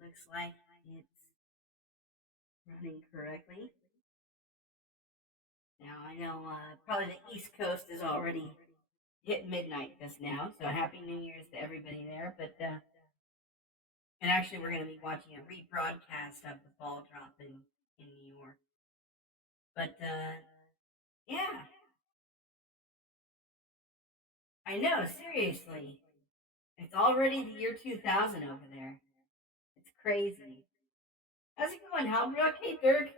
Looks like it's running correctly. Now, I know probably the East Coast is already hit midnight just now, so Happy New Year's to everybody there. But, and actually, we're going to be watching a rebroadcast of the ball drop in New York. But, yeah, I know, seriously. It's already the year 2000 over there. It's crazy. How's it going, Halbrook? Hey, Dirk.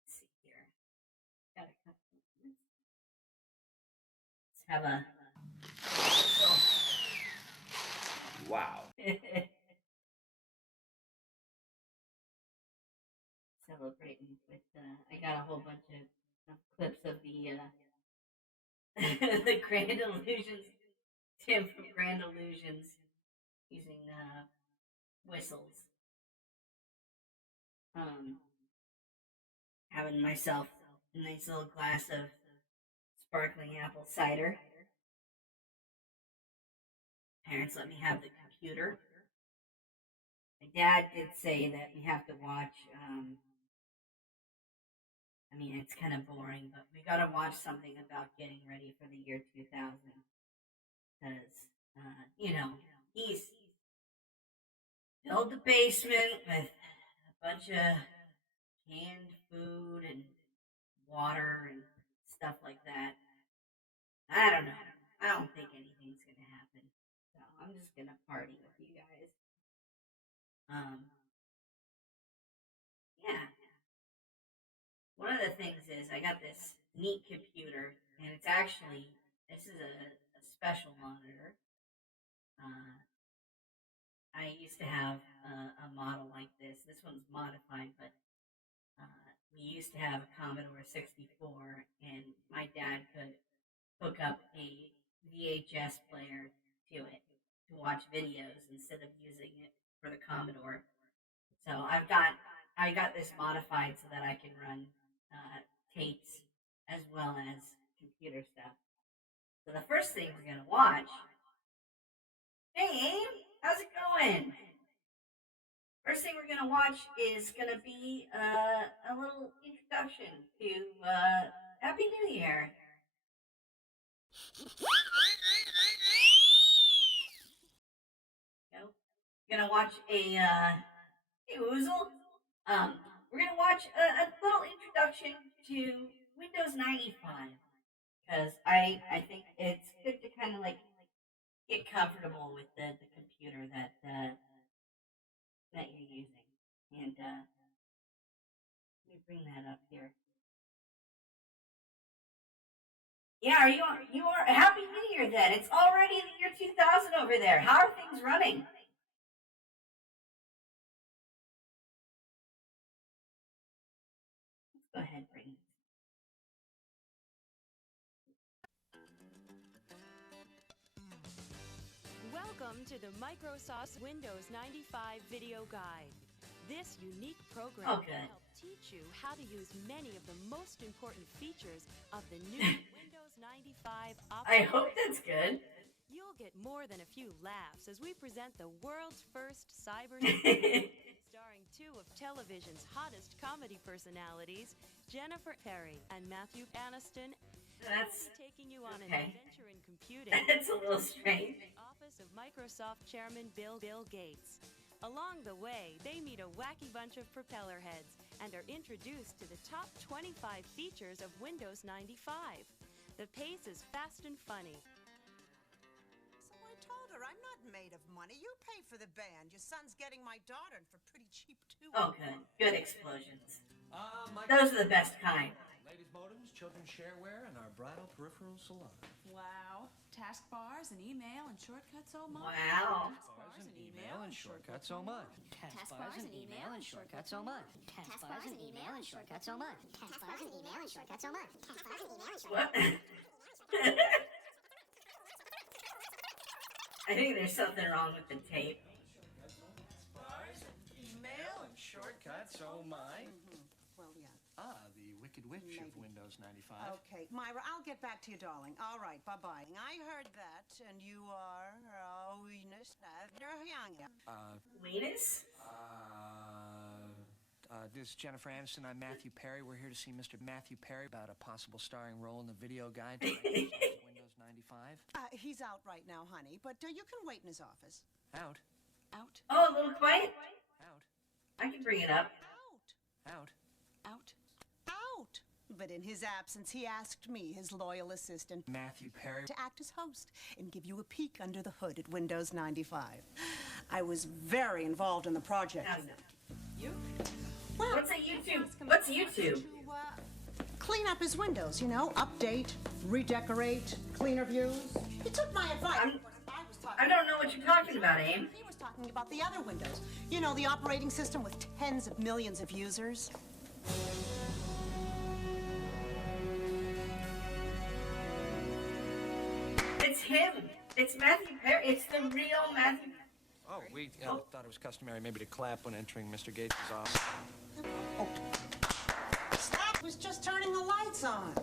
Let's see here. Got a couple of minutes. Let's have a Wow. celebrating with. I got a whole bunch of clips of the the Grand Illusions. Tim from Grand Illusions using whistles. Um, Having myself a nice little glass of sparkling apple cider. Parents let me have the computer. My dad did say that we have to watch. I mean, it's kind of boring, but we got to watch something about getting ready for the year 2000 because, he's filled the basement with a bunch of canned food and water and stuff like that. I don't know. I don't think anything's gonna happen. So I'm just gonna party with you guys. Um, yeah. One of the things is I got this neat computer, and it's actually this is a special monitor. Uh, I used to have a model like this. This one's modified, but we used to have a Commodore 64, and my dad could hook up a VHS player to it to watch videos instead of using it for the Commodore. So I got this modified so that I can run tapes as well as computer stuff. So the first thing we're gonna watch. Hey, Abe, how's it going? First thing we're gonna watch is gonna be a little introduction to Happy New Year. You know, we're gonna watch a hey Woozle. We're gonna watch a little introduction to Windows 95 because I think it's good to kind of like get comfortable with the computer that you're using. And let me bring that up here. Yeah, you are Happy New Year then. It's already the year 2000 over there. How are things running? Let's go ahead, bring. Welcome to the Microsoft Windows 95 video guide. This unique program Oh, will good. help teach you how to use many of the most important features of the new Windows 95 I operating hope that's good. You'll get more than a few laughs as we present the world's first cyber starring two of television's hottest comedy personalities, Jennifer Perry and Matthew Aniston. That's Taking you on an okay. adventure in computing. That's a little strange. The office of Microsoft Chairman Bill Gates. Along the way, they meet a wacky bunch of propeller heads and are introduced to the top 25 features of Windows 95. The pace is fast and funny. So I told her I'm not made of money. You pay for the band. Your son's getting my daughter, and for pretty cheap too. Oh, good. Good explosions. Those are the best kind. Ladies' modems, children's shareware, and our bridal peripheral salon. Wow. Taskbars and email and shortcuts, oh my. Wow. Taskbars and email and shortcuts, oh my. Taskbars and email and shortcuts, oh my. Taskbars and email and shortcuts, oh my. Taskbars and email and shortcuts, oh my. Taskbars and email and shortcuts. What? I think there's something wrong with the tape. Taskbars and email and shortcuts, oh my. Well, yeah. The Wicked Witch of Windows 95. Okay, Myra, I'll get back to you, darling. All right, bye-bye. I heard that, and you are... Weenus? This is Jennifer Aniston. I'm Matthew Perry. We're here to see Mr. Matthew Perry about a possible starring role in the video guide to Windows 95. He's out right now, honey, but you can wait in his office. Out. Out, Oh, a little quiet? Out. I can bring it up. Out. out. Out! But in his absence, he asked me, his loyal assistant, Matthew Perry. to act as host and give you a peek under the hood at Windows 95. I was very involved in the project. How's you know. it? You? Well, What's a YouTube? What's YouTube? to clean up his windows, you know, update, redecorate, cleaner views. He took my advice. I don't know what you're talking about, Aim. He was talking about the other Windows. You know, the operating system with tens of millions of users. It's him. It's Matthew Perry. It's the real Matthew. Oh, we thought it was customary maybe to clap when entering Mr. Gates' office. Oh. Stop! Was just turning the lights on.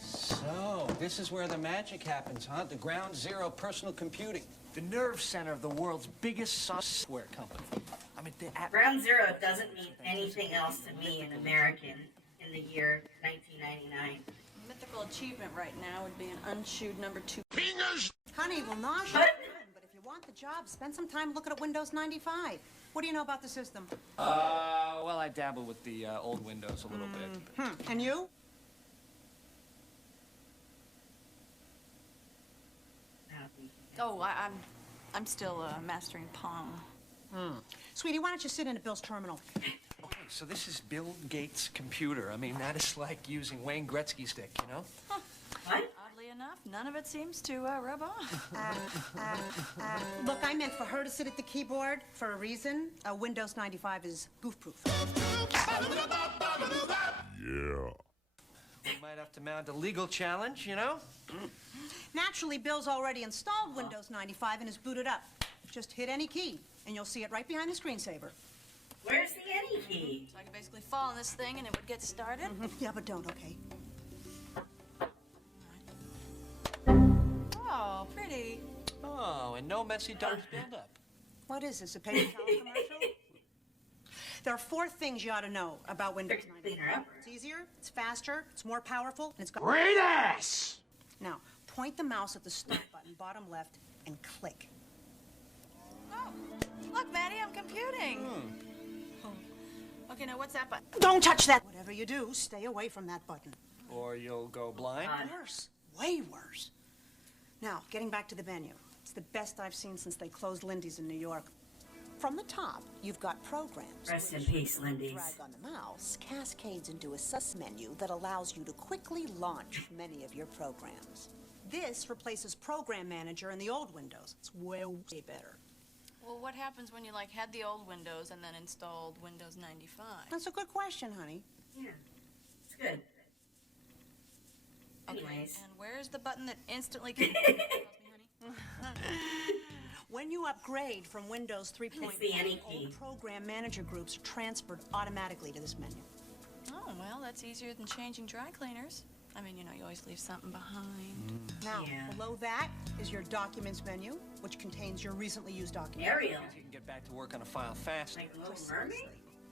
So, this is where the magic happens, huh? The ground zero personal computing. The nerve center of the world's biggest software company. I mean, Ground Zero doesn't mean anything else to me, an American, in the year 1999. Mythical achievement right now would be an unchewed number 2. Honey, well, nosh. What? But if you want the job, spend some time looking at Windows 95. What do you know about the system? well, I dabble with the old Windows a little bit. And you? Oh, I'm still mastering Pong. Sweetie, why don't you sit in at Bill's terminal? Okay, so this is Bill Gates' computer. I mean, that is like using Wayne Gretzky stick, you know? What? Oddly enough, none of it seems to rub off. Look, I meant for her to sit at the keyboard for a reason. Windows 95 is goof-proof. We might have to mount a legal challenge, you know? Naturally, Bill's already installed Windows 95 and is booted up. Just hit any key, and you'll see it right behind the screensaver. Where's the any key? So I could basically fall on this thing and it would get started. Yeah, but don't, okay? Oh, pretty. Oh, and no messy DOS buildup. What is this, a paper towel commercial? There are 4 things you ought to know about Windows 95. Cleaner up. It's easier, it's faster, it's more powerful, and it's got... Great ass! Now, point the mouse at the start button, bottom left, and click. Oh, look, Maddie, I'm computing. Oh. Okay, now what's that button? Don't touch that! Whatever you do, stay away from that button. Or you'll go blind. Worse. Way worse. Now, getting back to the menu. It's the best I've seen since they closed Lindy's in New York. From the top, you've got programs. Rest in which, peace, when you Lindy's. drag on the mouse, cascades into a sus menu that allows you to quickly launch many of your programs. This replaces Program Manager in the old Windows. It's way better. Well, what happens when you, like, had the old Windows and then installed Windows 95? That's a good question, honey. Yeah. It's good. Okay, Anyways. and where's the button that instantly can... Help me, honey. When you upgrade from Windows 3.1, It's the any key. all Program Manager groups are transferred automatically to this menu. Oh, well, that's easier than changing dry cleaners. I mean, you know, you always leave something behind. Now, Yeah. below that is your Documents menu, which contains your recently used documents. Ariel. You can get back to work on a file fast. Like Little Mermaid?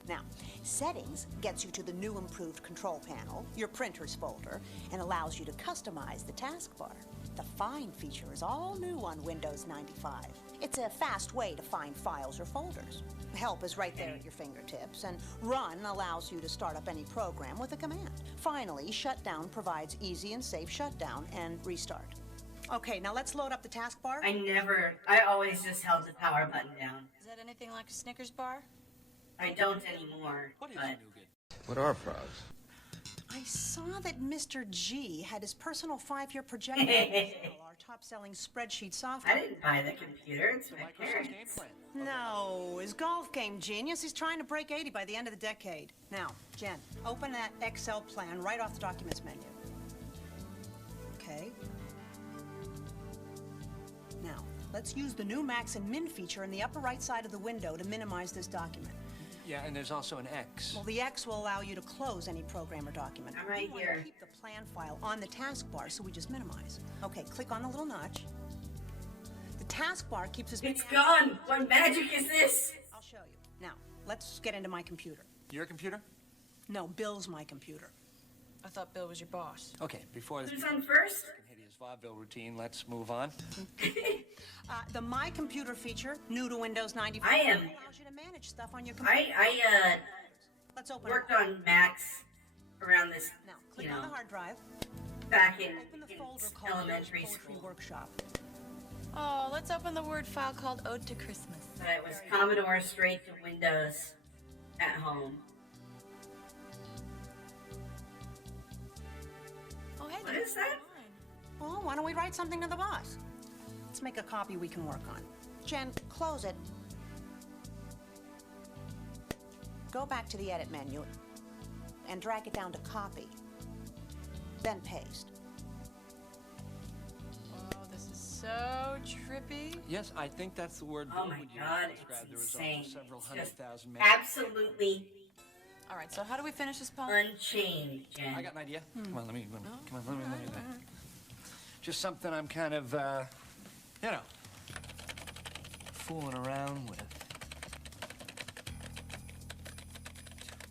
Now, Settings gets you to the new improved control panel, your Printers folder, and allows you to customize the taskbar. The Find feature is all new on Windows 95. It's a fast way to find files or folders. Help is right there at your fingertips, and Run allows you to start up any program with a command. Finally, Shutdown provides easy and safe shutdown and restart. Okay, now let's load up the taskbar. I always just held the power button down. Is that anything like a Snickers bar? I don't anymore. What is but nougat? What are frogs? I saw that Mr. G had his personal 5-year projector install our top-selling spreadsheet I software. didn't buy the computer. It's my Microsoft game parents. plan. No, his golf game genius. He's trying to break 80 by the end of the decade. Now, Jen, open that Excel plan right off the Documents menu. Okay. Now, let's use the new Max and Min feature in the upper right side of the window to minimize this document. Yeah, and there's also an X. Well, the X will allow you to close any program or document. I'm right We want here. to keep the plan file on the taskbar, so we just minimize. Okay, click on the little notch. The taskbar keeps us... It's gone. What magic is this? I'll show you. Now, let's get into my computer. Your computer? No, Bill's my computer. I thought Bill was your boss. Okay, before this Who's on first? hideous vaudeville routine, let's move on. The My Computer feature, new to Windows 95, I am- allows you to manage stuff on your computer. I Let's open worked it. on Macs around this, Now, you click know, on the hard drive. back in Open the folder called elementary Bill's Poetry school. Workshop. Oh, let's open the Word file called Ode to Christmas. But it was Commodore straight to Windows at home. Oh, hey, What there's is that? mine. Well, why don't we write something to the boss? Let's make a copy we can work on. Jen, close it. Go back to the edit menu and drag it down to copy. Then paste. Oh, this is so trippy. Yes, I think that's the word Oh Bill my would use god, to describe the it's result insane. of several It's hundred just thousand men. absolutely All right, so how do we finish this poem? unchained, Jen. I got an idea. Come on, let me do that. Just something I'm kind of, you know, fooling around with.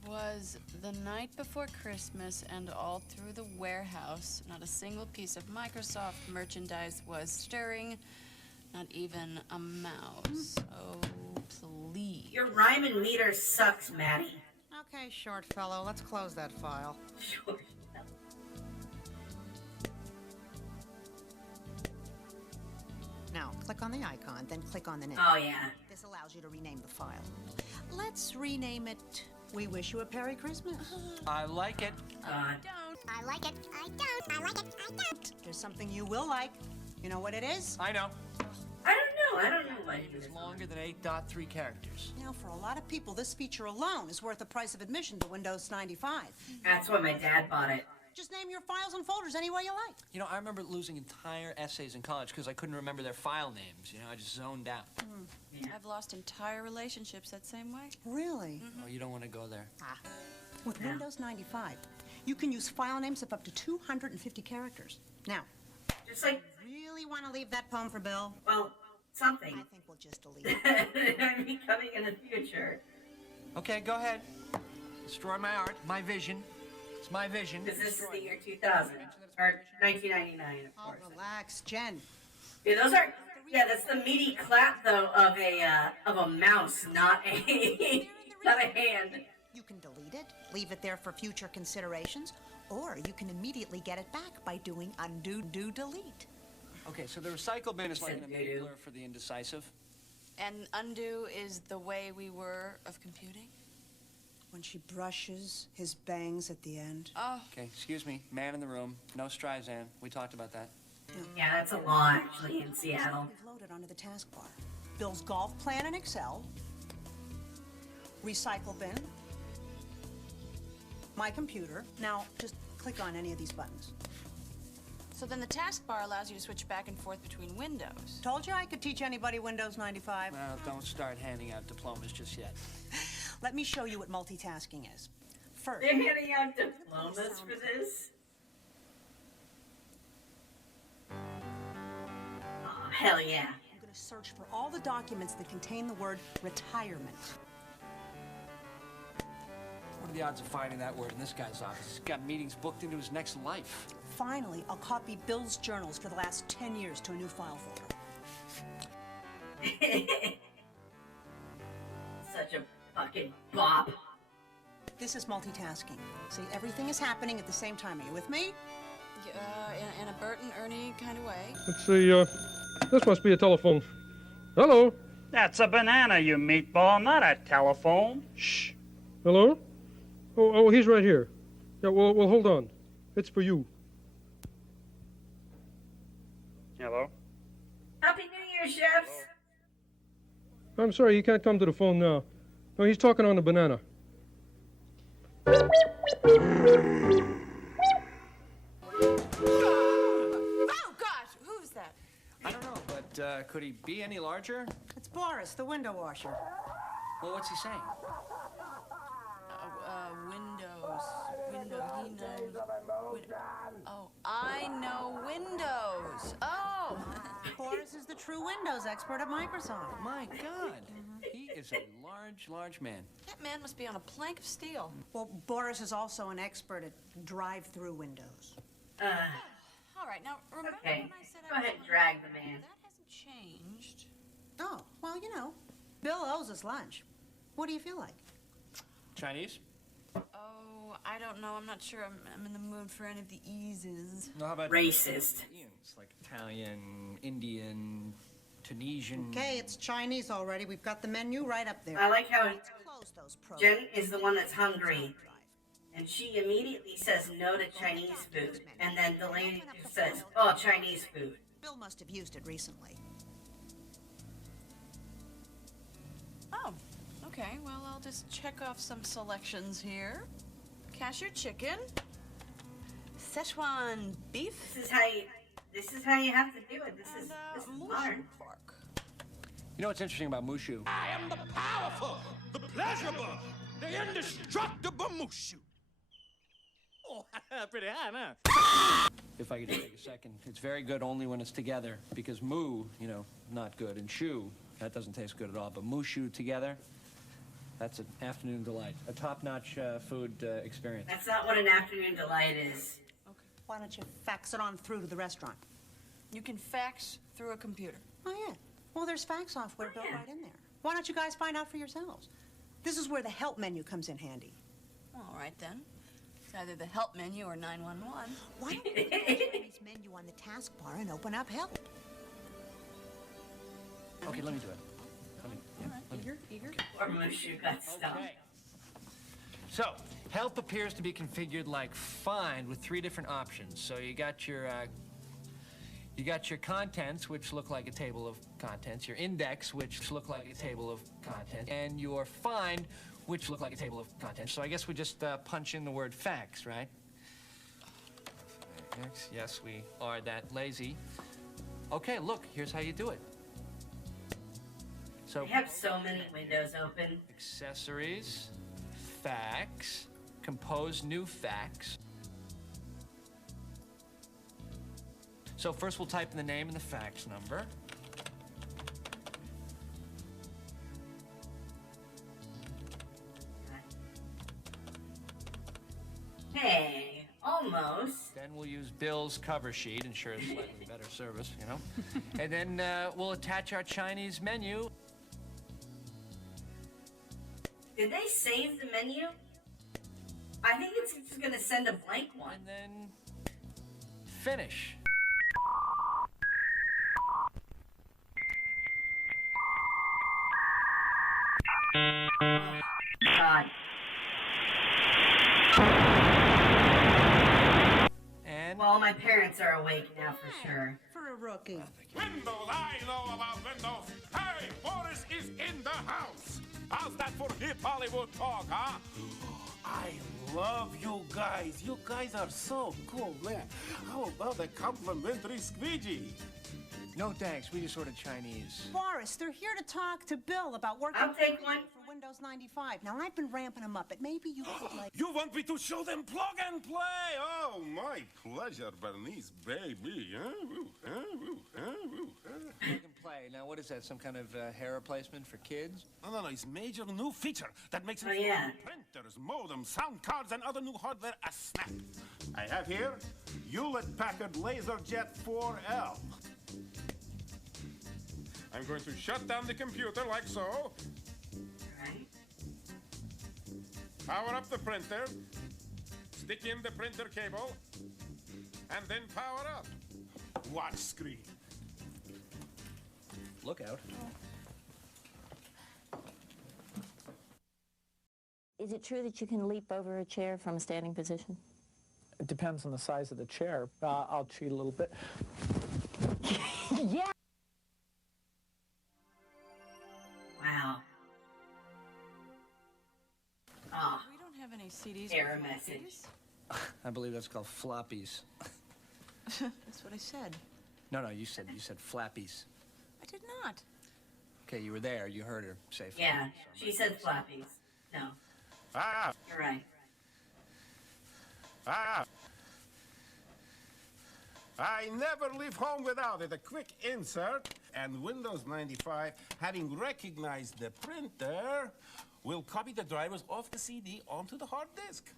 Was the night before Christmas, and all through the warehouse, not a single piece of Microsoft merchandise was stirring, not even a mouse. Oh, please. Your rhyme and meter sucks, Maddie. Okay, short fellow, let's close that file. Sure. Now, click on the icon, then click on the name. Oh yeah. This allows you to rename the file. Let's rename it We Wish You a Merry Christmas. I like it. God. I like it. I don't. I like it. I don't. There's something you will like. You know what it is? I know. I don't know what it It's is. longer than 8.3 characters. Now, for a lot of people, this feature alone is worth the price of admission to Windows 95. That's why my dad bought it. Just name your files and folders any way you like. You know, I remember losing entire essays in college because I couldn't remember their file names. You know, I just zoned out. I've lost entire relationships that same way. Really? Oh, you don't want to go there. With Windows 95, you can use file names of up to 250 characters. Now, Just like, really want to leave that poem for Bill? well, something. I think we'll just delete it. I'm becoming in the future. Okay, go ahead. Destroy my art, my vision. It's my vision. Because this is the year 2000. Or 1999, of Oh, course. relax, Jen. Yeah, those are. Yeah, that's the meaty clap though of a mouse, not a not a hand. You can delete it, leave it there for future considerations, or you can immediately get it back by doing undo, do, delete. Okay, so the recycle bin is like an Said doo-doo. enabler for the indecisive. And undo is the way we were of computing? When she brushes his bangs at the end. Oh, Okay, excuse me, man in the room, no Streisand. We talked about that. Yeah, that's a law actually in Seattle. We've loaded onto the taskbar. Bill's golf plan in Excel, recycle bin, my computer. Now, just click on any of these buttons. so then the taskbar allows you to switch back and forth between windows. Told you I could teach anybody Windows 95. Well, don't start handing out diplomas just yet. Let me show you what multitasking is. First, They're handing out diplomas for this. Oh, hell yeah. I'm going to search for all the documents that contain the word retirement. What are the odds of finding that word in this guy's office? He's got meetings booked into his next life. Finally, I'll copy Bill's journals for the last 10 years to a new file folder. Such a fucking bop. This is multitasking. See, everything is happening at the same time. Are you with me? In a Bert and Ernie kind of way. Let's see, this must be a telephone. Hello? That's a banana, you meatball, not a telephone. Shh. Hello? Oh, he's right here. Yeah, well, hold on. It's for you. Hello? Happy New Year, chefs. I'm sorry, he can't come to the phone now. No, he's talking on the banana. Oh, gosh, who's that? I don't know, but could he be any larger? It's Boris, the window washer. Well, what's he saying? Oh, I know Windows. Oh! Boris is the true Windows expert at Microsoft. My God, he is a large, large man. That man must be on a plank of steel. Well, Boris is also an expert at drive-through windows. All right, now remember Okay, when I said go I was ahead and hungry? drag the man. That hasn't changed. Oh, well, you know, Bill owes us lunch. What do you feel like? Chinese? Oh, I don't know. I'm not sure I'm in the mood for any of the eases. No, how about Racist. It's like Italian, Indian, Tunisian. Okay, it's Chinese already. We've got the menu right up there. I like how Close those programs. Jen is the one that's hungry, and she immediately says no to Chinese food, and then Delaney just says, "Oh, Chinese food." Bill must have used it recently. Oh, okay. Well, I'll just check off some selections here. Cashew chicken, Szechuan beef, This is how you have to do it. This is mushu modern. pork. You know what's interesting about Mushu? I am the powerful, the pleasurable, the indestructible Mushu. Oh, pretty high, huh? If I could just take a second, it's very good only when it's together, because mu, you know, not good, and shu, that doesn't taste good at all. But mushu together, that's an afternoon delight, a top-notch food experience. That's not what an afternoon delight is. Why don't you fax it on through to the restaurant? You can fax through a computer. Oh, yeah. Well, there's fax software built yeah. right in there. Why don't you guys find out for yourselves? This is where the help menu comes in handy. All right, then. It's either the help menu or 911. Why don't we put the Chinese menu on the taskbar and open up help? Okay, let me do it. Eager? Or Mushu got stumped. Okay. So, help appears to be configured like find with 3 different options. So you got your contents, which look like a table of contents, your index, which look like a table of contents, and your find, which look like a table of contents. So I guess we just punch in the word fax, right? Fax. Yes, we are that lazy. Okay, look, here's how you do it. So We have so many windows open. accessories, fax, compose new fax. So first we'll type in the name and the fax number. Hey, almost. Then we'll use Bill's cover sheet, ensure slightly better service, you know. And then we'll attach our Chinese menu. Did they save the menu? I think it's just gonna send a blank one. And then finish. God. And Well, my parents are awake now for sure. For a rookie. Windows, I know about Windows. Hey, Boris is in the house. How's that for hip Hollywood talk, huh? I love you guys. You guys are so cool, man. How about a complimentary squeegee? no thanks, we just ordered Chinese. Boris, they're here to talk to Bill about working I'll take one. for Windows 95. Now, I've been ramping them up, but maybe you could, like... You want me to show them plug and play? Oh, my pleasure, Bernice, baby. You can play. Now, what is that? Some kind of hair replacement for kids? No, it's major new feature that makes it Oh, yeah. printers, modems, sound cards, and other new hardware a snap. I have here Hewlett-Packard LaserJet 4L. I'm going to shut down the computer like so. Right? Power up the printer. Stick in the printer cable. And then power up. Watch screen. Look out. Is it true that you can leap over a chair from a standing position? It depends on the size of the chair. I'll cheat a little bit. Yeah. Wow. Oh, We don't have any CDs. error with message. I believe that's called floppies. That's what I said. No, you said flappies. I did not. Okay, you were there. You heard her say flappies. Yeah, she said flappies. No, Ah, you're right. I never leave home without it. A quick insert, and Windows 95, having recognized the printer, will copy the drivers off the CD onto the hard disk.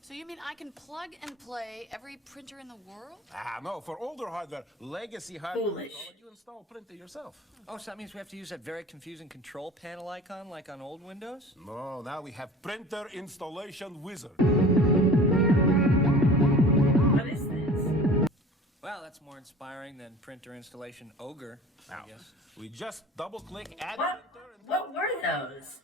So you mean I can plug and play every printer in the world? No, for older hardware, legacy hardware, Foolish. you install a printer yourself. Oh, so that means we have to use that very confusing control panel icon like on old Windows? No, now we have Printer Installation Wizard. What is this? Well, that's more inspiring than printer installation ogre, Now, I guess. we just double-click Add What? Printer and What were those?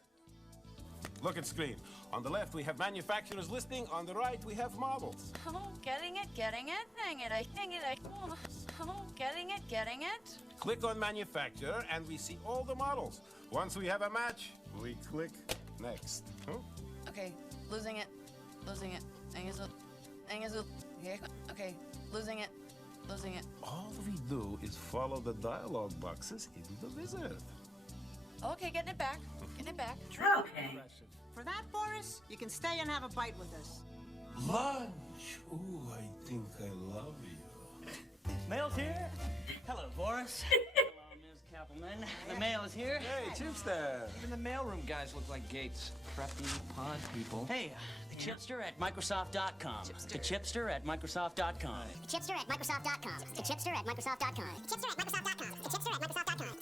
look at screen. On the left, we have manufacturer's listing. On the right, we have models. Oh, getting it. Dang it, getting it. Click on manufacturer, and we see all the models. Once we have a match, we click next. Okay, losing it. Okay, losing it. All we do is follow the dialog boxes in the wizard. Okay, getting it back. Okay. For that, Boris, you can stay and have a bite with us. Lunch. Ooh, I think I love you. Mail's here. Hello, Boris. Hello, Ms. Kappelman. The mail is here. Hey, Chipster. Even the mailroom guys look like Gates. Preppy pod people. Hey, the Chipster at Microsoft.com. The Chipster at Microsoft.com. The Chipster at Microsoft.com. The Chipster at Microsoft.com. The Chipster at Microsoft.com. The Chipster at Microsoft.com.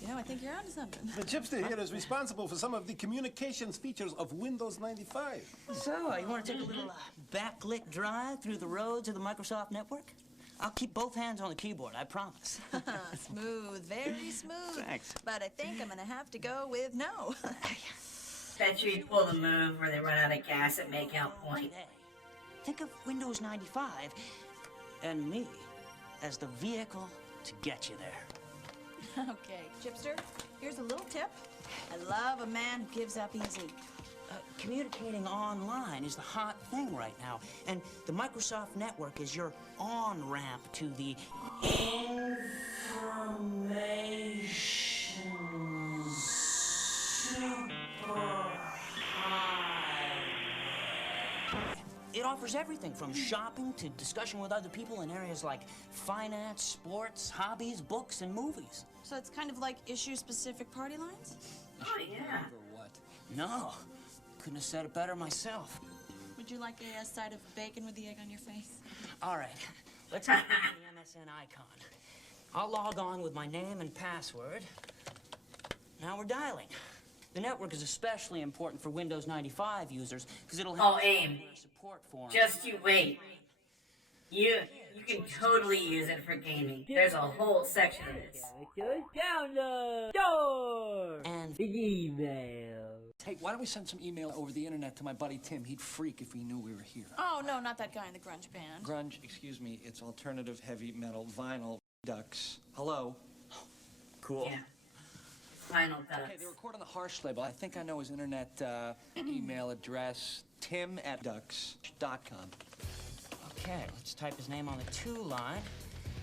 You know, I think you're onto something. The Chipster here is responsible for some of the communications features of Windows 95. So, you want to take a little backlit drive through the roads of the Microsoft network? I'll keep both hands on the keyboard, I promise. Smooth, very smooth. Thanks. But I think I'm gonna have to go with no. Bet you pull the move where they run out of gas at Makeout Point. Today, think of Windows 95 and me as the vehicle to get you there. Okay, Chipster, here's a little tip. I love a man who gives up easy. Communicating online is the hot thing right now, and the Microsoft network is your on-ramp to the information super high. It offers everything from shopping to discussion with other people in areas like finance, sports, hobbies, books, and movies. So it's kind of like issue-specific party lines? Oh, yeah. Or what? No, couldn't have said it better myself. Would you like a side of bacon with the egg on your face? All right, let's click on the MSN icon. I'll log on with my name and password. Now we're dialing. The network is especially important for Windows 95 users because it'll have support for 'em. Just you wait. You can totally use it for gaming. There's a whole section of this. Down the door! And email. Hey, why don't we send some email over the internet to my buddy Tim? He'd freak if he knew we were here. Oh, no, not that guy in the grunge band. Grunge, excuse me, it's alternative heavy metal vinyl ducks. Hello. Cool. Yeah. Final Ducks. Okay, they record on the Harsh label. I think I know his internet email address, tim@ducks.com. Okay, let's type his name on the to line.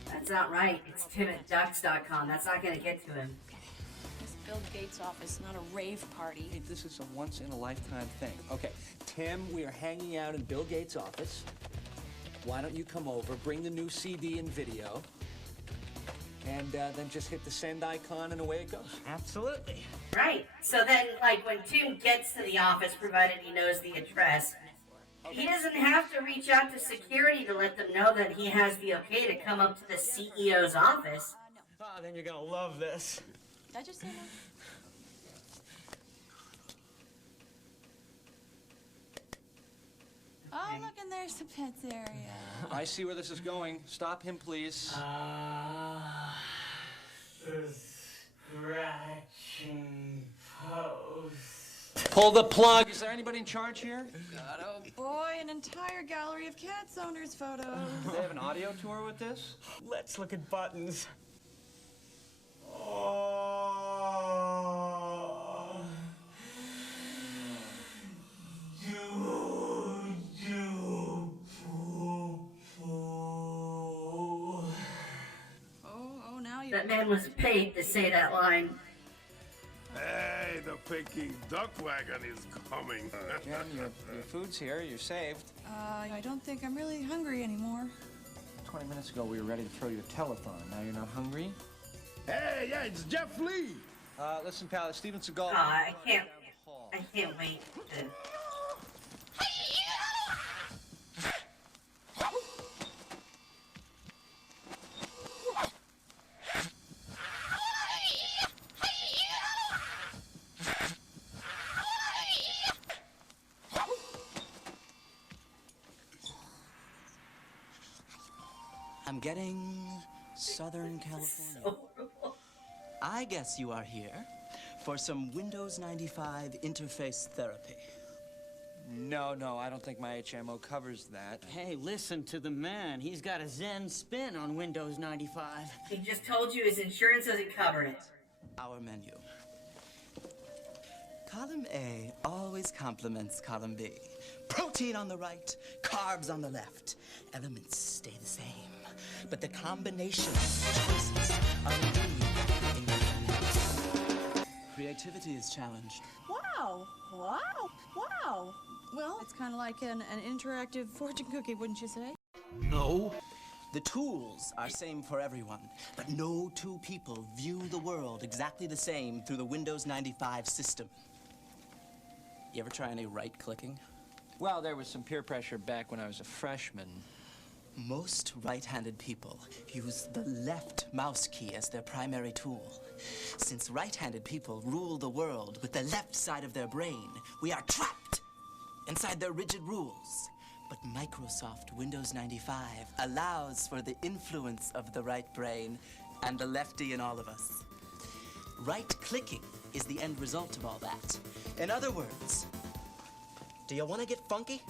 That's not right. It's tim@ducks.com. That's not going to get to him. It's Bill Gates' office, not a rave party. Hey, this is a once-in-a-lifetime thing. Okay, Tim, we are hanging out in Bill Gates' office. Why don't you come over, bring the new CD and video, and then just hit the send icon and away it goes. Absolutely. Right. So then, like, when Tim gets to the office, provided he knows the address, he doesn't have to reach out to security to let them know that he has the okay to come up to the CEO's office. Oh, then you're gonna love this. Did I just say that? Oh, look, and there's the pets area. I see where this is going. Stop him, please. Scratching post. Pull the plug. Is there anybody in charge here? God, oh boy, an entire gallery of Cats owners' photos. Do they have an audio tour with this? Let's look at buttons. Oh, now you. That man was paid to say that line. Peking duck wagon is coming. Jen, your food's here. You're saved. I don't think I'm really hungry anymore. 20 minutes ago, we were ready to throw you a telethon. Now you're not hungry? Hey, yeah, it's Jeff Lee. Listen, pal, Steven Seagal. I can't wait to. I'm getting Southern California. I guess you are here for some Windows 95 interface therapy. No, I don't think my HMO covers that. Hey, listen to the man. He's got a Zen spin on Windows 95. He just told you his insurance doesn't cover it. Our menu. Column A always complements column B. Protein on the right, carbs on the left. Elements stay the same, but the combination of choices are indeed creativity is challenged. Wow. Well, it's kind of like an interactive fortune cookie, wouldn't you say? No. The tools are same for everyone, but no two people view the world exactly the same through the Windows 95 system. You ever try any right-clicking? Well, there was some peer pressure back when I was a freshman. Most right-handed people use the left mouse key as their primary tool. Since right-handed people rule the world with the left side of their brain, we are trapped inside their rigid rules. But Microsoft Windows 95 allows for the influence of the right brain and the lefty in all of us. Right-clicking is the end result of all that. In other words, do you want to get funky?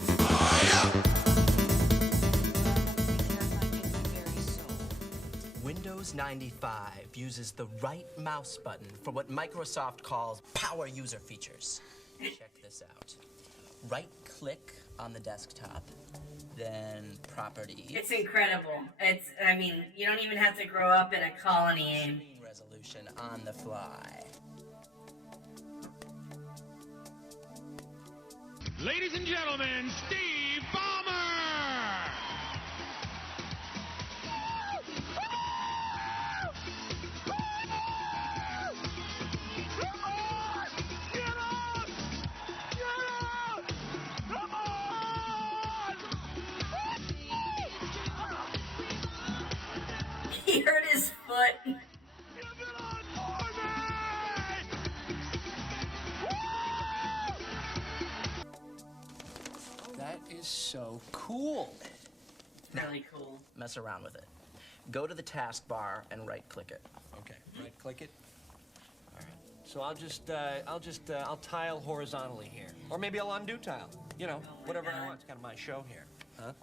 Windows 95 uses the right mouse button for what Microsoft calls power user features. Check this out. Right-click on the desktop, then Properties. It's incredible. I mean, you don't even have to grow up in a colony and Resolution on the fly. Ladies and gentlemen, Steve Ballmer! he hurt his foot. That is so cool. Really cool. Mess around with it. Go to the taskbar and right-click it. Okay, right-click it. All right. So I'll tile horizontally here, or maybe I'll undo tile. You know, whatever I want. It's kind of my show here, huh?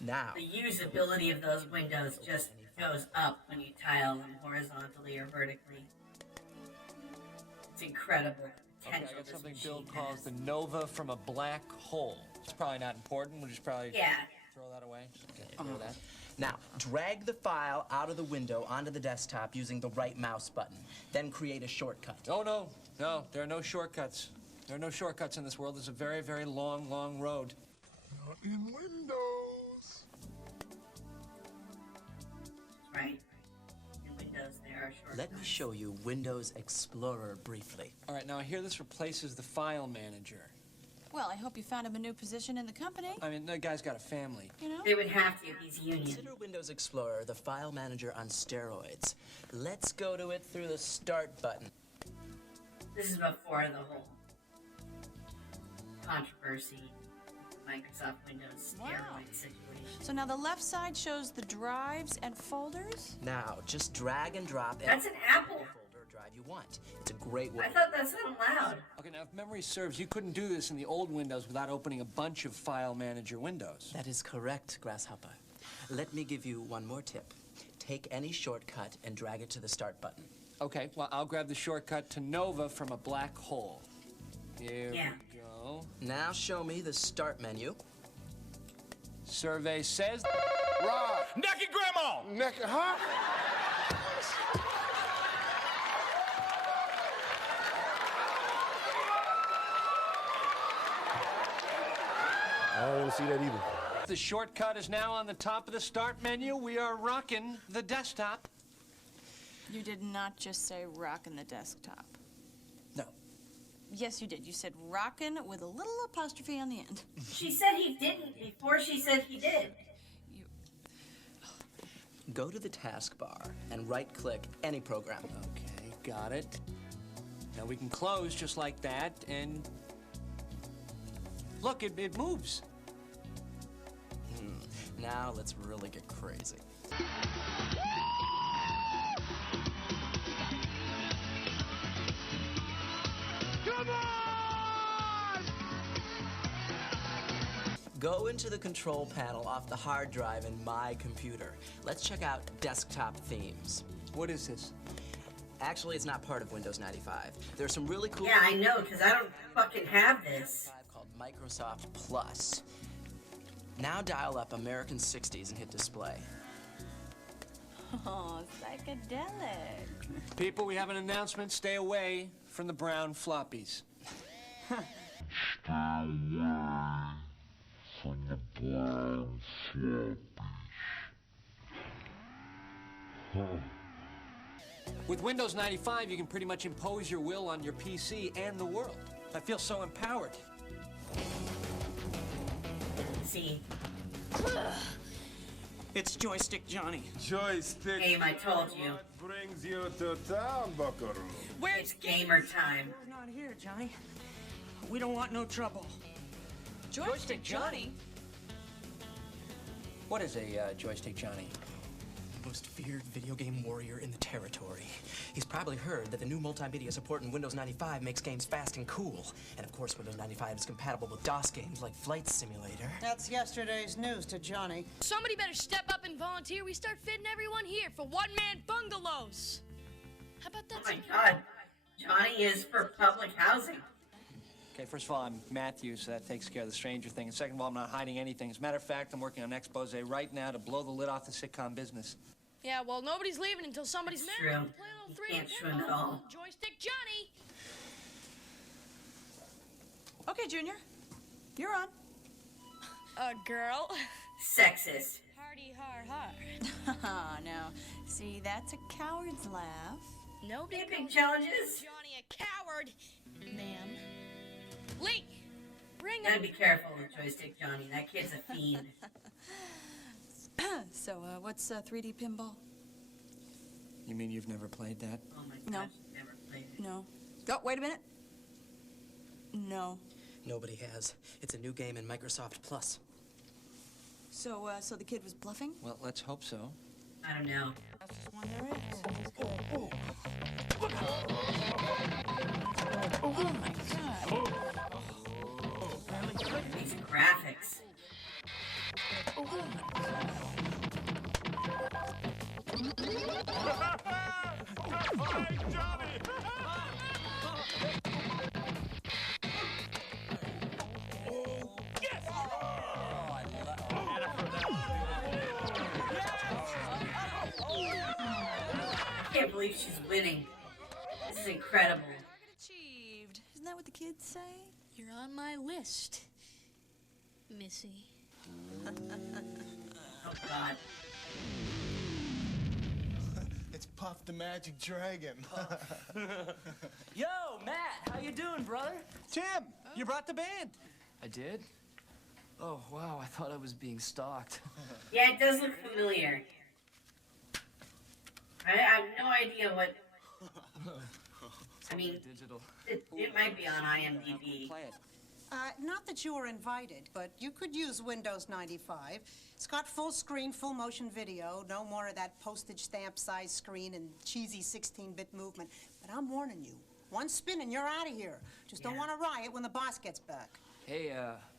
Now. The usability of those windows just goes up when you tile them horizontally or vertically. It's incredible. Okay, I got something Bill calls the Nova from a black hole. It's probably not important. We'll just probably throw that away. Just get rid of that. Now, drag the file out of the window onto the desktop using the right mouse button. Then create a shortcut. Oh, no, there are no shortcuts. There are no shortcuts in this world. It's a very, very long, long road. Not in Windows. Right. In Windows, there are shortcuts. Let me show you Windows Explorer briefly. All right, now I hear this replaces the file manager. Well, I hope you found him a new position in the company. I mean, that guy's got a family. You know? They would have to. He's union. Consider Windows Explorer the file manager on steroids. Let's go to it through the Start button. This is before the whole controversy, Microsoft Windows steroid situation. So now the left side shows the drives and folders? Now, just drag and drop That's an Apple. folder drive you want. It's a great way. I thought that's not allowed. Okay, now if memory serves, you couldn't do this in the old Windows without opening a bunch of file manager windows. That is correct, Grasshopper. Let me give you one more tip. Take any shortcut and drag it to the Start button. Okay, well, I'll grab the shortcut to Nova from a black hole. Here we go. Now show me the Start menu. Survey says... Right. Naked grandma! Naked, huh? I don't want to see that either. The shortcut is now on the top of the start menu. We are rocking the desktop. You did not just say rockin' the desktop. No. Yes, you did. You said rockin' with a little apostrophe on the end. She said he didn't before she said he did. Go to the taskbar and right-click any program. Okay, got it. Now we can close just like that, and look, it moves. Now let's really get crazy. Come on! Go into the control panel off the hard drive in My Computer. Let's check out desktop themes. What is this? Actually, it's not part of Windows 95. There's some really cool... Yeah, I know, because I don't fucking have this. ...called Microsoft Plus. Now dial up American 60s and hit display. Oh, psychedelic. People, we have an announcement. Stay away from the brown floppies. Stay away from the brown floppies. With Windows 95, you can pretty much impose your will on your PC and the world. I feel so empowered. See. It's Joystick Johnny. Joystick. Game, I told you. What brings you to town, Buckaroo? It's gamer time. We're not here, Johnny. We don't want no trouble. Joystick Johnny? What is a Joystick Johnny? The most feared video game warrior in the territory. He's probably heard that the new multimedia support in Windows 95 makes games fast and cool. And of course, Windows 95 is compatible with DOS games like Flight Simulator. That's yesterday's news to Johnny. Somebody better step up and volunteer. We start fitting everyone here for one-man bungalows. How about that? Oh my god. Johnny is for public housing. Okay, first of all, I'm Matthew, so that takes care of the Stranger thing. And second of all, I'm not hiding anything. As a matter of fact, I'm working on an expose right now to blow the lid off the sitcom business. Yeah, well, nobody's leaving until somebody's It's married. true. Play a little You three can't swim at all. Joystick Johnny. Okay, Junior. You're on. Girl. Sexist. Hardy har. Now, see, that's a coward's laugh. Nobody Big challenges. Johnny a coward, ma'am. Lee, bring Gotta him. be careful with Joystick Johnny. That kid's a fiend. So, what's 3D pinball? You mean you've never played that? Oh my No. gosh, never played it. No. Oh, wait a minute. No. Nobody has. It's a new game in Microsoft Plus. So, so the kid was bluffing? Well, let's hope so. I don't know. Fastest one there is. Oh my god. These graphics. I can't believe she's winning. This is incredible. Achieved. Isn't that what the kids say? You're on my list, Missy. Oh god. It's Puff the Magic Dragon. Yo, Matt, how you doing, brother? Tim, you brought the band. I did? Oh, wow, I thought I was being stalked. Yeah, it does look familiar. I have no idea what. I mean, it might be on IMDb. Not that you were invited, but you could use Windows 95. It's got full screen, full motion video, no more of that postage stamp size screen and cheesy 16-bit movement. But I'm warning you, one spin and you're out of here. Just don't want to riot when the boss gets back. Hey,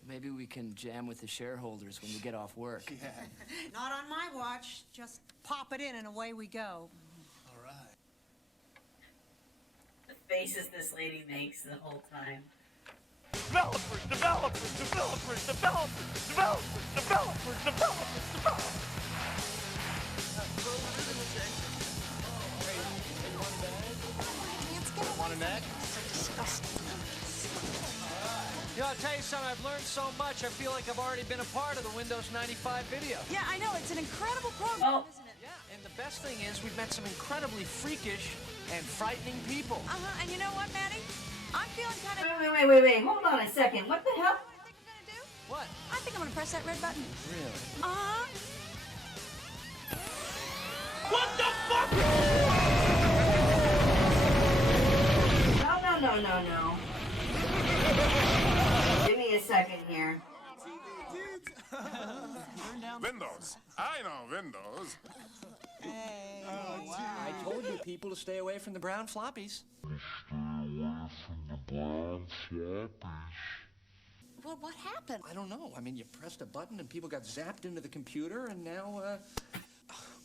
maybe we can jam with the shareholders when you get off work. Yeah. Not on my watch. Just pop it in and away we go. All right. The faces this lady makes the whole time. Developers, developers, developers, developers, developers, developers, developers, developers. Want an egg? You know, I'll tell you something, I've learned so much, I feel like I've already been a part of the Windows 95 video. Yeah, I know. It's an incredible program, isn't it? Yeah, and the best thing is we've met some incredibly freakish and frightening people. Uh-huh. And you know what, Maddie? I'm feeling kind of... Wait. Hold on a second. What the hell? What? I think I'm going to press that red button. Really? Uh-huh. What the fuck? No. Give me a second here. Windows. I know Windows. I told you people to stay away from the brown floppies. Well, what happened? I don't know. I mean, you pressed a button and people got zapped into the computer, and now,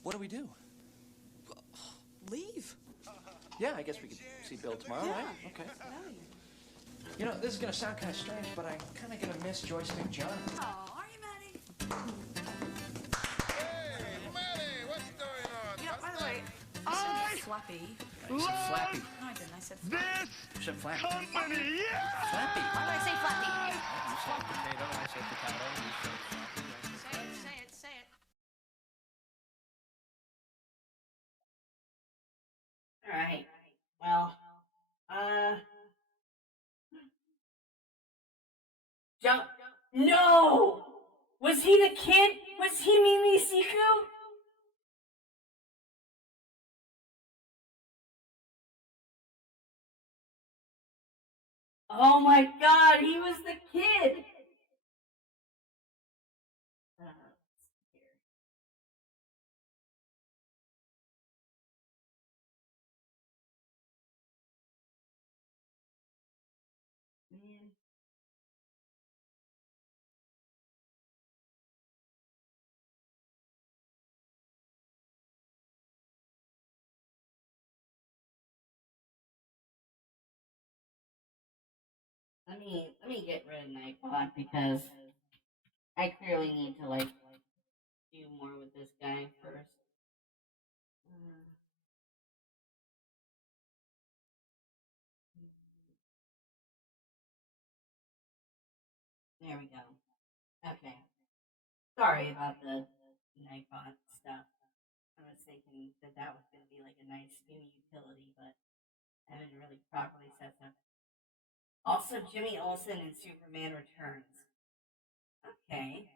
what do we do? Leave. Yeah, I guess we could see Bill tomorrow, right? Okay. You know, this is gonna sound kind of strange, but I'm kind of gonna miss Joystick John. Oh, are you, Maddie? Hey, Maddie, what's going on? You know, by the way, I said Flappy. You said Flappy. No, I didn't. I said This You said Flappy. company, yeah! Flappy. Why did I say Flappy? You said potato, I said potato. You said Flappy. Say it. All right. Well, Jump. No! Was he the kid? Was he Mimi Siku? Oh my god, he was the kid! Man. Let me get rid of Nightbot because I clearly need to like do more with this guy first. There we go. Okay. Sorry about the Nightbot stuff. I was thinking that was going to be like a nice new utility, but I haven't really properly set up. Also, Jimmy Olsen and Superman Returns. Okay.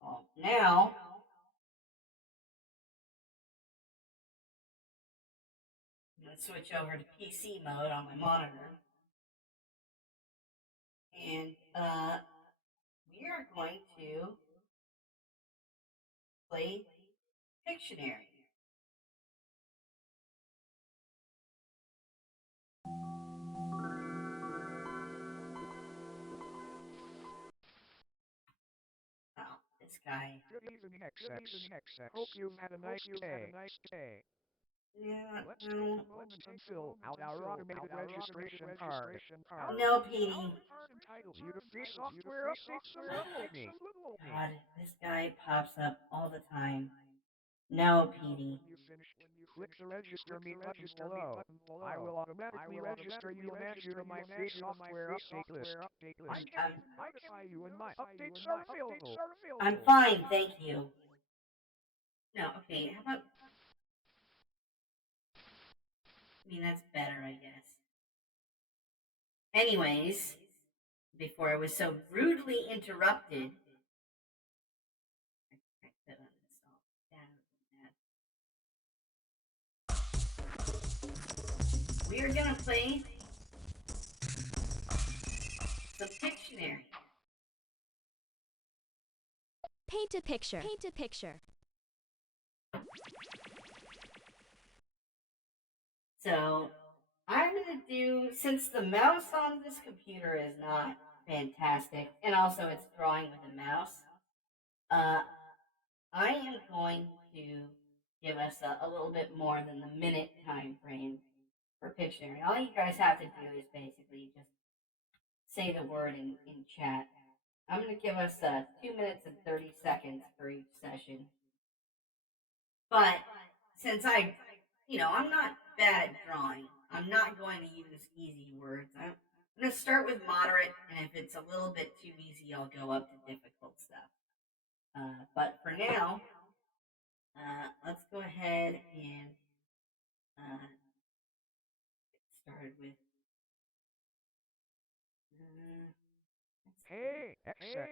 Well, now I'm going to switch over to PC mode on my monitor. And we are going to play Pictionary. Oh, this guy. Hope you've had a nice day. Yeah, Let's take a moment and fill out our automated registration card. No, Petey. Entitles you to free software updates from Little Me. God, this guy pops up all the time. No, Petey. Click the register me button below. I will automatically register you and add you to my free software update list. Identify you and my updates are available. I'm fine, thank you. No, okay, how about... I mean, that's better, I guess. Anyways, before I was so rudely interrupted... We are gonna play some Pictionary. Paint a picture. Paint a picture. So, I'm gonna do, since the mouse on this computer is not fantastic, and also it's drawing with a mouse, I am going to give us a little bit more than the minute time frame for Pictionary. All you guys have to do is basically just say the word in chat. I'm going to give us 2 minutes and 30 seconds for each session. But since I'm not bad at drawing, I'm not going to use easy words. I'm gonna start with moderate, and if it's a little bit too easy, I'll go up to difficult stuff. But for now, let's go ahead and get started with. Hey, XX,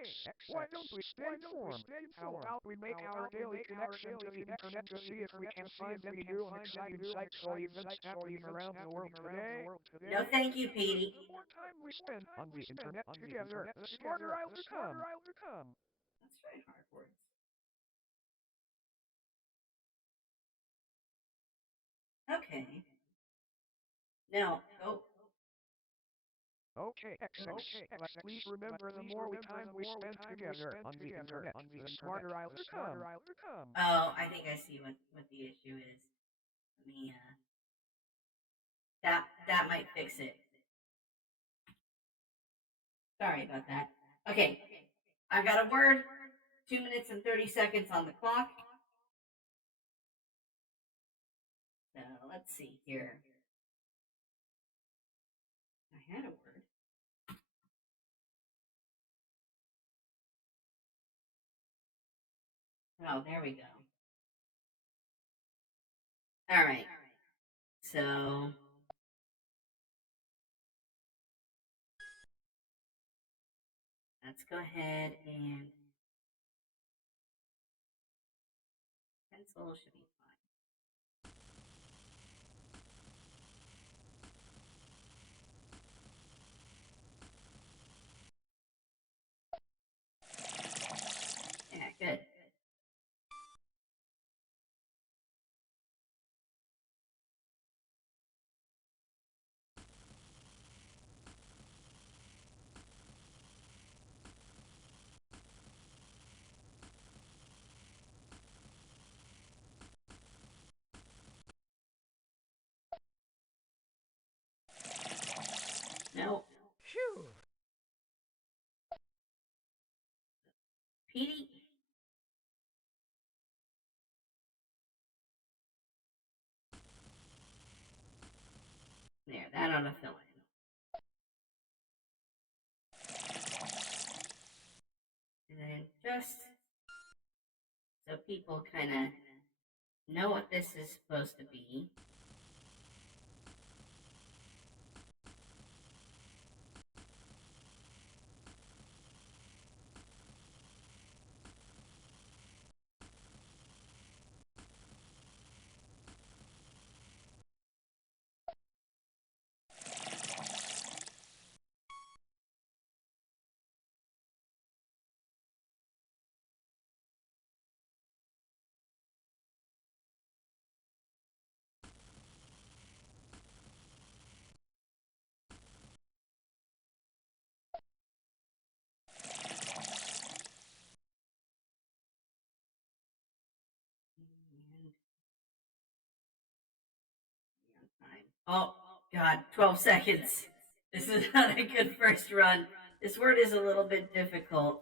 why don't we stay informed? How about we make our daily connection to the internet to see if we can find any new and exciting sites or events happening around the world today? No, thank you, Petey. The more time we spend on the internet together, the smarter I'll become. That's very hard words. Okay. Now, go. Okay, XX, let's please remember the more time we spend together on the internet, the smarter I'll become. Oh, I think I see what the issue is. Let me, that might fix it. Sorry about that. Okay, I've got a word. 2 minutes and 30 seconds on the clock. So let's see here. I had a word. Oh, there we go. All right. So let's go ahead and pencil should be fine. Yeah, good. No. Phew. Petey. There, that ought to fill in. And then just so people kind of know what this is supposed to be. Oh, God, 12 seconds. This is not a good first run. This word is a little bit difficult.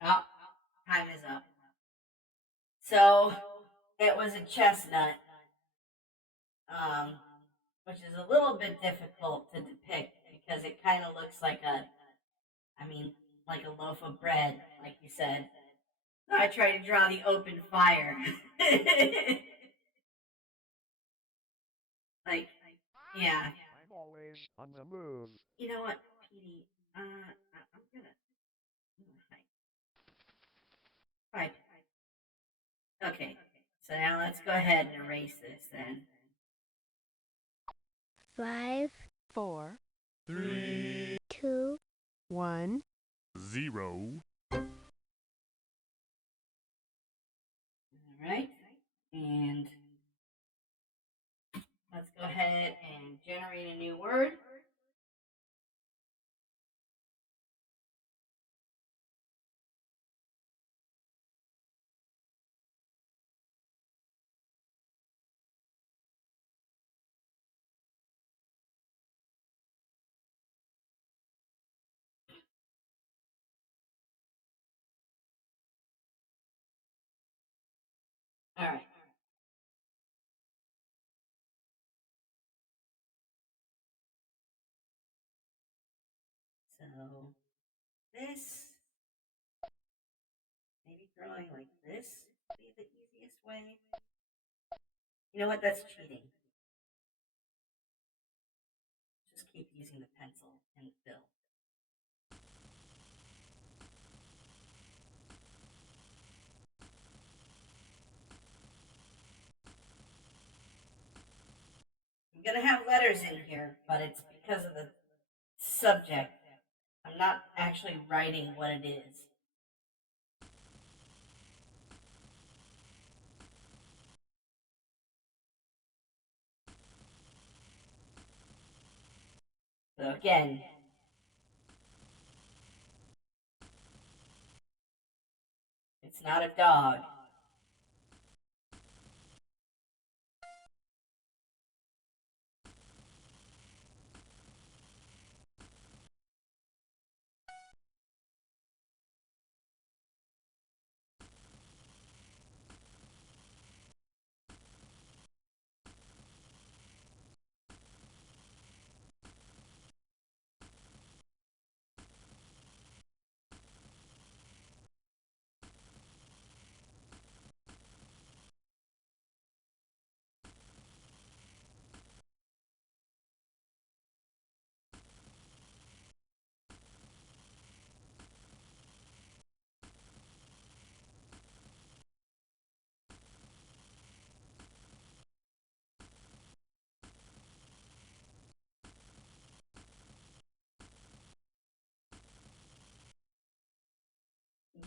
Oh, time is up. So, it was a chestnut, which is a little bit difficult to depict because it kind of looks like like a loaf of bread, like you said. So I tried to draw the open fire. Yeah. I'm always on the move. You know what, Petey? I'm gonna. Right. Okay. So now let's go ahead and erase this then. 5, 4, 3, 2, 1. 0. All right. And let's go ahead and generate a new word. All right. So this, maybe drawing like this would be the easiest way. You know what? That's cheating. Just keep using the pencil and fill. I'm gonna have letters in here, but it's because of the subject. I'm not actually writing what it is. So again, it's not a dog.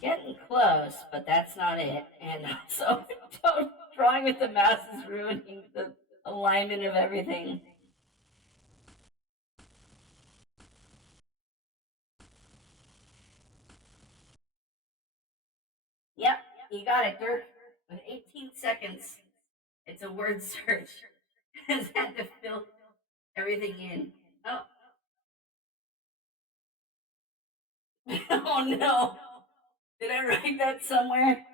Getting close, but that's not it. And also, drawing with the mouse is ruining the alignment of everything. Yep, you got it, Dirk. With 18 seconds, it's a word search. Has had to fill everything in. Oh. Oh no. Did I write that somewhere?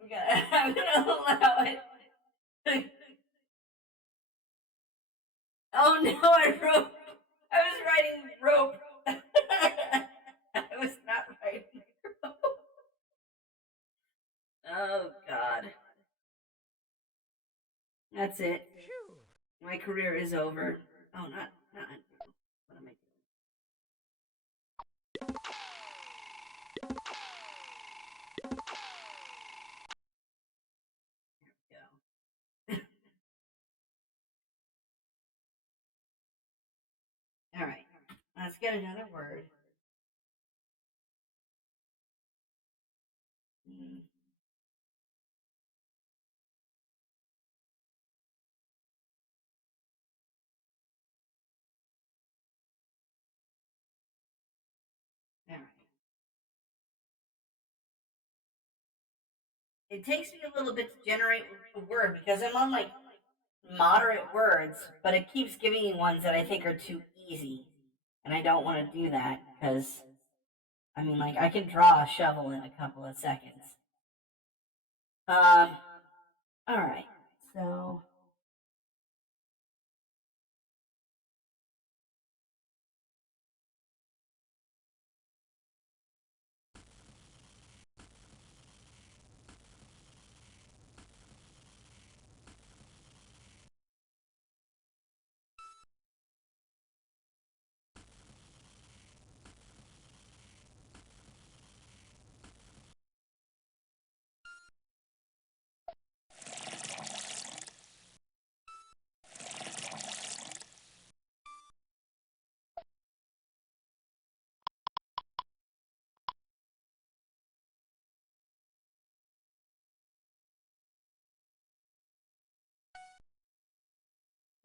I'm gonna allow it. Oh no, I was writing rope. I was not writing rope. Oh God. That's it. My career is over. Oh, not. What am I doing? All right. Let's get another word. All right. It takes me a little bit to generate a word because I'm on like moderate words, but it keeps giving me ones that I think are too easy. And I don't want to do that because, I mean, like, I can draw a shovel in a couple of seconds. All right. So,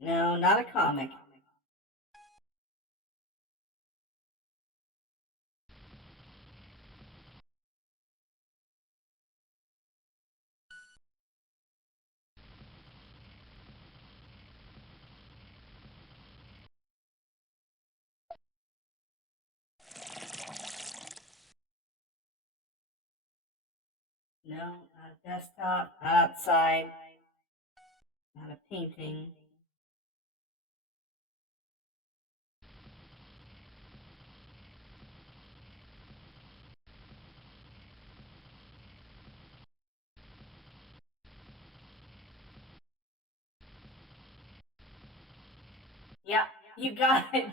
no, not a comic. No, not a desktop, not outside, not a painting. Yep, you got it.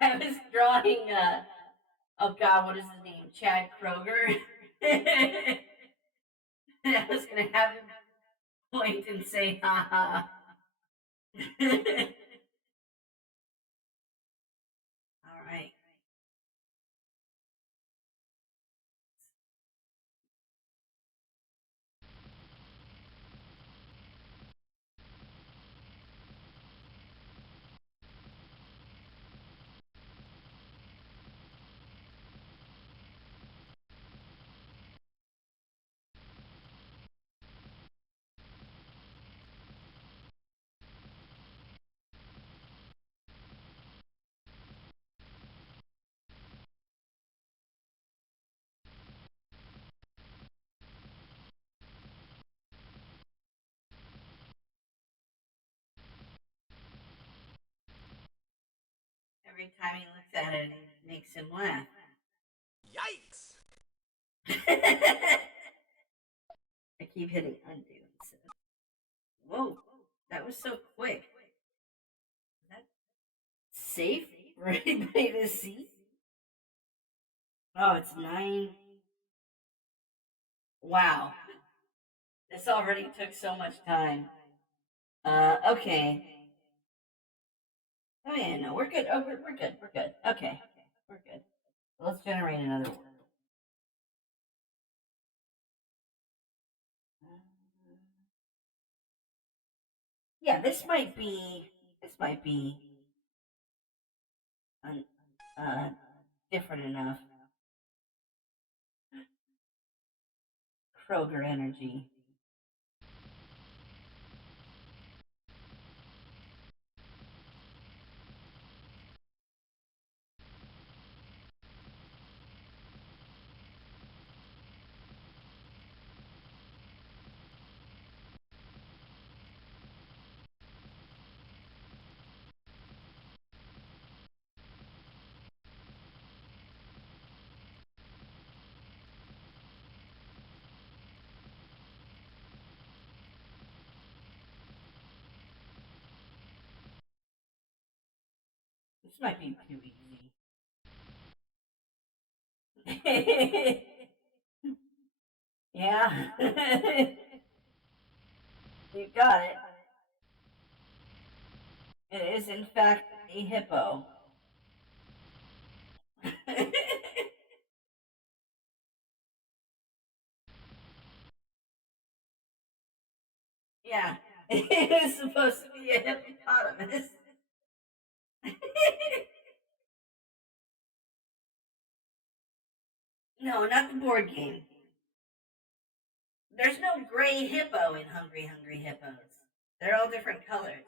I was drawing, oh god, what is his name? Chad Kroger. And I was gonna have him point and say, haha. Alright. Every time he looks at it, it makes him laugh. Yikes! I keep hitting undo. So. Whoa, that was so quick. Is that safe for anybody to see? Oh, it's 9. Wow. This already took so much time. Okay. Oh yeah, no, we're good. Oh, we're good. We're good. Okay, we're good. Let's generate another word. Yeah, this might be different enough. Kroger energy. This might be too easy. Yeah. You got it. It is, in fact, a hippo. Yeah. It is supposed to be a hippopotamus. No, not the board game. There's no gray hippo in Hungry Hungry Hippos. They're all different colors.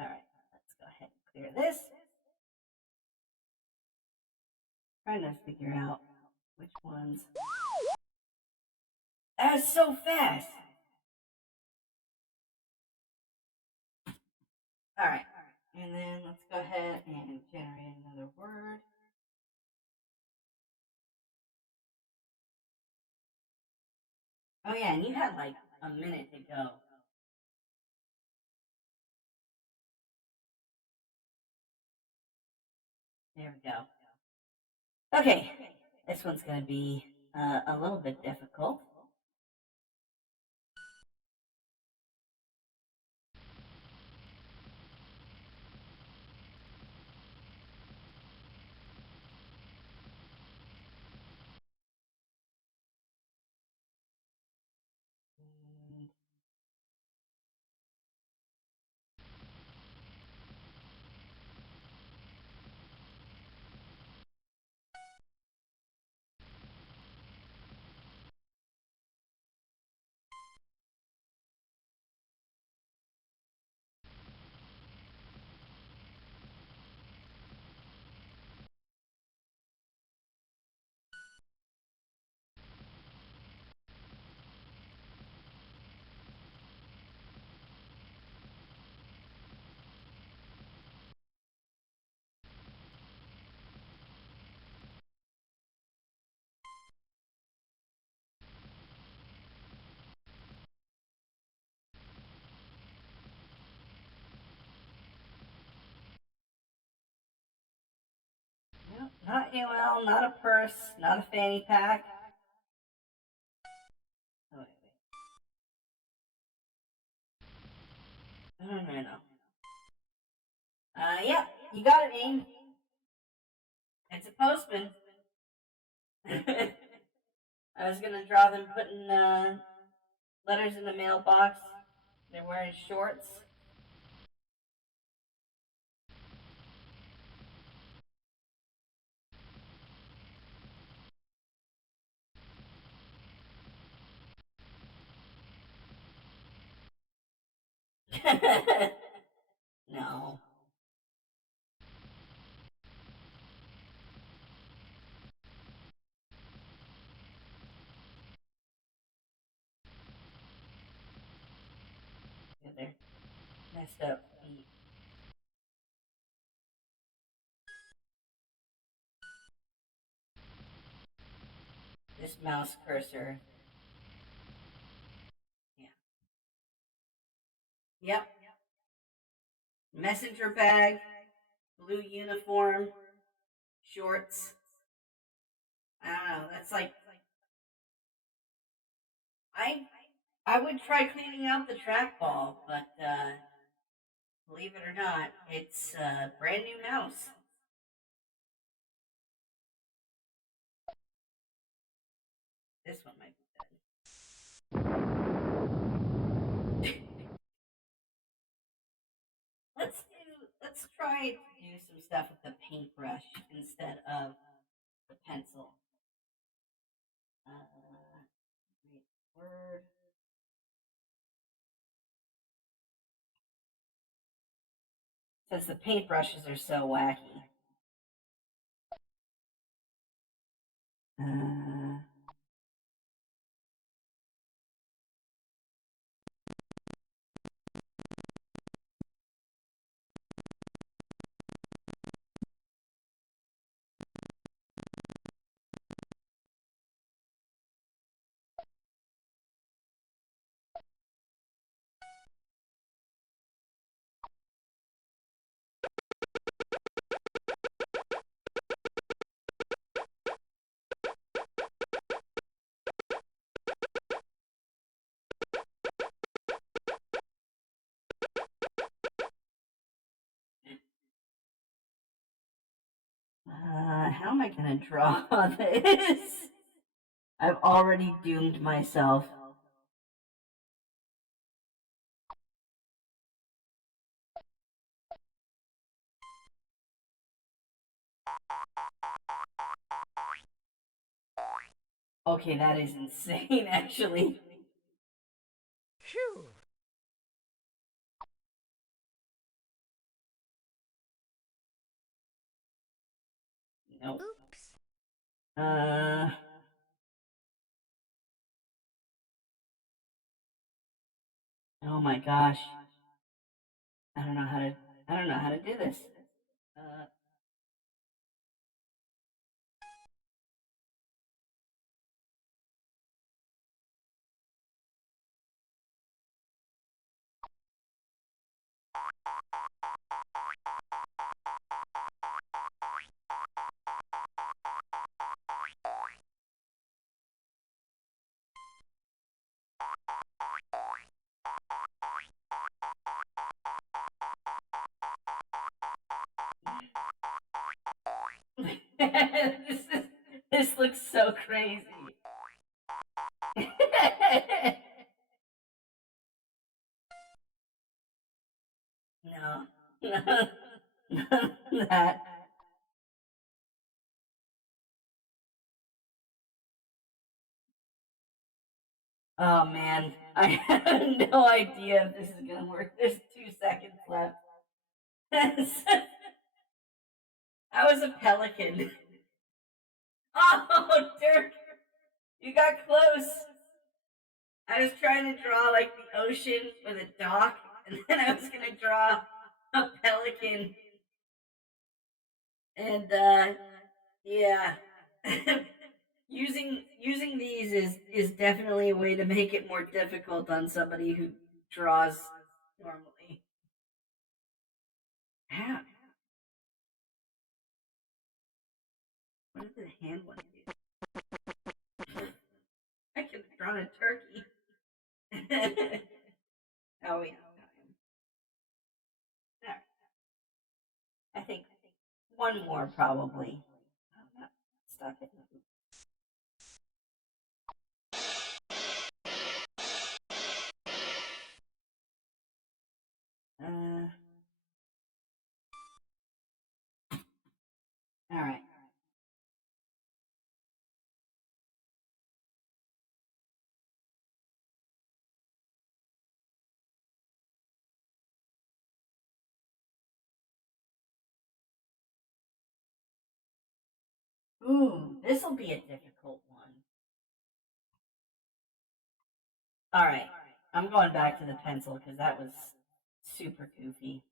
Alright, let's go ahead and clear this. Trying to figure out which ones. That was so fast. Alright, and then let's go ahead and generate another word. Oh yeah, and you had like a minute to go. There we go. Okay, this one's going to be a little bit difficult. Okay, well, not a purse, not a fanny pack. Oh, wait. No. Yep, you got it, Aim. It's a postman. I was gonna draw them putting letters in the mailbox. They're wearing shorts. No. Yeah, they're messed up feet. This mouse cursor. Yeah. Yep. Messenger bag, blue uniform, shorts. I don't know. That's like I would try cleaning out the trackball, but believe it or not, it's a brand new mouse. This one might be good. Let's try to do some stuff with the paintbrush instead of the pencil. Word. Since the paintbrushes are so wacky. How am I gonna draw this? I've already doomed myself. Okay, that is insane, actually. Phew. Nope. Oops. Oh my gosh. I don't know how to do this. This looks so crazy. No. That. Oh man, I have no idea if this is gonna work. There's 2 seconds left. That was a pelican. Oh, Dirk, you got close. I was trying to draw like the ocean or the dock, and then I was gonna draw a pelican. And yeah. using these is definitely a way to make it more difficult on somebody who draws normally. How? a hand one, dude. I could have drawn a turkey. Oh, we have time. All right. I think one more probably. Oh, no, stop it. All right. Ooh, this will be a difficult one. All right. I'm going back to the pencil because that was super goofy.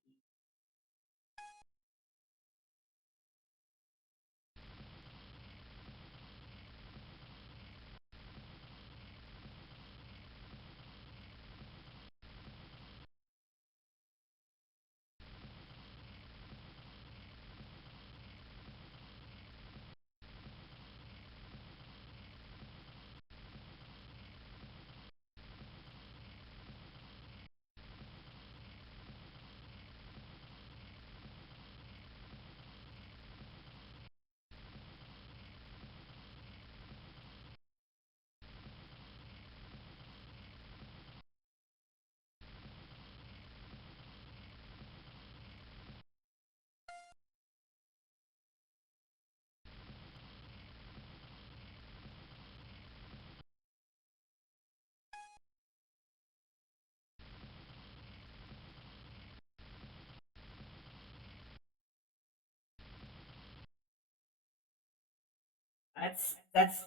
That's.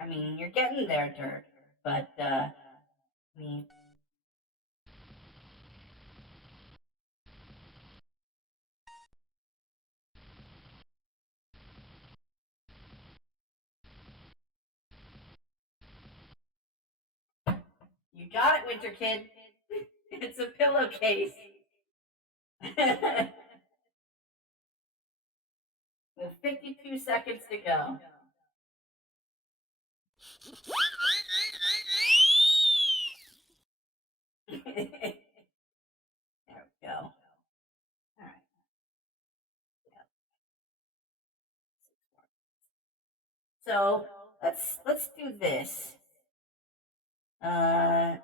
I mean, you're getting there, Dirk. But I mean, you got it, Winter Kid. It's a pillowcase. With 52 seconds to go. There we go. All right. So let's do this. Let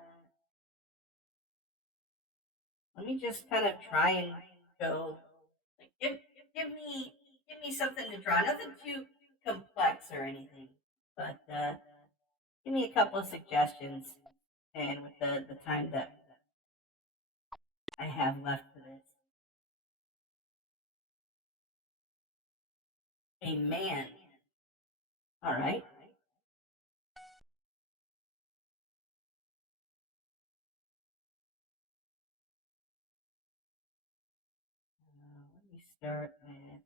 me just kind of try and go. Like, give me something to draw. Nothing too complex or anything, but give me a couple of suggestions. And with the time that I have left for this, a man. All right. Let me start with.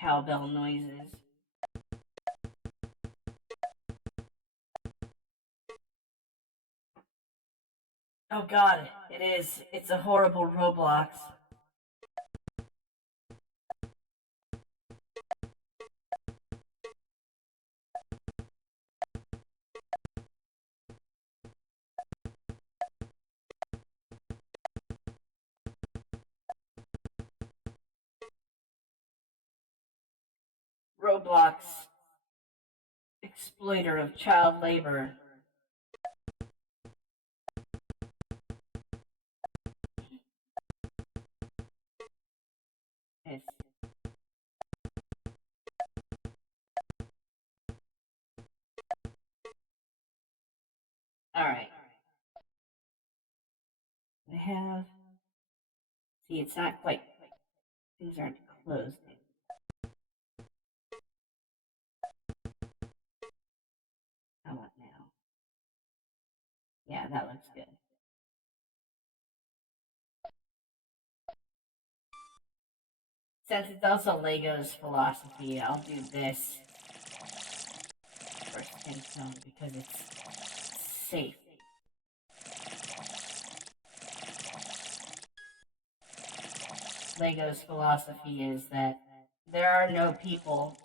cowbell noises. Oh god, it is. It's a horrible Roblox. Roblox, exploiter of child labor. Yes. Alright. I have... See, it's not quite... Things aren't closed. How about now? Yeah, that looks good. Since it's also Lego's philosophy, I'll do this for skin tone because it's safe. Lego's philosophy is that there are no people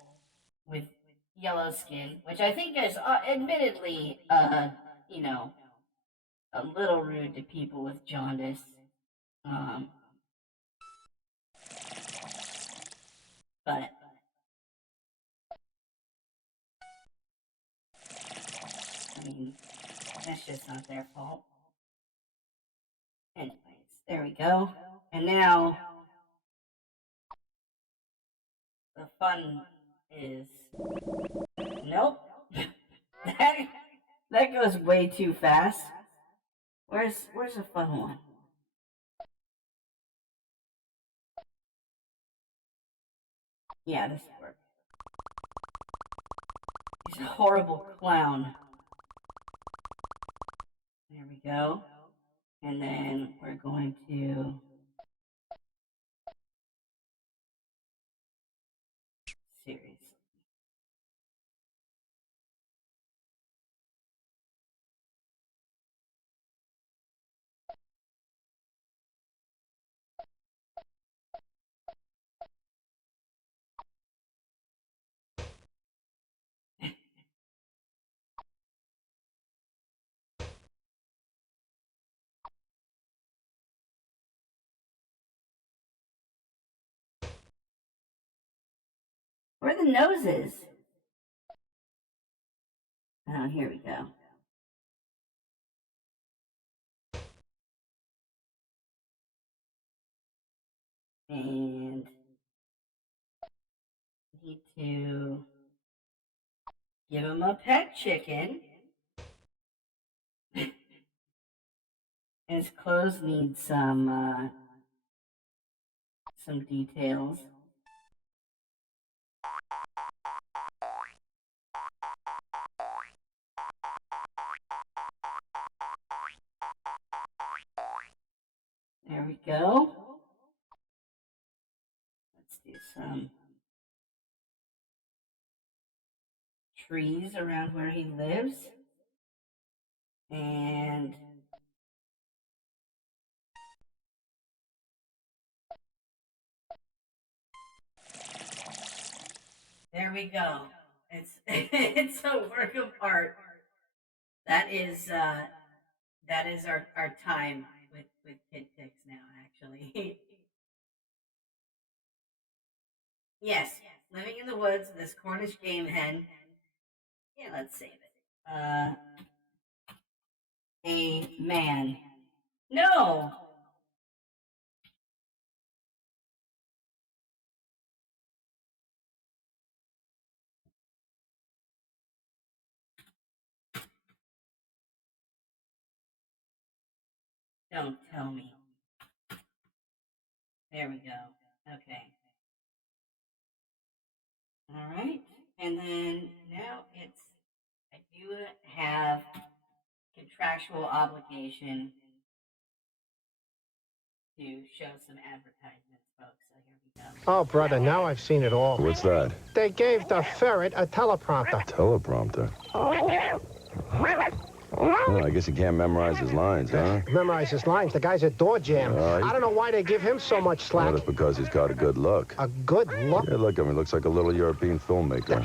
with yellow skin, which I think is admittedly, you know, a little rude to people with jaundice. But I mean, that's just not their fault. Anyways, there we go. And now the fun is... Nope. that goes way too fast. Where's the fun one? Yeah, this works. He's a horrible clown. There we go. And then we're going to... Seriously. Where are the noses? Oh, here we go. And need to give him a pet chicken. And his clothes need some details. There we go. Let's do some trees around where he lives. And there we go. It's it's a work of art. That is our time with Kid Tix now, actually. Yes, living in the woods, this Cornish game hen. Yeah, let's save it. A man. No! Don't tell me. There we go. Okay. Alright. And then now I do have contractual obligation to show some advertisements, folks. So here we Oh, brother, now I've seen it all. What's that? They gave the ferret a teleprompter. Teleprompter. Well, I guess he can't memorize his lines, huh? Memorize his lines. The guy's a door jam. I don't know why they give him so much slack. Well, that's because he's got a good look. A good look? Yeah, look at him. He looks like a little European filmmaker.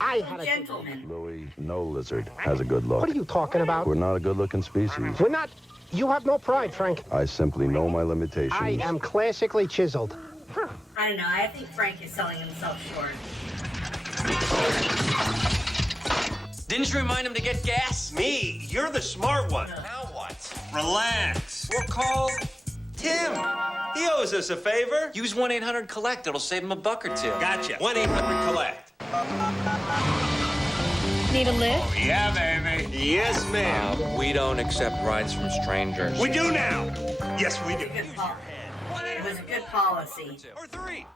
I had a gentleman. Louis, no lizard, has a good look. What are you talking about? We're not a good-looking species. We're not. You have no pride, Frank. I simply know my limitations. I am classically chiseled. I don't know. I think Frank is selling himself short. Didn't you remind him to get gas? Me? You're the smart one. Now what? Relax. We're called Tim. He owes us a favor. Use 1-800-COLLECT. It'll save him $1 or $2. Gotcha. 1-800-COLLECT. Need a lift? Oh, yeah, baby. Yes, ma'am. We don't accept rides from strangers. We do now. Yes, we do. It was a good policy. Or 3.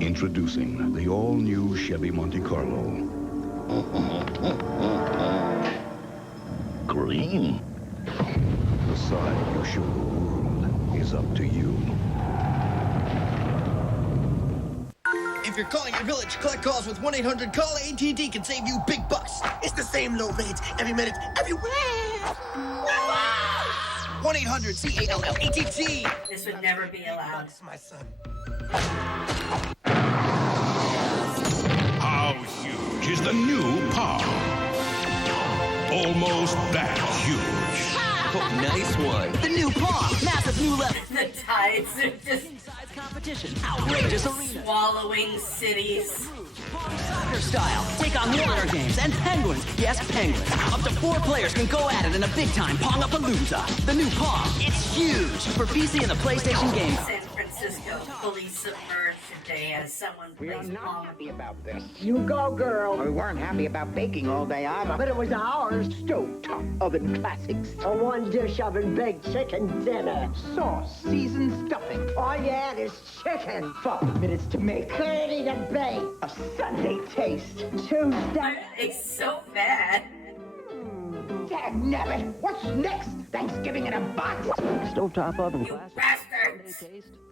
Introducing the all-new Chevy Monte Carlo. Green. The side you show the world is up to you. If you're calling your village, collect calls with 1-800-CALL. AT&T can save you big bucks. It's the same low rates every minute, everywhere. 1-800-CALL-ATT. This would never be allowed. My son. How huge is the new Paw? Almost that huge. Oh, nice one. The new Paw. Massive new level. The tides are just competition. Outrageous arena. swallowing cities. Soccer style. Take on water games and penguins. Yes, penguins. Up to 4 players can go at it in a big-time Pong-a-Palooza. The new Paw. It's huge for PC and the PlayStation game. San Francisco fully submerged today as someone plays Pong. Happy about this. You go, girl. We weren't happy about baking all day either. But it was ours. Stovetop oven classics. A one-dish oven-baked chicken dinner. Sauce, seasoned stuffing. All you add is chicken. 5 minutes to make. 30 to bake. A Sunday taste. Tuesday. It's so bad. Dagnabbit. What's next? Thanksgiving in a box? Stovetop oven classics. Bastards.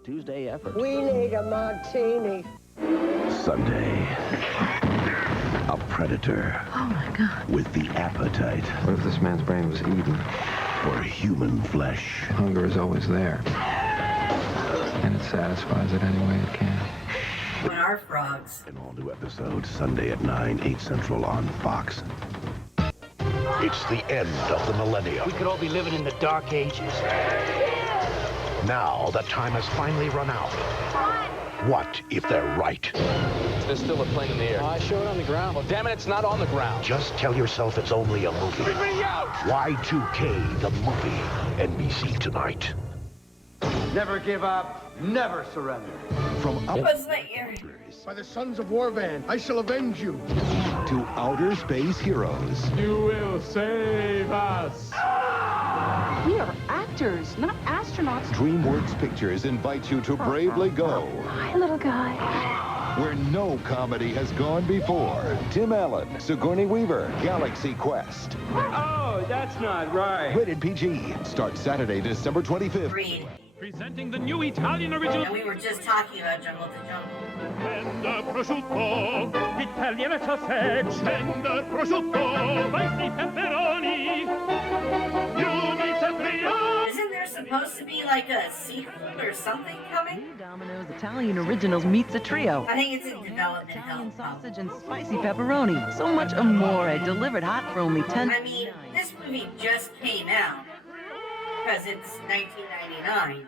Tuesday effort. We need a martini. Sunday. A predator. Oh, my God. With the appetite. What if this man's brain was eaten? For human flesh. Hunger is always there. And it satisfies it any way it can. When our frogs. An all-new episode, Sunday at 9, 8 Central on Fox. It's the end of the millennium. We could all be living in the dark ages. Now the time has finally run out. What if they're right? There's still a plane in the air. I showed it on the ground. Well, damn it, it's not on the ground. Just tell yourself it's only a movie. Freak me out! Y2K, the movie. NBC tonight. Never give up, never surrender. From up Buzz Lightyear. By the sons of Warvan, I shall avenge you. to outer space heroes. You will save us. We are actors, not astronauts. DreamWorks Pictures invites you to bravely go Hi, little guy. where no comedy has gone before. Tim Allen, Sigourney Weaver, Galaxy Quest. Oh, that's not right. Rated PG. Starts Saturday, December 25th. Read. Presenting the new Italian original. And we were just talking about Jungle to Jungle. Tender prosciutto, Italian sausage. Tender prosciutto, spicy pepperoni. Isn't there supposed to be like a sequel or something coming? Domino's Italian Originals meets a trio. I think it's in development hell. Italian sausage and spicy pepperoni. So much amore delivered hot for only $10. I mean, this movie just came out because it's 1999.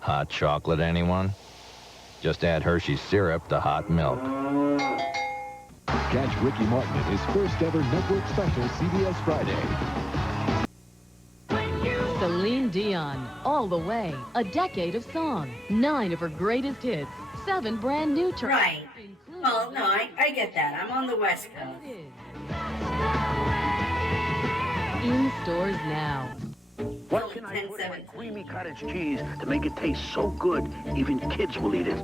Hot chocolate, anyone? Just add Hershey's syrup to hot milk. Catch Ricky Martin at his first ever network special, CBS Friday. Celine Dion, All the Way, a decade of song, 9 of her greatest hits, 7 brand new tracks. Right. Well, no, I get that. I'm on the West Coast. stores now. What can I put in my creamy cottage cheese to make it taste so good even kids will eat it?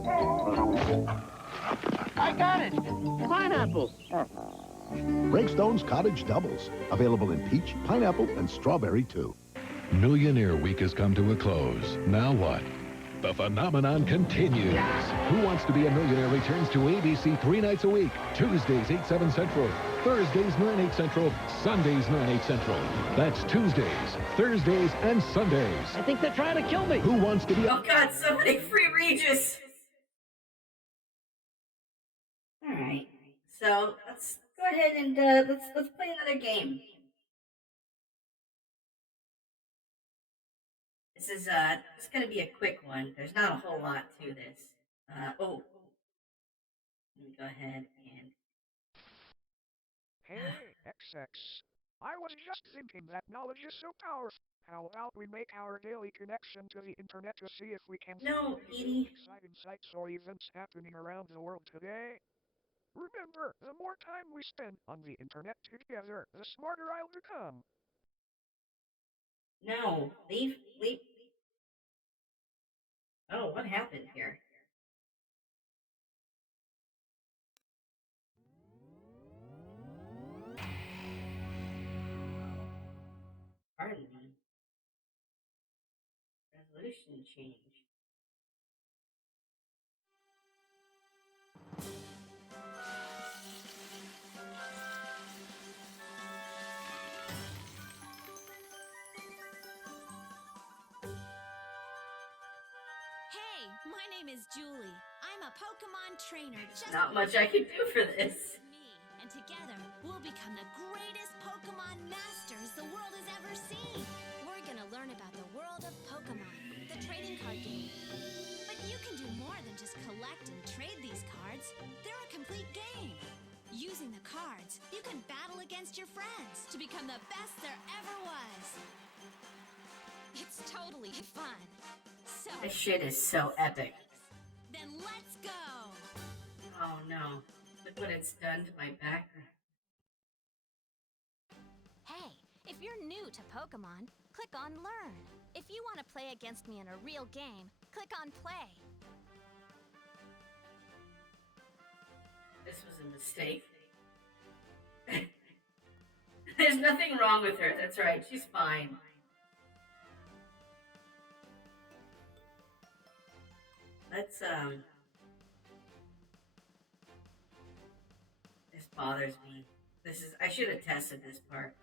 I got it! Pineapple! Breakstone's Cottage Doubles. Available in peach, pineapple, and strawberry, too. Millionaire Week has come to a close. Now what? The phenomenon continues. Who Wants to Be a Millionaire returns to ABC 3 nights a week. Tuesdays, 8, 7 Central. Thursdays, 9, 8 Central. Sundays, 9, 8 Central. That's Tuesdays, Thursdays, and Sundays. I think they're trying to kill me. Who Wants to Be Oh god, so many free Regis! Alright, so let's go ahead and let's play another game. This is it's gonna be a quick one. There's not a whole lot to this. Let me go ahead and Hey, XX. I was just thinking that knowledge is so powerful. How about we make our daily connection to the internet to see if we can No, find any Edie. exciting sites or events happening around the world today? Remember, the more time we spend on the internet together, the smarter I'll become. no, leave. Oh, what happened here? Pardon me. Resolution change. Hey, my name is Julie. I'm a Pokemon trainer. There's not much I can do for this. Me, and together we'll become the greatest Pokemon masters the world has ever seen. We're gonna learn about the world of Pokemon, the trading card game. But you can do more than just collect and trade these cards. They're a complete game. Using the cards, you can battle against your friends to become the best there ever was. It's totally fun. So This shit is so epic. then let's go. Oh no. Look what it's done to my background. Hey, if you're new to Pokemon, click on Learn. If you want to play against me in a real game, click on Play. This was a mistake. There's nothing wrong with her. That's right. She's fine. Let's, this bothers me. I should have tested this part.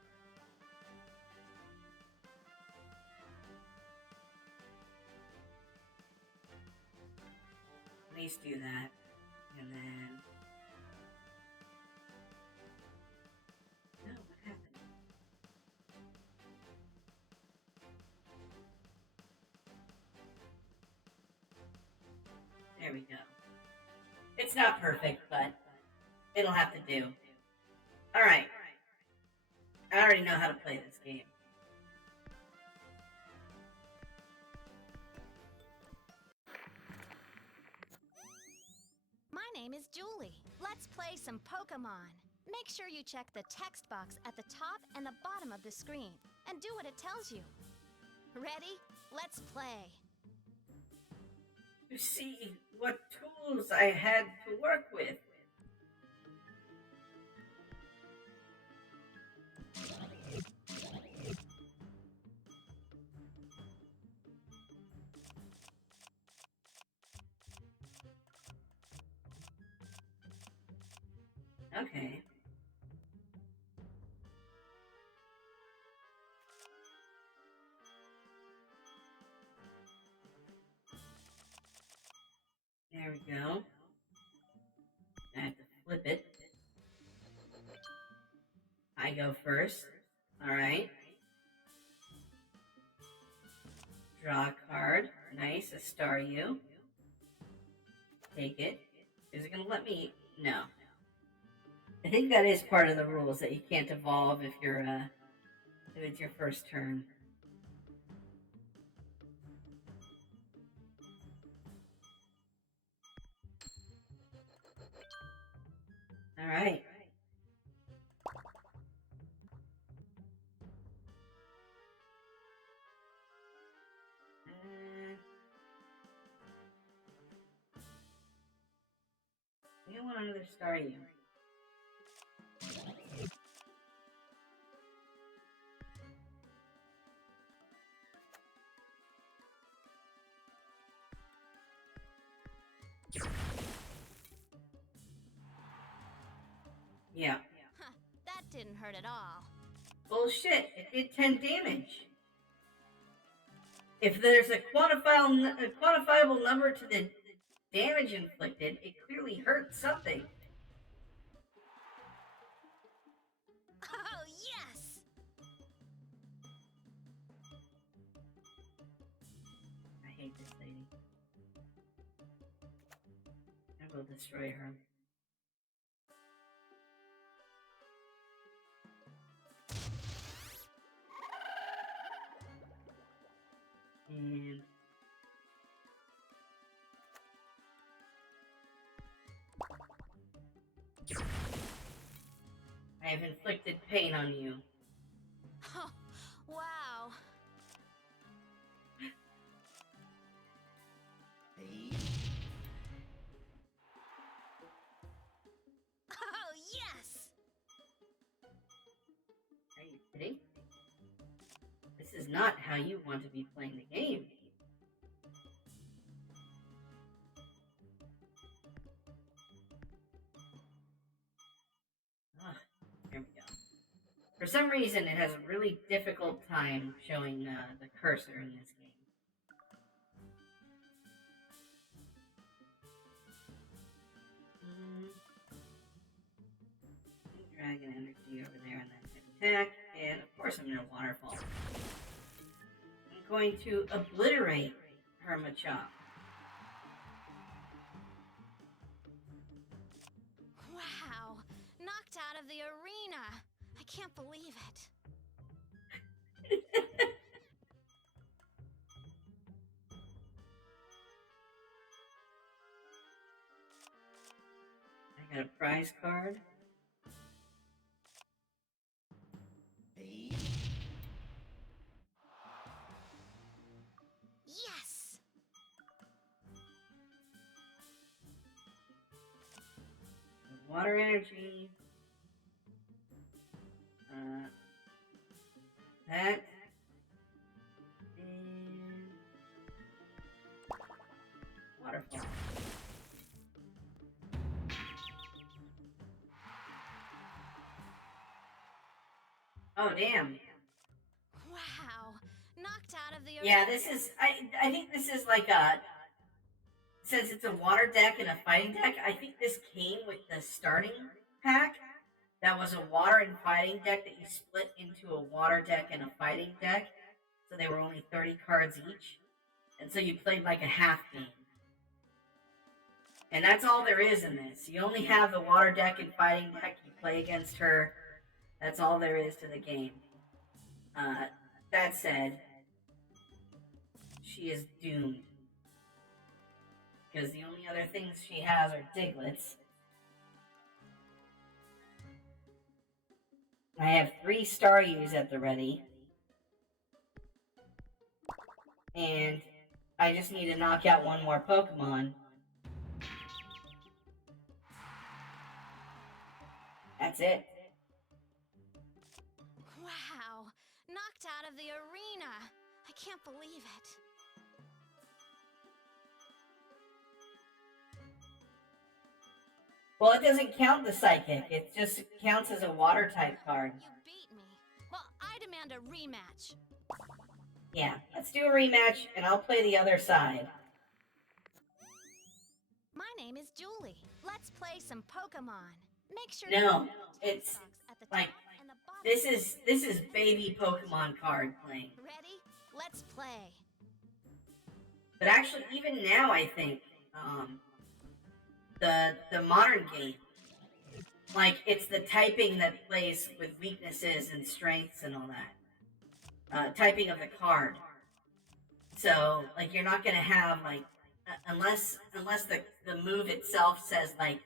At least do that. And then... No, what happened? There we go. It's not perfect, but it'll have to do. Alright. I already know how to play this game. My name is Julie. Let's play some Pokemon. Make sure you check the text box at the top and the bottom of the screen and do what it tells you. Ready? Let's play. To see what tools I had to work with. Okay. There we go. I have to flip it. I go first. Alright. Draw a card. Nice, a Staryu. Take it. Is it gonna let me? No. I think that is part of the rules, that you can't evolve if you're, if it's your first turn. Alright. want another star you. Yeah. Huh, that didn't hurt at all. Bullshit, it did 10 damage. If there's a quantifiable number to the damage inflicted, it clearly hurt something. Oh, yes! I hate this lady. I will destroy her. And I have inflicted pain on you. Oh, wow. Oh, yes! Are you kidding? This is not how you want to be playing the game. Ugh, here we go. For some reason, it has a really difficult time showing the cursor in this game. Dragon energy over there and then attack, and of course I'm gonna waterfall. I'm going to obliterate her Machop. Wow, knocked out of the arena. I can't believe it. I got a prize card. Yes! Water energy. That. And waterfall. Oh, damn. Wow, knocked out of the arena. Yeah, this is, I think this is like a, since it's a water deck and a fighting deck, I think this came with the starting pack. That was a water and fighting deck that you split into a water deck and a fighting deck. So they were only 30 cards each. And so you played like a half game. And that's all there is in this. You only have the water deck and fighting deck. You play against her. That's all there is to the game. That said, she is doomed. Because the only other things she has are Diglets. I have 3 Staryus at the ready. And I just need to knock out one more Pokemon. That's it. Wow, knocked out of the arena. I can't believe it. Well, it doesn't count the Psychic. It just counts as a water type card. You beat me. Well, I demand a rematch. Yeah, let's do a rematch, and I'll play the other side. My name is Julie. Let's play some Pokemon. Make sure No, to it's at the like top and the bottom. this is baby Pokemon card playing. Ready? Let's play. But actually, even now, I think the modern game, like it's the typing that plays with weaknesses and strengths and all that. Typing of the card. So like you're not gonna have like unless the move itself says like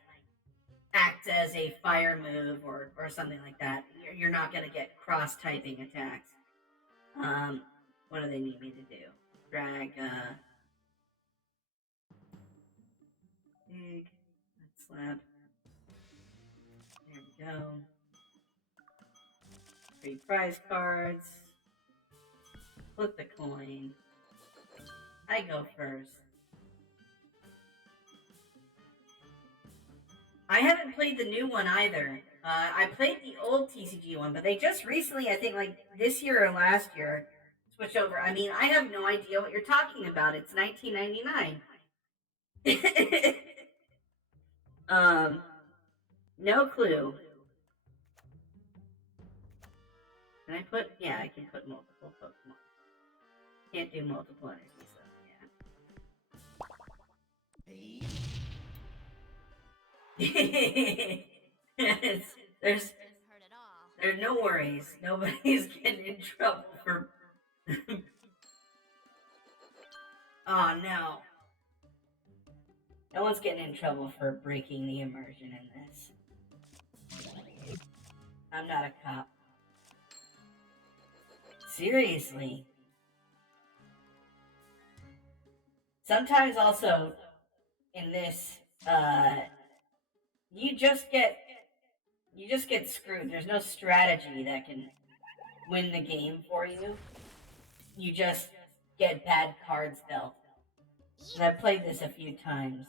act as a fire move or something like that, you're not gonna get cross typing attacks. What do they need me to do? Drag big slap go. Free prize cards. Flip the coin. I go first. I haven't played the new one either. I played the old TCG one, but they just recently, I think like this year or last year, switched over. I mean, I have no idea what you're talking about. It's 1999. No clue. Can I put? Yeah, I can put multiple Pokemon. Can't do multiple energy, so yeah. There's no worries. Nobody's getting in trouble for. Oh no. No one's getting in trouble for breaking the immersion in this. I'm not a cop. Seriously. Sometimes also in this, you just get screwed. There's no strategy that can win the game for you. You just get bad cards dealt. And I've played this a few times.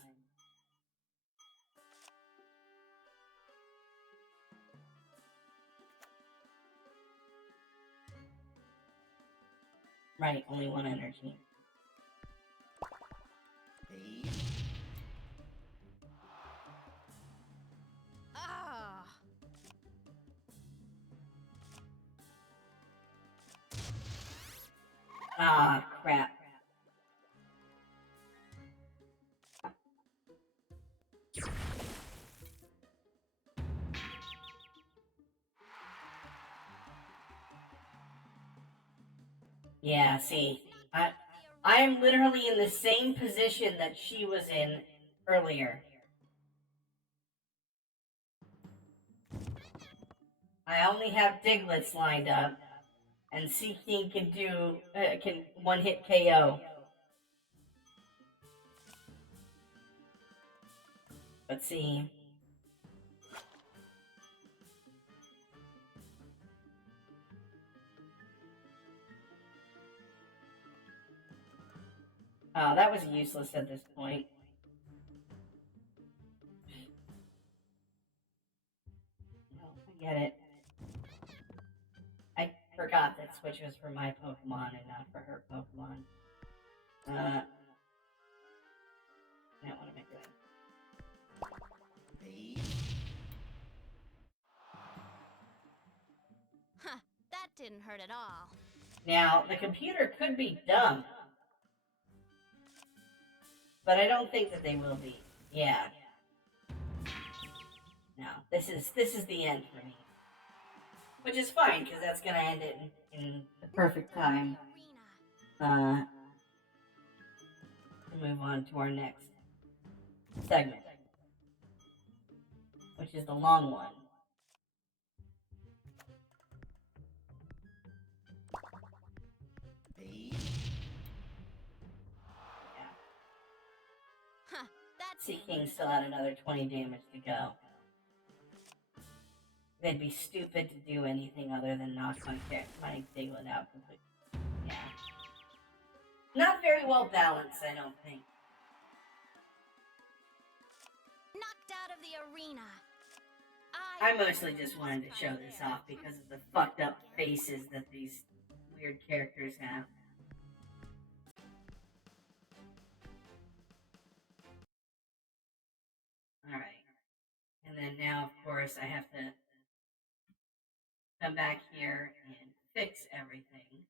Right, only one energy. Ah, crap. Yeah, see, I am literally in the same position that she was in earlier. I only have Diglets lined up, and Seaking can do can one-hit KO. Let's see. Oh, that was useless at this point. No, I get it. I forgot that Switch was for my Pokemon and not for her Pokemon. I don't want to make that. Huh, that didn't hurt at all. Now, the computer could be dumb. But I don't think that they will be. Yeah. No, this is the end for me. Which is fine, because that's going to end it in the perfect time. To move on to our next segment. Which is the long one. Seaking still had another 20 damage to go. They'd be stupid to do anything other than knock my Diglett out completely. Yeah. Not very well balanced, I don't think. Knocked out of the arena. I mostly just wanted to show this off because of the fucked up faces that these weird characters have. Alright. And then now, of course, I have to come back here and fix everything.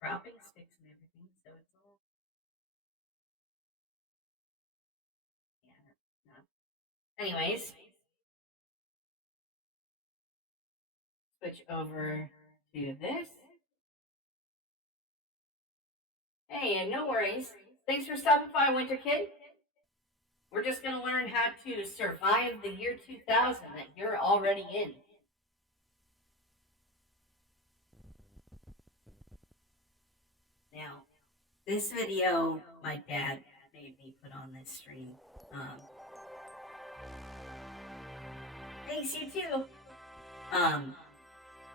Dropping sticks and everything, so it's all. Yeah, no. Anyways, switch over to this. Hey, no worries. Thanks for stopping by, Winter Kid. We're just going to learn how to survive the year 2000 that you're already in. Now, this video my dad made me put on this stream. Thanks, you too.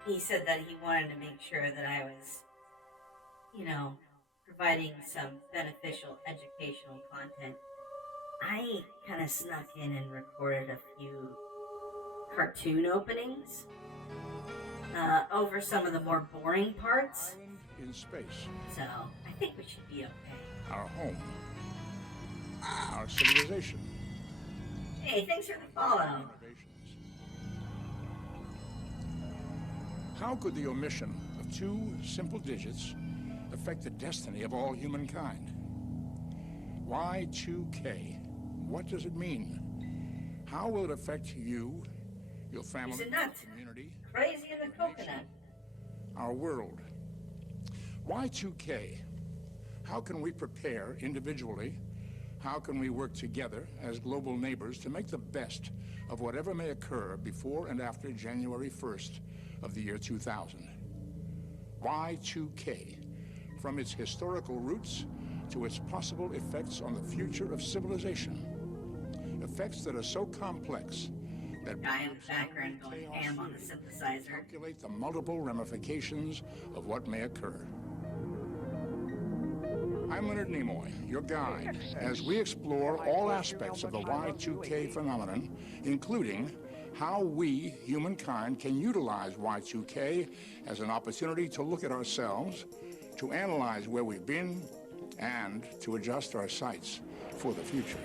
He said that he wanted to make sure that I was, you know, providing some beneficial educational content. I kind of snuck in and recorded a few cartoon openings over some of the more boring parts. In space. So, I think we should be okay. Our home. Our civilization. Hey, thanks for the follow. How could the omission of 2 simple digits affect the destiny of all humankind? Y2K. What does it mean? How will it affect you, your family, your community, crazy in the coconut, our world? Y2K. How can we prepare individually? How can we work together as global neighbors to make the best of whatever may occur before and after January 1st of the year 2000? Y2K. From its historical roots to its possible effects on the future of civilization. Effects that are so complex that guy in the background going ham on the synthesizer. Calculate the multiple ramifications of what may occur. I'm Leonard Nimoy, your guide, as we explore all aspects of the Y2K phenomenon, including how we, humankind, can utilize Y2K as an opportunity to look at ourselves, to analyze where we've been, and to adjust our sights for the future.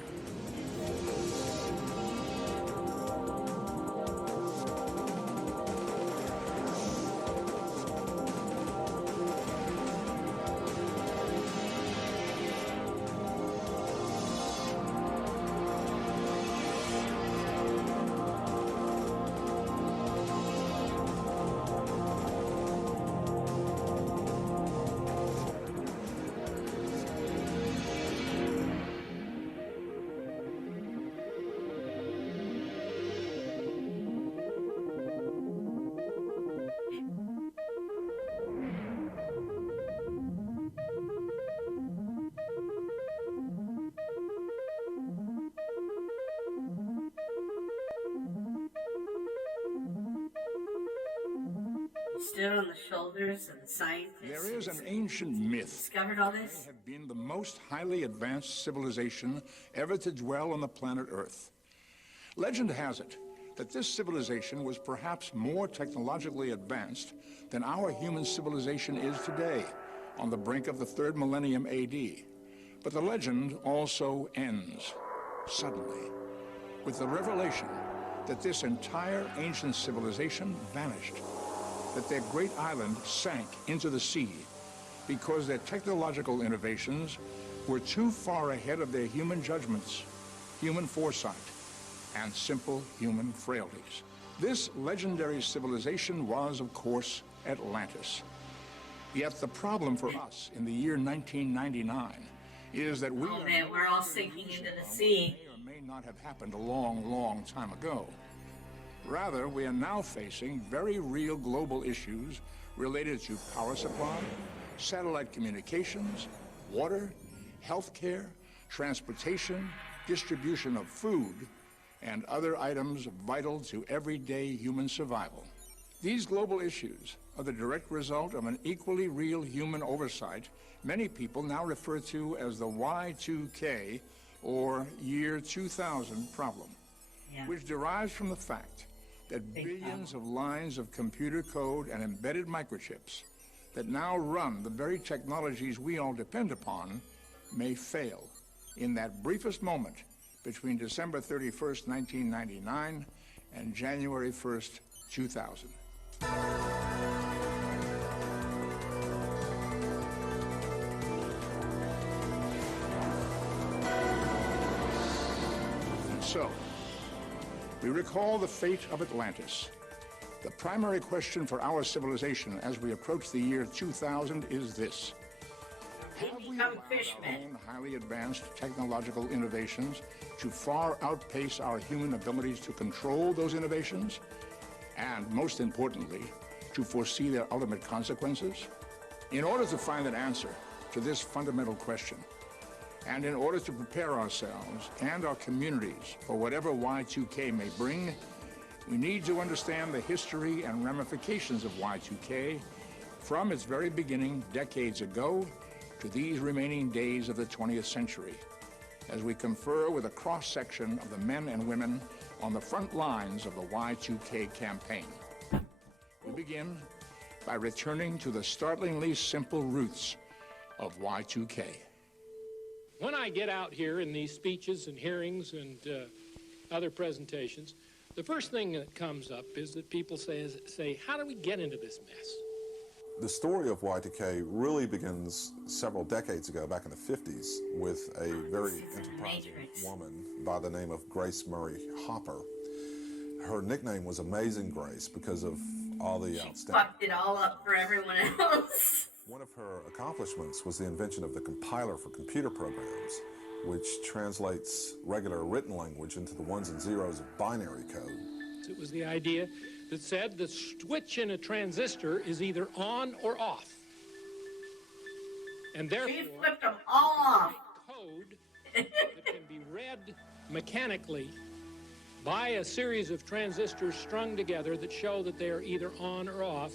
Stood on the shoulders of the scientists. There is an ancient myth discovered all this. They have been the most highly advanced civilization ever to dwell on the planet Earth. Legend has it that this civilization was perhaps more technologically advanced than our human civilization is today, on the brink of the 3rd millennium AD. But the legend also ends, suddenly, with the revelation that this entire ancient civilization vanished, that their great island sank into the sea because their technological innovations were too far ahead of their human judgments, human foresight, and simple human frailties. This legendary civilization was, of course, Atlantis. Yet the problem for us in the year 1999 is that we're all sinking into the sea. May or may not have happened a long, long time ago. Rather, we are now facing very real global issues related to power supply, satellite communications, water, healthcare, transportation, distribution of food, and other items vital to everyday human survival. These global issues are the direct result of an equally real human oversight many people now refer to as the Y2K, or Year 2000 problem, which derives from the fact that billions of lines of computer code and embedded microchips that now run the very technologies we all depend upon may fail in that briefest moment between December 31st, 1999 and January 1st, 2000. And so, we recall the fate of Atlantis. The primary question for our civilization as we approach the year 2000 is this: We become fishmen. Own highly advanced technological innovations to far outpace our human abilities to control those innovations, and most importantly, to foresee their ultimate consequences? In order to find an answer to this fundamental question, and in order to prepare ourselves and our communities for whatever Y2K may bring, we need to understand the history and ramifications of Y2K from its very beginning decades ago to these remaining days of the 20th century, as we confer with a cross-section of the men and women on the front lines of the Y2K campaign. We begin by returning to the startlingly simple roots of Y2K. When I get out here in these speeches and hearings and other presentations, the first thing that comes up is that people say, how do we get into this mess? The story of Y2K really begins several decades ago, back in the 50s, with a very enterprising woman by the name of Grace Murray Hopper. Her nickname was Amazing Grace because of all the outstanding... Fucked it all up for everyone else. One of her accomplishments was the invention of the compiler for computer programs, which translates regular written language into the ones and zeros of binary code. It was the idea that said the switch in a transistor is either on or off. And therefore, she flipped them all off. Code that can be read mechanically by a series of transistors strung together that show that they are either on or off,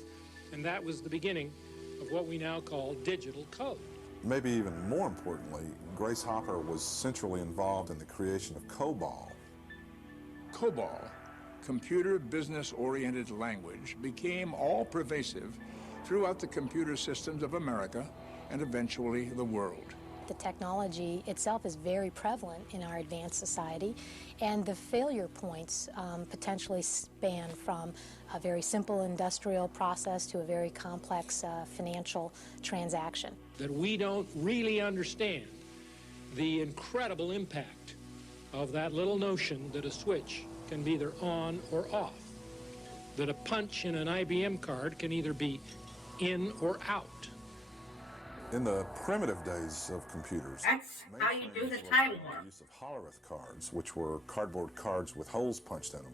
and that was the beginning of what we now call digital code. Maybe even more importantly, Grace Hopper was centrally involved in the creation of COBOL. COBOL, computer business-oriented language, became all-pervasive throughout the computer systems of America and eventually the world. The technology itself is very prevalent in our advanced society, and the failure points potentially span from a very simple industrial process to a very complex financial transaction. That we don't really understand the incredible impact of that little notion that a switch can be either on or off, that a punch in an IBM card can either be in or out. In the primitive days of computers, that's how you do the time warp. The use of Hollerith cards, which were cardboard cards with holes punched in them,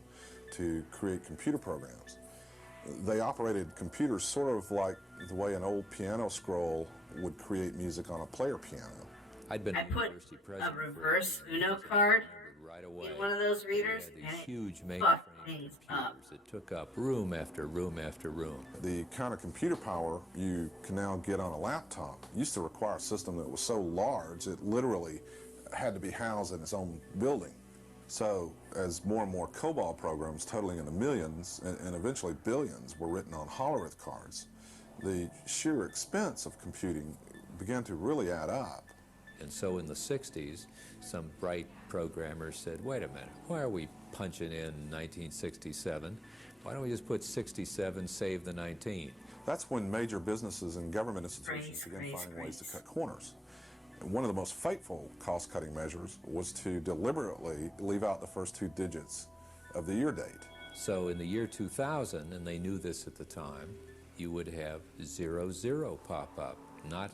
to create computer programs. They operated computers sort of like the way an old piano scroll would create music on a player piano. I put a reverse Uno card right away. In one of those readers, these and huge it fucked things up. It took up room after room after room. The kind of computer power you can now get on a laptop used to require a system that was so large it literally had to be housed in its own building. So as more and more COBOL programs totaling in the millions and eventually billions were written on Hollerith cards, the sheer expense of computing began to really add up. And so in the 60s, some bright programmers said, wait a minute, why are we punching in 1967? Why don't we just put 67, save the 19? That's when major businesses and government institutions began finding ways to cut corners. One of the most fateful cost-cutting measures was to deliberately leave out the first two digits of the year date. So in the year 2000, and they knew this at the time, you would have 00 pop up, not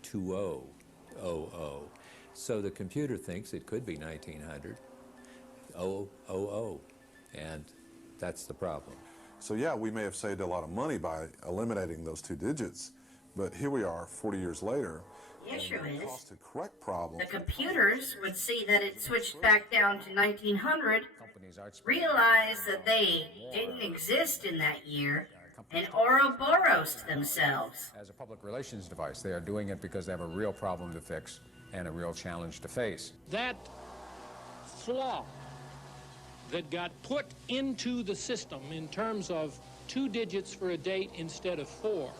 2000. So the computer thinks it could be 1900, 000, and that's the problem. So yeah, we may have saved a lot of money by eliminating those two digits, but here we are 40 years later. The issue is, to correct problems, the computers would see that it switched back down to 1900, realize that they didn't exist in that year, and Ouroboros themselves. As a public relations device, they are doing it because they have a real problem to fix and a real challenge to face. That flaw that got put into the system in terms of 2 digits for a date instead of 4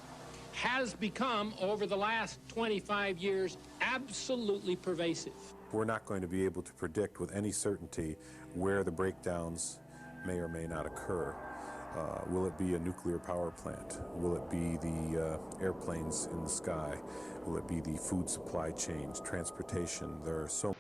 has become, over the last 25 years, absolutely pervasive. We're not going to be able to predict with any certainty where the breakdowns may or may not occur. Will it be a nuclear power plant? Will it be the airplanes in the sky? Will it be the food supply chains, transportation? There are so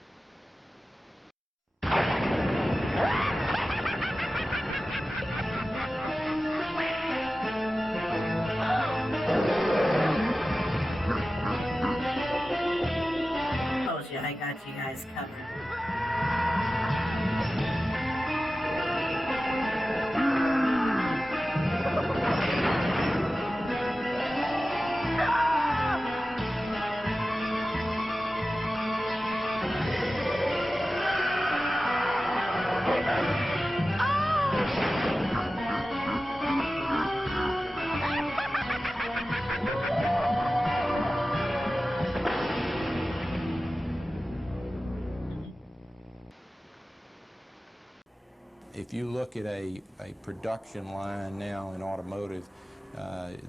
got you guys covered. If you look at a production line now in automotive,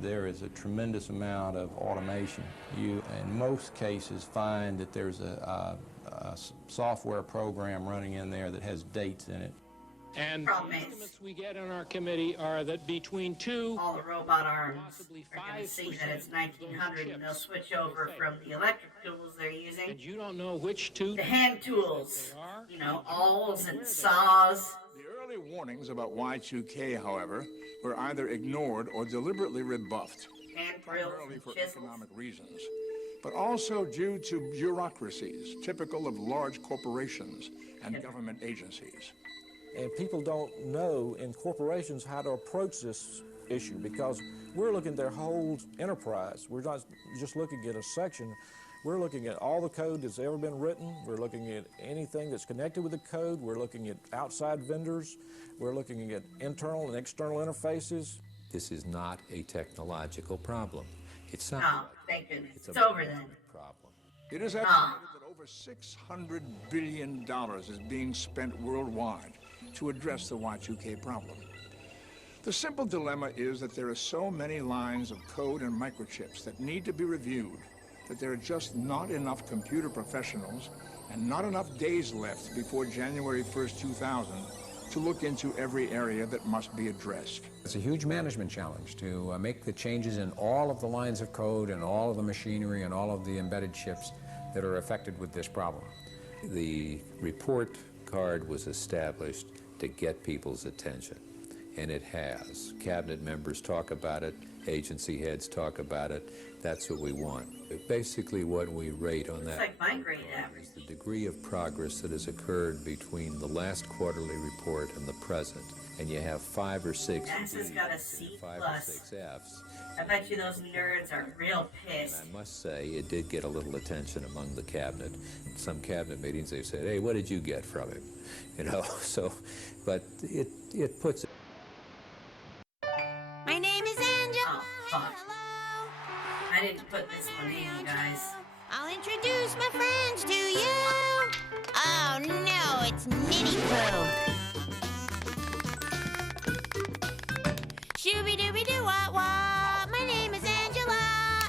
there is a tremendous amount of automation. You, in most cases, find that there's a software program running in there that has dates in it. And the estimates we get on our committee are that between all the robot arms are going to see that it's 1900 and they'll switch over from the electric tools they're using. And you don't know which two. The hand tools, you know, awls and saws. The early warnings about Y2K, however, were either ignored or deliberately rebuffed, primarily for economic reasons, but also due to bureaucracies typical of large corporations and government agencies. And people don't know in corporations how to approach this issue because we're looking at their whole enterprise. We're not just looking at a section. We're looking at all the code that's ever been written. We're looking at anything that's connected with the code. We're looking at outside vendors. We're looking at internal and external interfaces. This is not a technological problem. It's not. Oh, thank goodness. It's over then. Problem. It is estimated that over $600 billion is being spent worldwide to address the Y2K problem. The simple dilemma is that there are so many lines of code and microchips that need to be reviewed that there are just not enough computer professionals and not enough days left before January 1st, 2000 to look into every area that must be addressed. It's a huge management challenge to make the changes in all of the lines of code and all of the machinery and all of the embedded chips that are affected with this problem. The report card was established to get people's attention, and it has. Cabinet members talk about it, agency heads talk about it. That's what we want. Basically what we rate on that It's like my grade average. is the degree of progress that has occurred between the last quarterly report and the present. And you have 5 or 6 NASA's got a C+. 5 or 6 Fs. I bet you those nerds are real pissed. I must say, it did get a little attention among the cabinet. In some cabinet meetings, they've said, hey, what did you get from him? You know, so, but it puts it. My name is Angela. Oh, fuck. I didn't put this one in, you guys. I'll introduce my friends to you. Oh no, it's Nitty Poo. Shooby-dooby-doo-wah-wah. My name is Angela,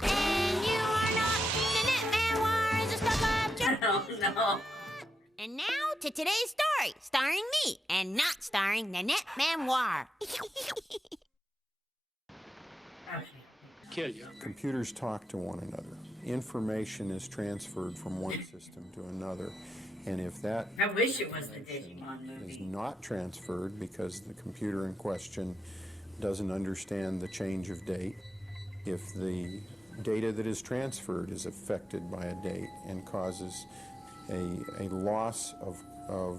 and you are not. Nanette Manwar is a stuck-up Oh, no. And now to today's story, starring me, and not starring Nanette Manwar. Kill you. Computers talk to one another. Information is transferred from one system to another. And if that I wish it was the Digimon movie. is not transferred because the computer in question doesn't understand the change of date, if the data that is transferred is affected by a date and causes a loss of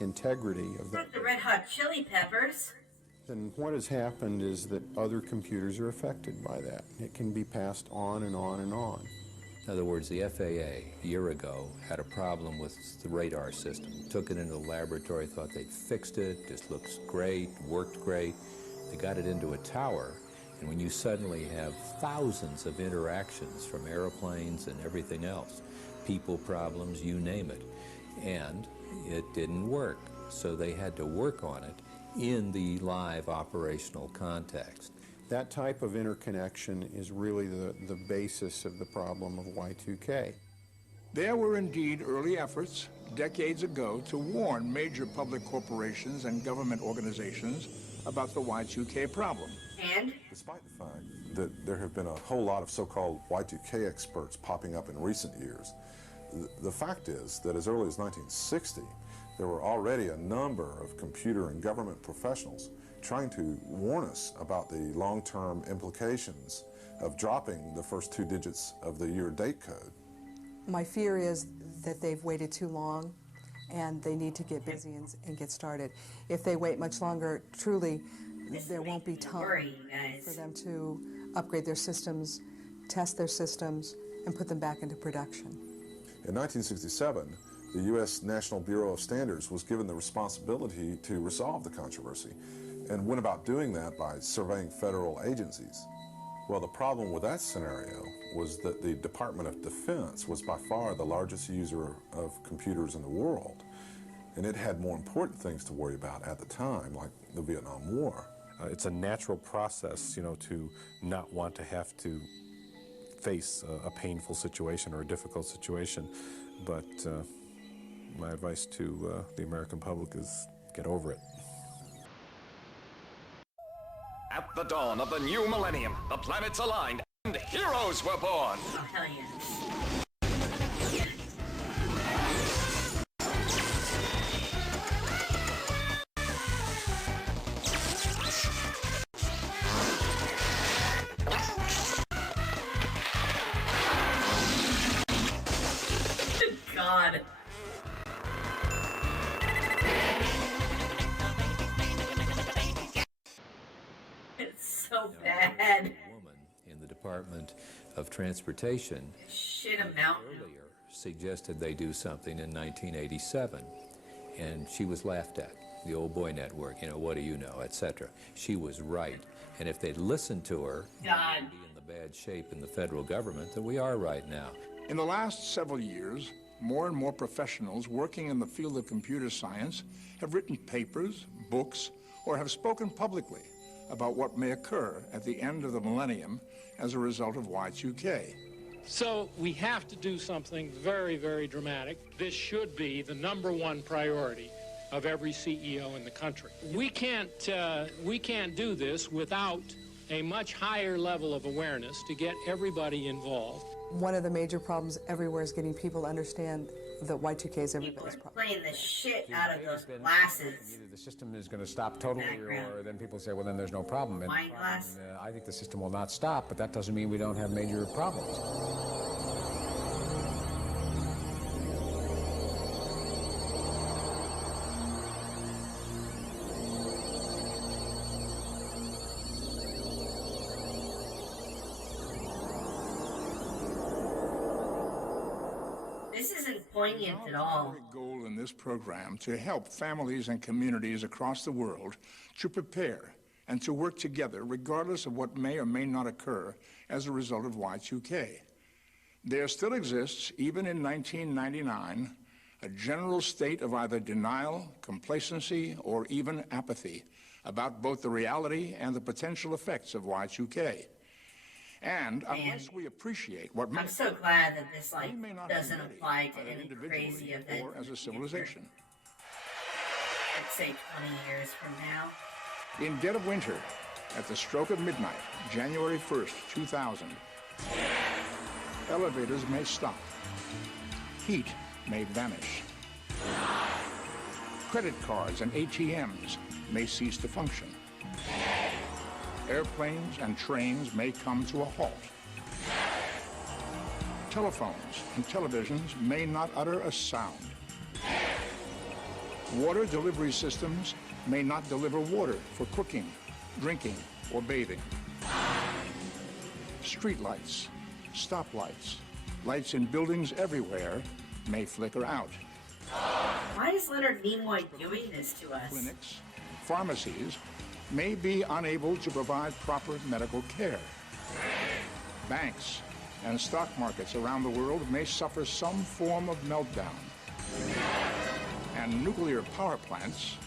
integrity of that, Like the Red Hot Chili Peppers. then what has happened is that other computers are affected by that. It can be passed on and on and on. In other words, the FAA, a year ago, had a problem with the radar system. Took it into the laboratory, thought they'd fixed it, this looks great, worked great. They got it into a tower, and when you suddenly have thousands of interactions from airplanes and everything else, people problems, you name it, and it didn't work. So they had to work on it in the live operational context. That type of interconnection is really the basis of the problem of Y2K. There were indeed early efforts, decades ago, to warn major public corporations and government organizations about the Y2K problem. And? Despite the fact that there have been a whole lot of so-called Y2K experts popping up in recent years, the fact is that as early as 1960, there were already a number of computer and government professionals trying to warn us about the long-term implications of dropping the first 2 digits of the year date code. My fear is that they've waited too long and they need to get busy and get started. If they wait much longer, truly, there won't be time for them to upgrade their systems, test their systems, and put them back into production. In 1967, the U.S. National Bureau of Standards was given the responsibility to resolve the controversy and went about doing that by surveying federal agencies. Well, the problem with that scenario was that the Department of Defense was by far the largest user of computers in the world, and it had more important things to worry about at the time, like the Vietnam War. It's a natural process, you know, to not want to have to face a painful situation or a difficult situation, but my advice to the American public is get over it. At the dawn of the new millennium, the planets aligned and heroes were born. Oh, hell yeah. God. It's so bad. Woman in the Department of Transportation Shit a mountain. earlier suggested they do something in 1987, and she was laughed at. The old boy network, you know, what do you know, etc. She was right, and if they'd listened to her, God, we'd be in the bad shape in the federal government that we are right now. In the last several years, more and more professionals working in the field of computer science have written papers, books, or have spoken publicly about what may occur at the end of the millennium as a result of Y2K. So we have to do something very, very dramatic. This should be the #1 priority of every CEO in the country. We can't do this without a much higher level of awareness to get everybody involved. One of the major problems everywhere is getting people to understand that Y2K is everybody's problem. Playing the shit out of those glasses. Either the system is going to stop totally, or then people say, well, then there's no problem. And Wine glass. I think the system will not stop, but that doesn't mean we don't have major problems. This isn't poignant at all. Goal in this program to help families and communities across the world to prepare and to work together regardless of what may or may not occur as a result of Y2K. There still exists, even in 1999, a general state of either denial, complacency, or even apathy about both the reality and the potential effects of Y2K. And unless we appreciate what I'm so glad that this doesn't apply to any crazy event or as a civilization. Let's say 20 years from now. In dead of winter, at the stroke of midnight, January 1st, 2000, elevators may stop. Heat may vanish. Credit cards and ATMs may cease to function. Airplanes and trains may come to a halt. Telephones and televisions may not utter a sound. Water delivery systems may not deliver water for cooking, drinking, or bathing. Streetlights, stoplights, lights in buildings everywhere may flicker out. Why is Leonard Nimoy doing this to us? Clinics, pharmacies may be unable to provide proper medical care. Banks and stock markets around the world may suffer some form of meltdown. And nuclear power plants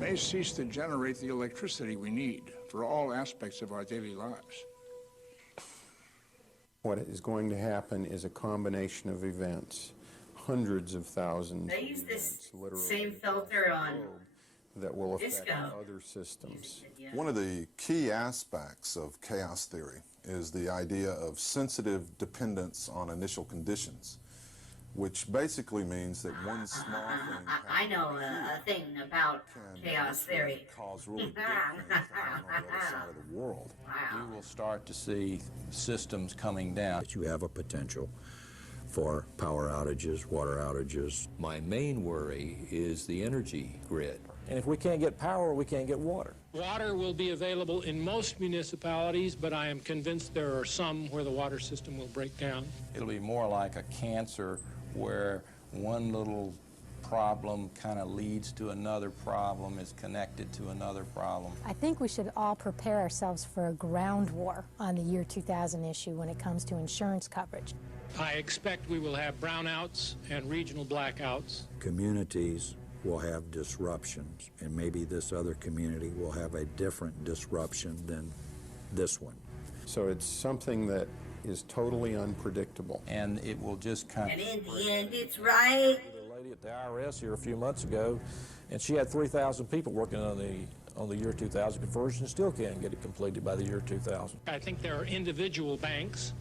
may cease to generate the electricity we need for all aspects of our daily lives. What is going to happen is a combination of events, hundreds of thousands They use this same filter on that will affect Disco. other systems. One of the key aspects of chaos theory is the idea of sensitive dependence on initial conditions. which basically means that one small thing I know a thing about chaos theory. cause really big things to happen on the other side of the world. You will start to see systems coming down. You have a potential for power outages, water outages. My main worry is the energy grid. And if we can't get power, we can't get water. Water will be available in most municipalities, but I am convinced there are some where the water system will break down. It'll be more like a cancer where one little problem kind of leads to another problem, is connected to another problem. I think we should all prepare ourselves for a ground war on the year 2000 issue when it comes to insurance coverage. I expect we will have brownouts and regional blackouts. Communities will have disruptions, and maybe this other community will have a different disruption than this one. So it's something that is totally unpredictable. And it will just kind And in the end, it's right. A lady at the IRS here a few months ago, and she had 3,000 people working on the year 2000 conversion, and still can't get it completed by the year 2000. I think there are individual banks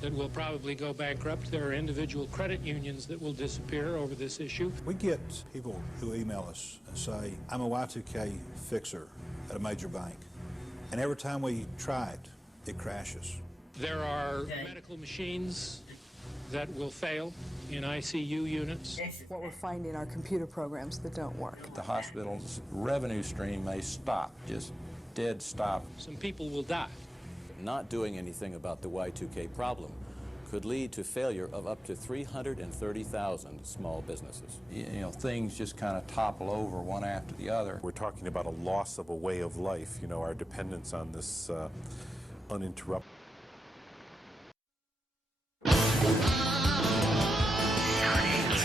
that will probably go bankrupt. There are individual credit unions that will disappear over this issue. We get people who email us and say, I'm a Y2K fixer at a major bank, and every time we try it, it crashes. There are medical machines that will fail in ICU units. What we're finding are computer programs that don't work. The hospital's revenue stream may stop, just dead stop. Some people will die. Not doing anything about the Y2K problem could lead to failure of up to 330,000 small businesses. You know, things just kind of topple over one after the other. We're talking about a loss of a way of life, you know, our dependence on this uninterrupted.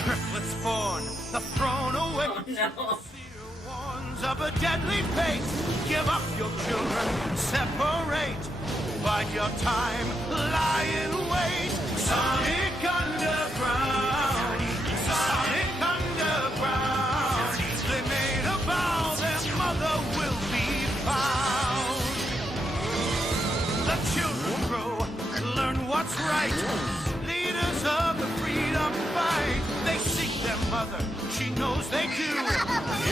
Triplets born, the throne away. Oh, no. Ones of a deadly fate. Give up your children, separate. Bide your time, lie in wait. Sonic Underground, Sonic Underground. They made a vow their mother will be found. The children grow, learn what's right. Leaders of the freedom fight. They seek their mother, she knows they do.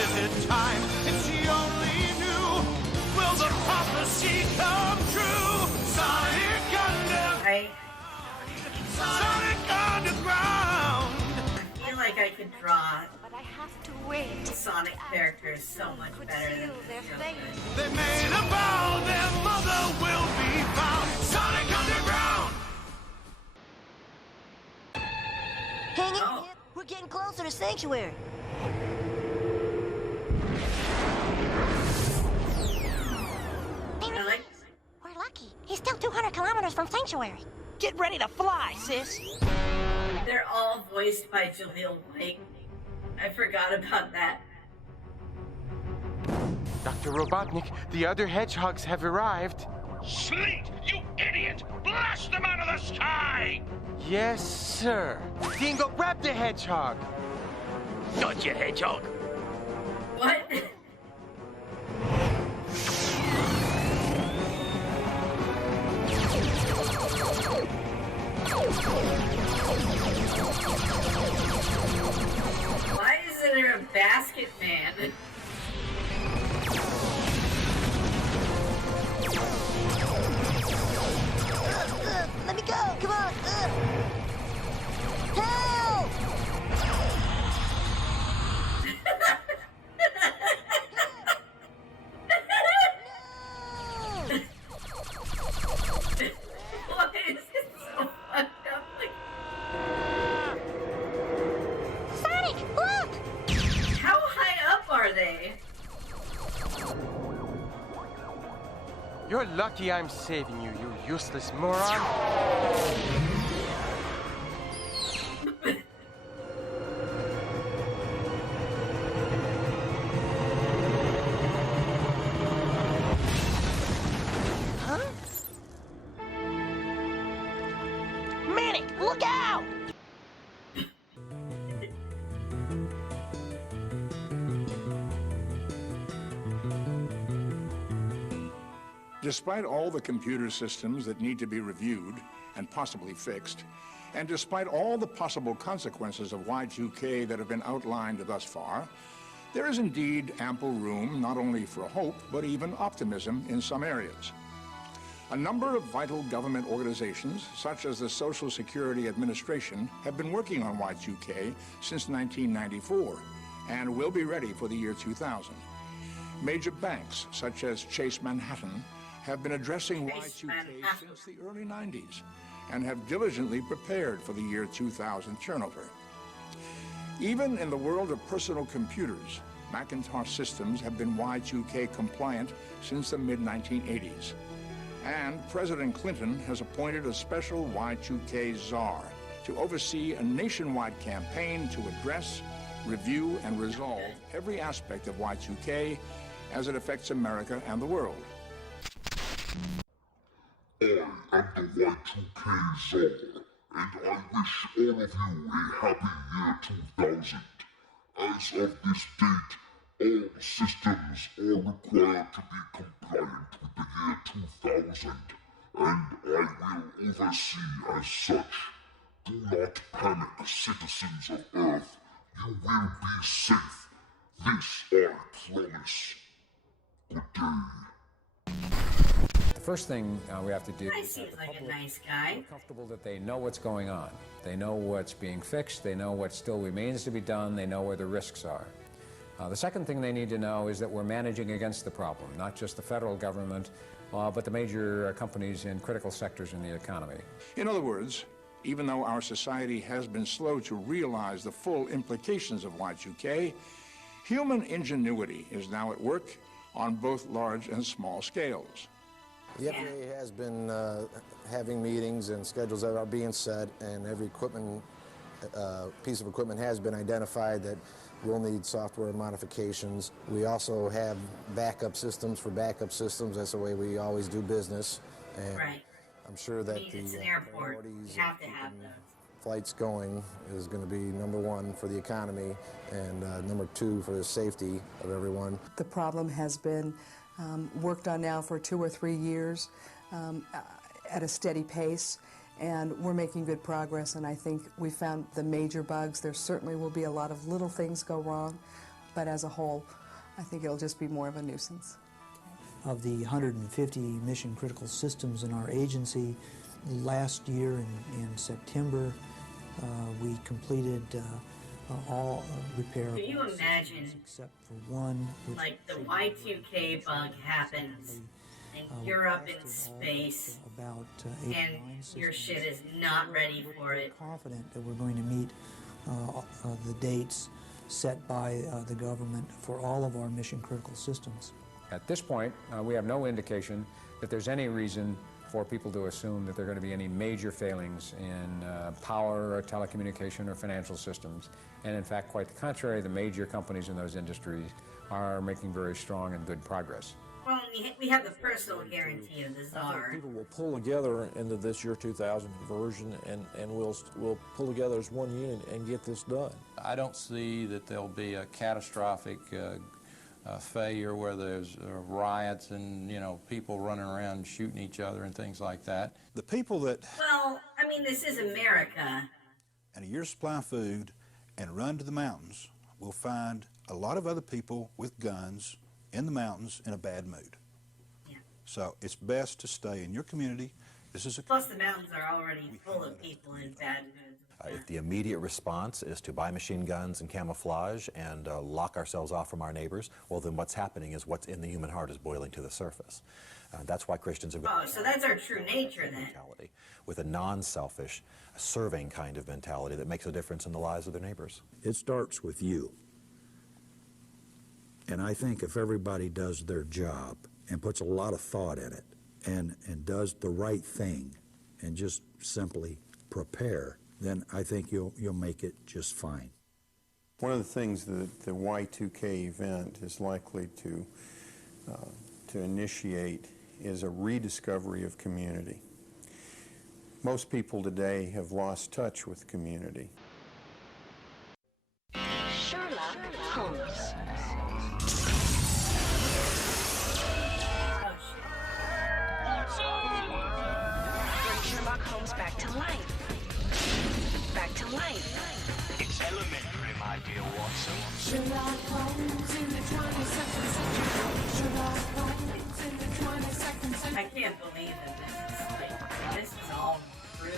Is it time if she only knew? Will the prophecy come true? Sonic Underground. Sonic Underground. I feel like I could draw But I have to wait. Sonic characters so much better than their the fate. They made a vow their mother will be found. Sonic Underground. Hang in here. We're getting closer to Sanctuary. We're lucky. He's still 200 kilometers from Sanctuary. Get ready to fly, sis. They're all voiced by Jaleel White. I forgot about that. Dr. Robotnik, the other hedgehogs have arrived. Sleet, you idiot! Blast them out of the sky! Yes, sir. Dingo, grab the hedgehog. Dodge it, hedgehog. What? Why isn't there a basket man? Let me go. Come on. Help! Why is it so fucked up? Like... Sonic, look! How high up are they? You're lucky I'm saving you, you useless moron. Huh? Manic, look out! Despite all the computer systems that need to be reviewed, and possibly fixed, and despite all the possible consequences of Y2K that have been outlined thus far, there is indeed ample room not only for hope, but even optimism in some areas. A number of vital government organizations, such as the Social Security Administration, have been working on Y2K since 1994 and will be ready for the year 2000. Major banks, such as Chase Manhattan, have been addressing Y2K since the early 90s and have diligently prepared for the year 2000 turnover. Even in the world of personal computers, Macintosh systems have been Y2K compliant since the mid-1980s. And President Clinton has appointed a special Y2K czar to oversee a nationwide campaign to address, review, and resolve every aspect of Y2K as it affects America and the world. I am the Y2K czar, and I wish all of you a happy year 2000. As of this date, all systems are required to be compliant with the year 2000, and I will oversee as such. Do not panic, citizens of Earth. You will be safe. This I promise. Good day. The first thing we have to do He is seems have the like a public nice guy. feel comfortable that they know what's going on. They know what's being fixed. They know what still remains to be done. They know where the risks are. The second thing they need to know is that we're managing against the problem, not just the federal government, but the major companies in critical sectors in the economy. In other words, even though our society has been slow to realize the full implications of Y2K, human ingenuity is now at work on both large and small scales. The FAA has been having meetings and schedules that are being set, and every piece of equipment has been identified that will need software modifications. We also have backup systems for backup systems. That's the way we always do business. And Right. I'm sure that It's the an airport. priorities You have to of have keeping those. flights going is going to be number one for the economy, and number two for the safety of everyone. The problem has been worked on now for 2 or 3 years at a steady pace, and we're making good progress, and I think we found the major bugs. There certainly will be a lot of little things go wrong, but as a whole, I think it'll just be more of a nuisance. Of the 150 mission-critical systems in our agency, last year in September, we completed all repair Can you imagine, except for one. like, the Y2K bug happens, and you're up in space, about and your shit is not ready for it. Confident that we're going to meet the dates set by the government for all of our mission-critical systems. At this point, we have no indication that there's any reason for people to assume that there are going to be any major failings in power or telecommunication or financial systems. And in fact, quite the contrary, the major companies in those industries are making very strong and good progress. Well, we have the personal guarantee of the I think czar. people will pull together into this year 2000 version, and we'll pull together as one unit and get this done. I don't see that there'll be a catastrophic failure where there's riots and, people running around shooting each other and things like that. The people that Well, I mean, this is America. and a year's supply of food and run to the mountains will find a lot of other people with guns in the mountains in a bad mood. Yeah. So it's best to stay in your community. This is a Plus, the mountains are already full of people in bad moods. If the immediate response is to buy machine guns and camouflage and lock ourselves off from our neighbors, well, then what's happening is what's in the human heart is boiling to the surface. That's why Christians have Oh, so that's our true nature then. with a non-selfish, serving kind of mentality that makes a difference in the lives of their neighbors. It starts with you. And I think if everybody does their job and puts a lot of thought in it and does the right thing and just simply prepare, then I think you'll make it just fine. One of the things that the Y2K event is likely to initiate is a rediscovery of community. Most people today have lost touch with community. Sherlock Holmes. Bring Sherlock Holmes back explain. It's elementary, my dear Watson. Sherlock Holmes in the 22nd century. Sherlock Holmes in the 22nd century. I can't believe that this is all true.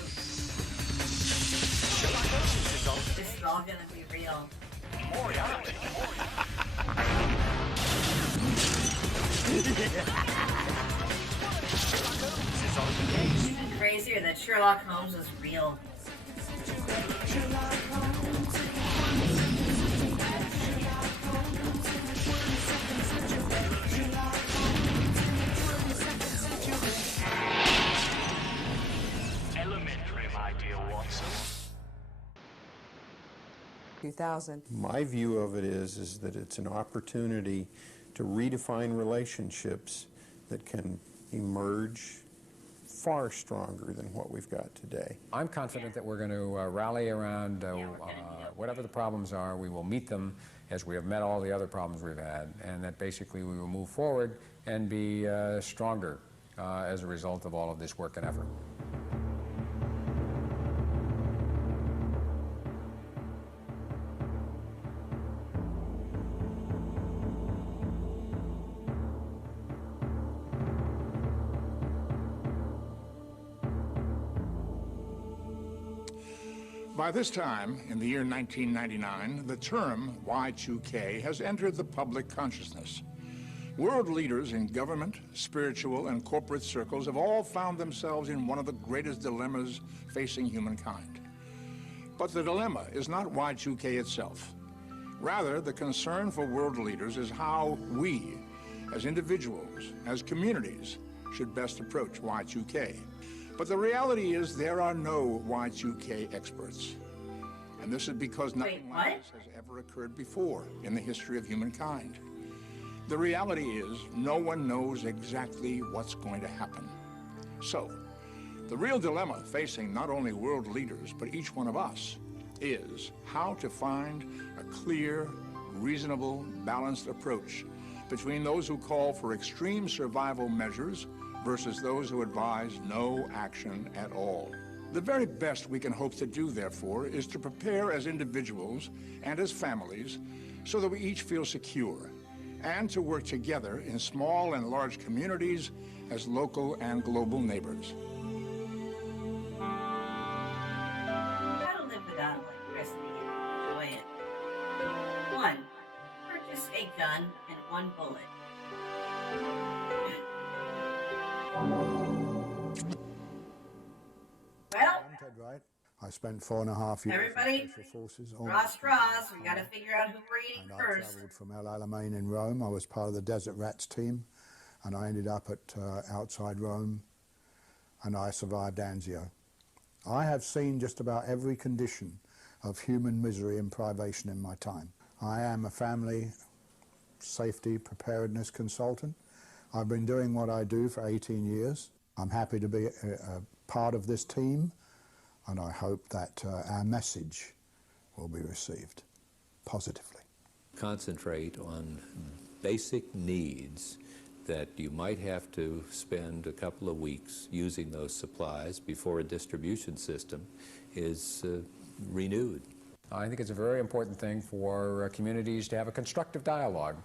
This is all gonna be real. Moriarty. It's even crazier that Sherlock Holmes was real. Elementary, my dear Watson. 2000. My view of it is that it's an opportunity to redefine relationships that can emerge far stronger than what we've got today. I'm confident that we're going to rally around whatever the problems are. We will meet them as we have met all the other problems we've had, and that basically we will move forward and be stronger as a result of all of this work and effort. By this time, in the year 1999, the term Y2K has entered the public consciousness. World leaders in government, spiritual, and corporate circles have all found themselves in one of the greatest dilemmas facing humankind. But the dilemma is not Y2K itself. Rather, the concern for world leaders is how we, as individuals, as communities, should best approach Y2K. But the reality is there are no Y2K experts. And this is because nothing like this has ever occurred before in the history of humankind. The reality is no one knows exactly what's going to happen. So, the real dilemma facing not only world leaders, but each one of us, is how to find a clear, reasonable, balanced approach between those who call for extreme survival measures versus those who advise no action at all. The very best we can hope to do, therefore, is to prepare as individuals and as families so that we each feel secure, and to work together in small and large communities as local and global neighbors. How to live without electricity and enjoy it. 1. Purchase a gun and 1 bullet. Well, I'm Ted Wright. I spent 4.5 years everybody, in Special Forces. draw straws. We got to figure out who we're eating And I first. travelled from El Alamein in Rome. I was part of the Desert Rats team, and I ended up at outside Rome, and I survived Anzio. I have seen just about every condition of human misery and privation in my time. I am a family safety preparedness consultant. I've been doing what I do for 18 years. I'm happy to be a part of this team, and I hope that our message will be received positively. Concentrate on basic needs that you might have to spend a couple of weeks using those supplies before a distribution system is renewed. I think it's a very important thing for communities to have a constructive dialogue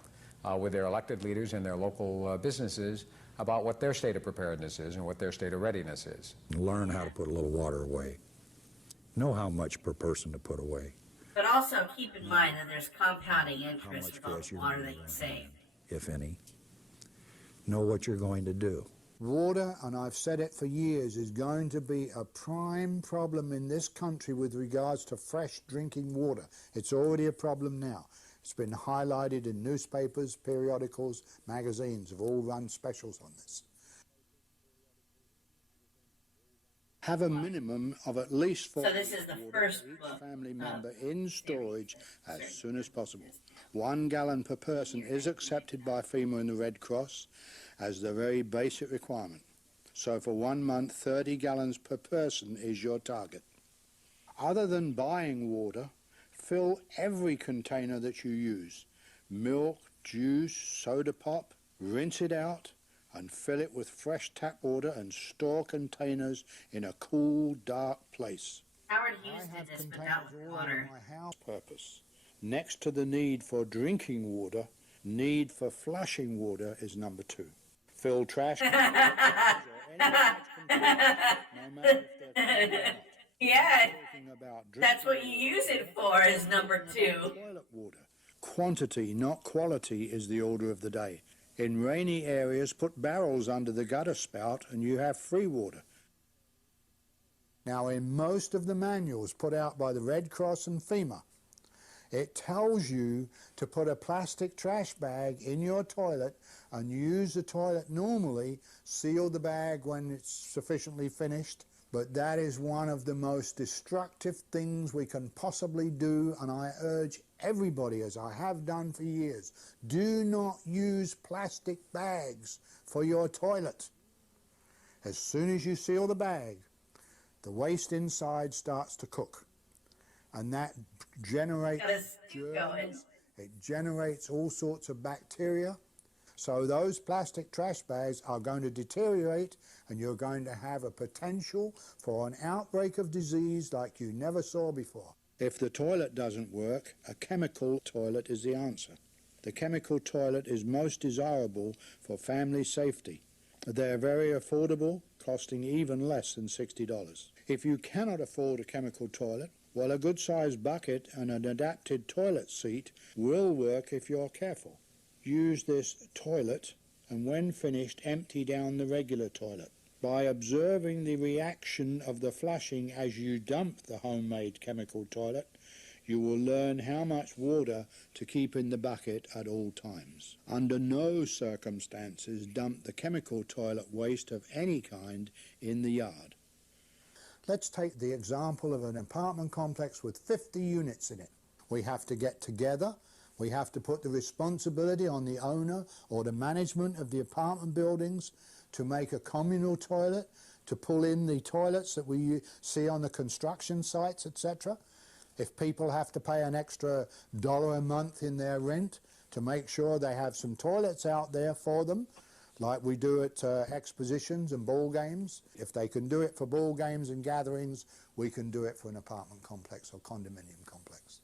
with their elected leaders and their local businesses about what their state of preparedness is and what their state of readiness is. Learn how to put a little water away. Know how much per person to put away. But also keep in mind that there's compounding interest with all the water that you save. If any. Know what you're going to do. Water, and I've said it for years, is going to be a prime problem in this country with regards to fresh drinking water. It's already a problem now. It's been highlighted in newspapers, periodicals, magazines have all run specials on this. Have a minimum of at least 4 So this is the first each book family member in storage as soon as possible. 1 gallon per person is accepted by FEMA and the Red Cross as the very basic requirement. So for 1 month, 30 gallons per person is your target. Other than buying water, fill every container that you use. Milk, juice, soda pop, rinse it out and fill it with fresh tap water and store containers in a cool, dark place. Howard Hughes did this, but that was water. My house purpose. Next to the need for drinking water, need for flushing water is number 2. Fill trash cans or any large containers, no matter if they're clean or not. Yeah, About that's what you use it for, is number 2. Toilet water. Quantity, not quality, is the order of the day. In rainy areas, put barrels under the gutter spout and you have free water. Now, in most of the manuals put out by the Red Cross and FEMA, it tells you to put a plastic trash bag in your toilet and use the toilet normally, seal the bag when it's sufficiently finished. But that is one of the most destructive things we can possibly do, and I urge everybody, as I have done for years, do not use plastic bags for your toilet. As soon as you seal the bag, the waste inside starts to cook, and that generates germs, it generates all sorts of bacteria. So those plastic trash bags are going to deteriorate, and you're going to have a potential for an outbreak of disease like you never saw before. If the toilet doesn't work, a chemical toilet is the answer. The chemical toilet is most desirable for family safety. They're very affordable, costing even less than $60. If you cannot afford a chemical toilet, well, a good-sized bucket and an adapted toilet seat will work if you're careful. Use this toilet and when finished empty down the regular toilet. By observing the reaction of the flushing as you dump the homemade chemical toilet, you will learn how much water to keep in the bucket at all times. Under no circumstances dump the chemical toilet waste of any kind in the yard. Let's take the example of an apartment complex with 50 units in it. We have to get together. We have to put the responsibility on the owner or the management of the apartment buildings to make a communal toilet, to pull in the toilets that we see on the construction sites, etc. If people have to pay an extra $1 a month in their rent to make sure they have some toilets out there for them, like we do at expositions and ball games. If they can do it for ball games and gatherings, we can do it for an apartment complex or condominium complex.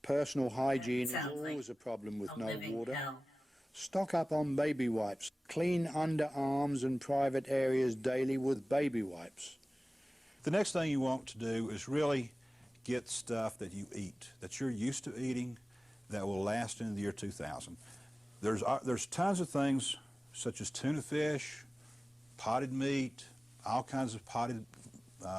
Personal hygiene is always a problem with no water. Stock up on baby wipes. Clean underarms and private areas daily with baby wipes. The next thing you want to do is really get stuff that you eat, that you're used to eating, that will last into the year 2000. There's tons of things such as tuna fish, potted meat, all kinds of potted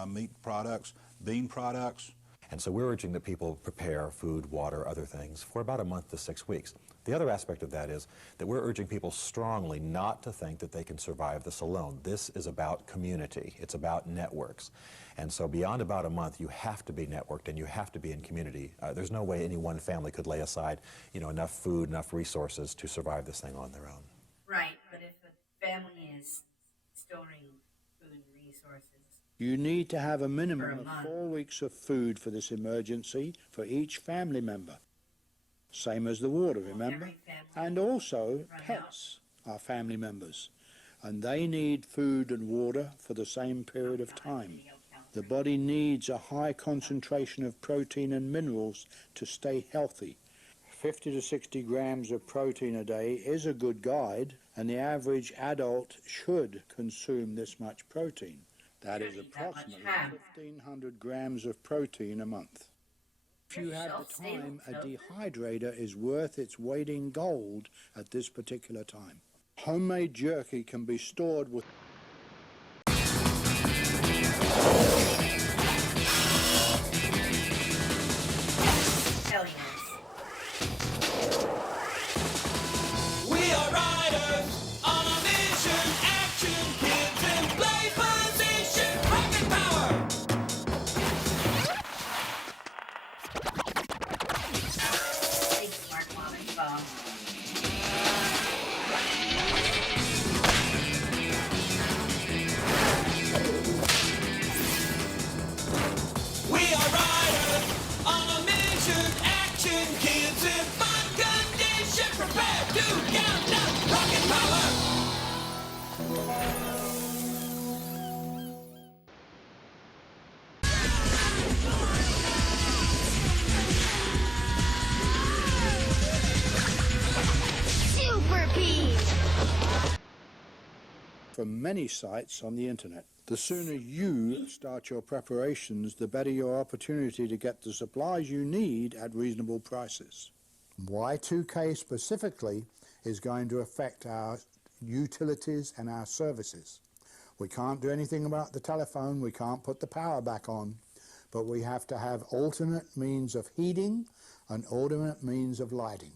meat products, bean products. And so we're urging that people prepare food, water, other things for about a month to 6 weeks. The other aspect of that is that we're urging people strongly not to think that they can survive this alone. This is about community. It's about networks. And so beyond about a month, you have to be networked and you have to be in community. There's no way any one family could lay aside, enough food, enough resources to survive this thing on their own. Right, but if a family is storing food and resources, you need to have a minimum of 4 weeks of food for this emergency for each family member. Same as the water, remember? And also, pets are family members, and they need food and water for the same period of time. The body needs a high concentration of protein and minerals to stay healthy. 50 to 60 grams of protein a day is a good guide, and the average adult should consume this much protein. That is approximately 1,500 grams of protein a month. If you have the time, a dehydrator is worth its weight in gold at this particular time. Homemade jerky can be stored with hell yes. We are riders on a mission, action, kids in play position, rocket power. Thanks, Mark Mama's phone. From many sites on the internet. The sooner you start your preparations, the better your opportunity to get the supplies you need at reasonable prices. Y2K specifically is going to affect our utilities and our services. We can't do anything about the telephone, we can't put the power back on, but we have to have alternate means of heating and alternate means of lighting.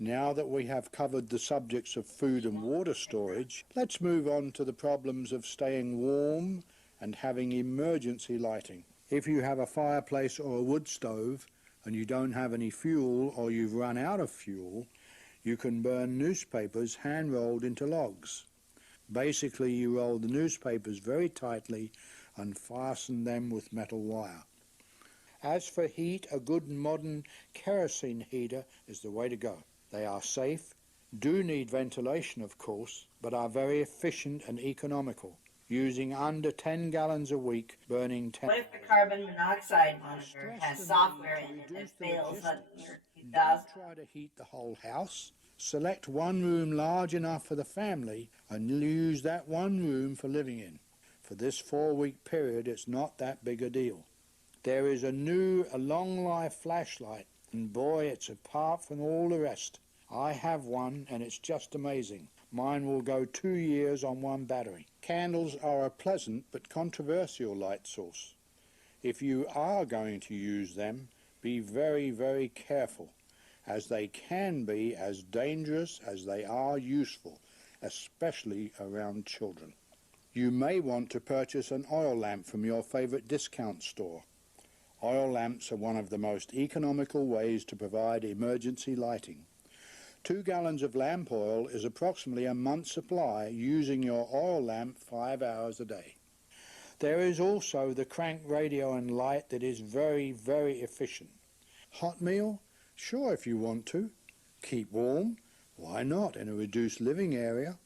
Now that we have covered the subjects of food and water storage, let's move on to the problems of staying warm and having emergency lighting. If you have a fireplace or a wood stove and you don't have any fuel or you've run out of fuel, you can burn newspapers hand-rolled into logs. Basically, you roll the newspapers very tightly and fasten them with metal wire. As for heat, a good modern kerosene heater is the way to go. They are safe, do need ventilation of course, but are very efficient and economical, using under 10 gallons a week, burning 10... What if the carbon monoxide monitor has software in it that fails at year 2000? Try to heat the whole house. Select one room large enough for the family and use that one room for living in. For this 4-week period, it's not that big a deal. There is a long life flashlight, and boy, it's apart from all the rest. I have one and it's just amazing. Mine will go 2 years on one battery. Candles are a pleasant but controversial light source. If you are going to use them, be very, very careful, as they can be as dangerous as they are useful, especially around children. You may want to purchase an oil lamp from your favorite discount store. Oil lamps are one of the most economical ways to provide emergency lighting. 2 gallons of lamp oil is approximately a month's supply using your oil lamp 5 hours a day. There is also the crank radio and light that is very, very efficient. Hot meal? Sure, if you want to. Keep warm? Why not in a reduced living area?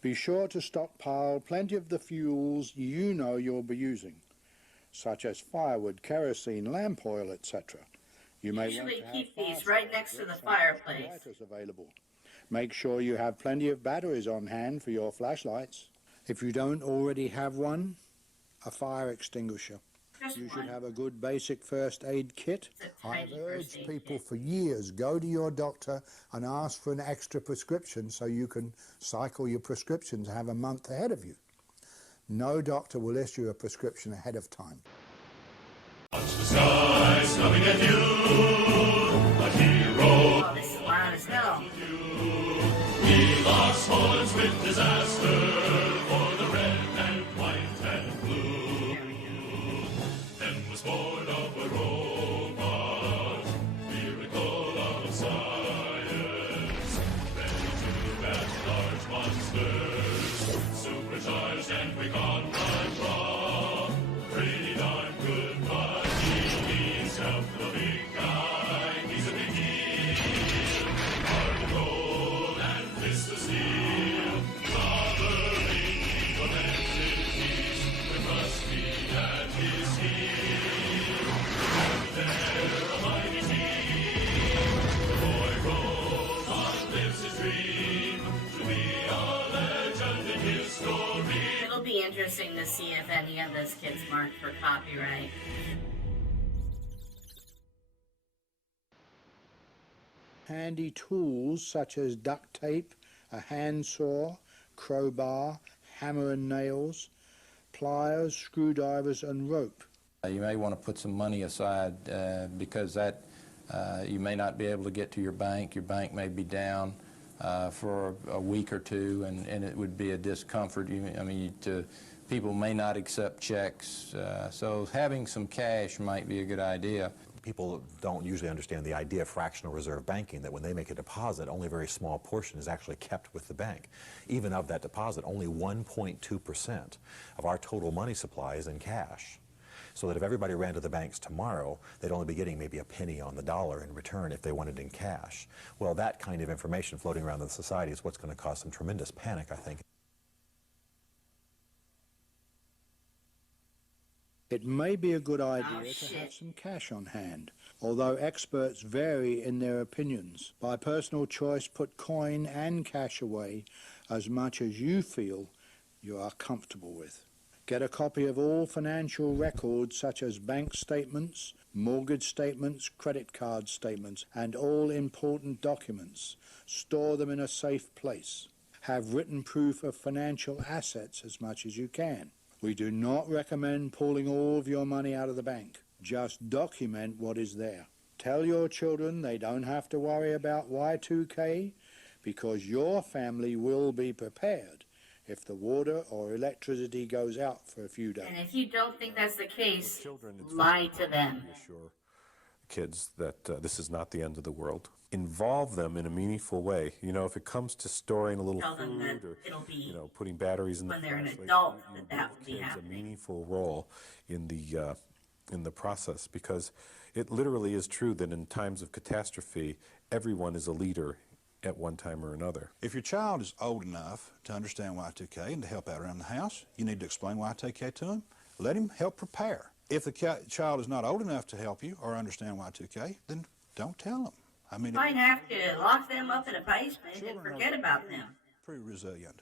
Be sure to stockpile plenty of the fuels you know you'll be using, such as firewood, kerosene, lamp oil, etc. You may usually keep these right next to the fireplace. Available. Make sure you have plenty of batteries on hand for your flashlights. If you don't already have one, a fire extinguisher. You should have a good basic first aid kit. I've urged people for years, go to your doctor and ask for an extra prescription so you can cycle your prescriptions and have a month ahead of you. No doctor will issue a prescription ahead of time. Watch the skies coming at you, a hero. Oh, this is loud as hell. He locks horns with disaster for the red and white and blue. Then was born of a robot, miracle of science, ready to catch large monsters, supercharged and quick on time draw. Pretty darn good, but he needs help. The big guy, he's a big deal. Hard to roll and fist of steel. Covering implemented peace. We must be at his heel. They're a mighty team. The boy robot lives his dream to be a legend in his story. It'll be interesting to see if any of this gets marked for copyright. Handy tools such as duct tape, a handsaw, crowbar, hammer and nails, pliers, screwdrivers and rope. You may want to put some money aside because that you may not be able to get to your bank. Your bank may be down for a week or two, and it would be a discomfort. People may not accept checks, so having some cash might be a good idea. People don't usually understand the idea of fractional reserve banking, that when they make a deposit, only a very small portion is actually kept with the bank. Even of that deposit, only 1.2% of our total money supply is in cash. So that if everybody ran to the banks tomorrow, they'd only be getting maybe a penny on the dollar in return if they wanted in cash. Well, that kind of information floating around in society is what's going to cause some tremendous panic, I think. It may be a good idea to have some cash on hand, although experts vary in their opinions. By personal choice, put coin and cash away as much as you feel you are comfortable with. Get a copy of all financial records such as bank statements, mortgage statements, credit card statements, and all important documents. Store them in a safe place. Have written proof of financial assets as much as you can. We do not recommend pulling all of your money out of the bank. Just document what is there. Tell your children they don't have to worry about Y2K because your family will be prepared if the water or electricity goes out for a few days. And if you don't think that's the case, lie to them. Reassure kids that this is not the end of the world. Involve them in a meaningful way. You know, if it comes to storing a little Tell them food that or it'll be you know, putting batteries in the when they're an flashlight, adult you that will give be kids a happening. meaningful role in the process, because it literally is true that in times of catastrophe, everyone is a leader at one time or another. If your child is old enough to understand Y2K and to help out around the house, you need to explain Y2K to him. Let him help prepare. If the child is not old enough to help you or understand Y2K, then don't tell them. I mean, You might have to lock them up in a basement and forget about them. pretty resilient.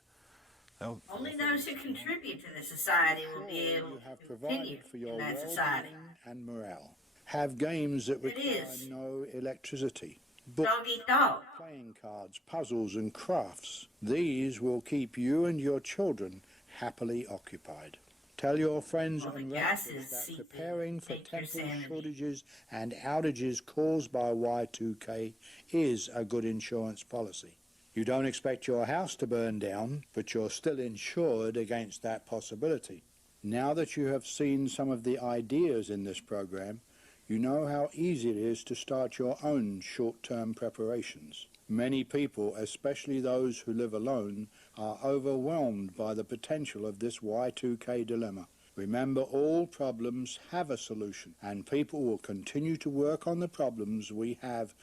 Only those who contribute to the society will be able to continue For your in that society. well-being and morale. Have games that It require is. no electricity. Books, Dog eat dog. playing cards, puzzles and crafts. These will keep you and your children happily occupied. Tell your friends Well, the and gases relatives that seep in, preparing for take your temporary sanity. shortages and outages caused by Y2K is a good insurance policy. You don't expect your house to burn down, but you're still insured against that possibility. Now that you have seen some of the ideas in this program, you know how easy it is to start your own short-term preparations. Many people, especially those who live alone, are overwhelmed by the potential of this Y2K dilemma. Remember, all problems have a solution, and people will continue to work on the problems we have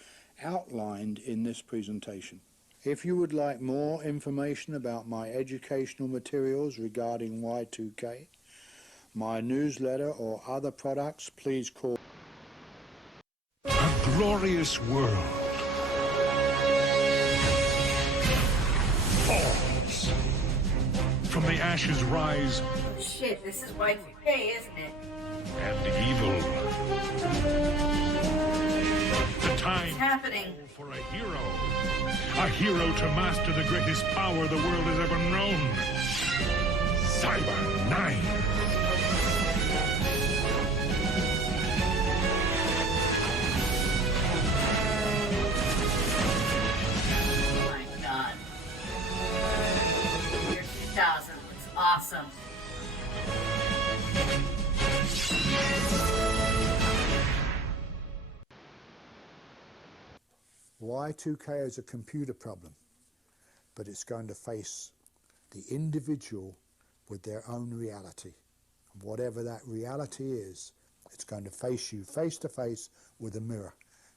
outlined in this presentation. If you would like more information about my educational materials regarding Y2K, my newsletter or other products, please call. A glorious world falls. From the ashes rise Oh, shit, this is Y2K, isn't it? and evil. The time It's happening. for a hero to master the greatest power the world has ever known. Cyber 9. Oh my god. Year 2000 was awesome. Y2K is a computer problem, but it's going to face the individual with their own reality. Whatever that reality is, it's going to face you face to face with a mirror.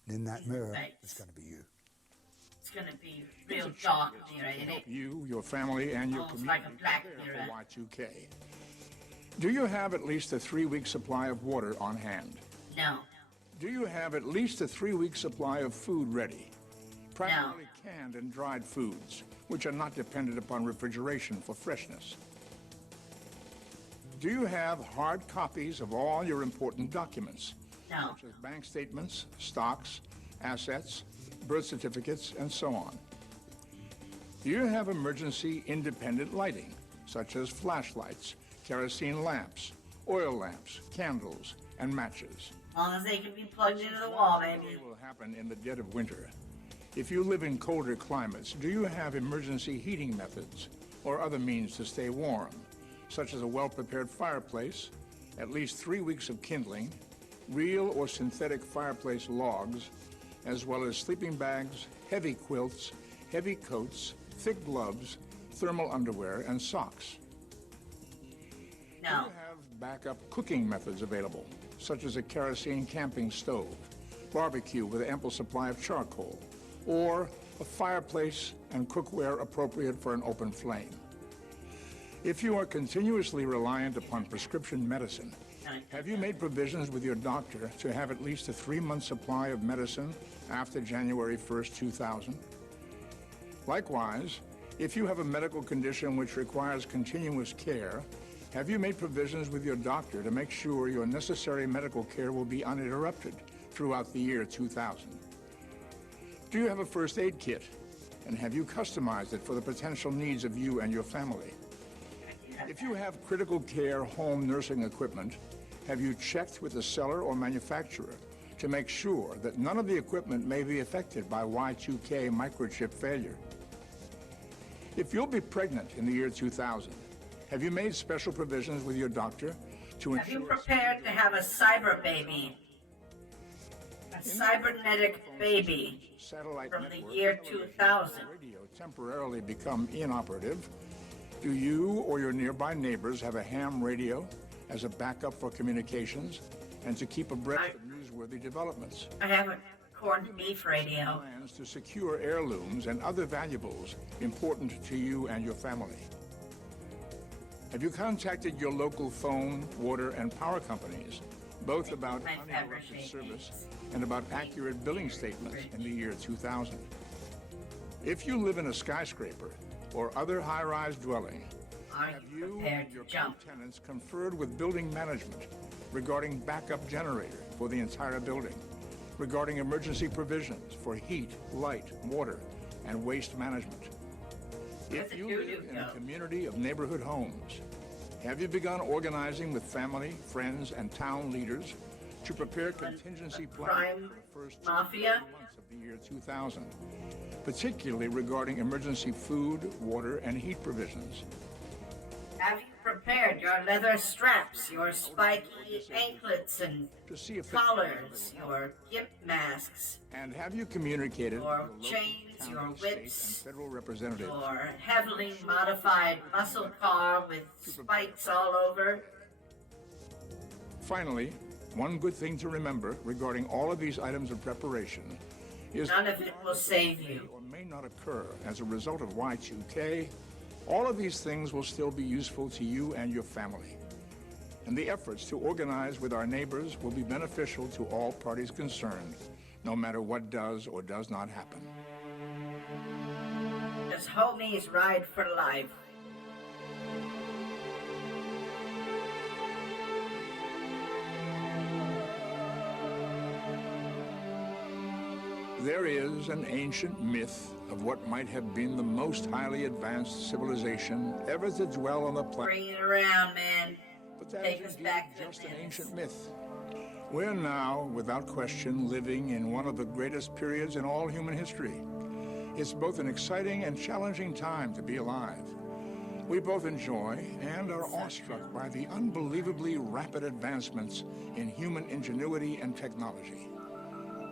And in that mirror, it's going to be you. It's gonna be real dark mirror, ain't it? You, your family, and your Almost like community a black prepare mirror. for Y2K. Do you have at least a 3-week supply of water on hand? No. Do you have at least a 3-week supply of food ready? Primarily canned and dried foods, which are not dependent upon refrigeration for freshness. Do you have hard copies of all your important documents? No. Such as bank statements, stocks, assets, birth certificates, and so on. Do you have emergency independent lighting, such as flashlights, kerosene lamps, oil lamps, candles, and matches? As long as they can be plugged into the wall, baby. What will happen in the dead of winter? If you live in colder climates, do you have emergency heating methods or other means to stay warm, such as a well-prepared fireplace, at least 3 weeks of kindling, real or synthetic fireplace logs, as well as sleeping bags, heavy quilts, heavy coats, thick gloves, thermal underwear, and socks? No. Do you have backup cooking methods available, such as a kerosene camping stove, barbecue with ample supply of charcoal, or a fireplace and cookware appropriate for an open flame? If you are continuously reliant upon prescription medicine, have you made provisions with your doctor to have at least a 3-month supply of medicine after January 1st, 2000? Likewise, if you have a medical condition which requires continuous care, have you made provisions with your doctor to make sure your necessary medical care will be uninterrupted throughout the year 2000? Do you have a first aid kit? And have you customized it for the potential needs of you and your family? If you have critical care home nursing equipment, have you checked with the seller or manufacturer to make sure that none of the equipment may be affected by Y2K microchip failure? If you'll be pregnant in the year 2000, have you made special provisions with your doctor to ensure... Have you prepared to have a cyber baby? A cybernetic baby from the year 2000? Radio temporarily become inoperative. Do you or your nearby neighbors have a ham radio as a backup for communications and to keep abreast of newsworthy developments? I have a corned beef radio. Plans to secure heirlooms and other valuables important to you and your family. Have you contacted your local phone, water, and power companies, both about uninterrupted service and about accurate billing statements in the year 2000? Company. If you live in a skyscraper or other high-rise dwelling, have you and your co-tenants conferred with building management regarding backup generator for the entire building, regarding emergency provisions for heat, light, water, and waste management? If you live in a community of neighborhood homes, have you begun organizing with family, friends, and town leaders to prepare contingency plans for the first 2 months of the year 2000, particularly regarding emergency food, water, and heat provisions? Have you prepared your leather straps, your spiky anklets and collars, your gimp masks? And have you communicated your with chains, your whips, federal representatives, your heavily modified muscle car with spikes all over? Finally, one good thing to remember regarding all of these items of preparation is none of it will save you. Or may not occur as a result of Y2K. All of these things will still be useful to you and your family. And the efforts to organize with our neighbors will be beneficial to all parties concerned, no matter what does or does not happen. Does homies ride for life? There is an ancient myth of what might have been the most highly advanced civilization ever to dwell on the planet. Bring it around, man. But that Take is us indeed back to just an minutes. ancient myth. We're now, without question, living in one of the greatest periods in all human history. It's both an exciting and challenging time to be alive. We both enjoy and are awestruck by the unbelievably rapid advancements in human ingenuity and technology.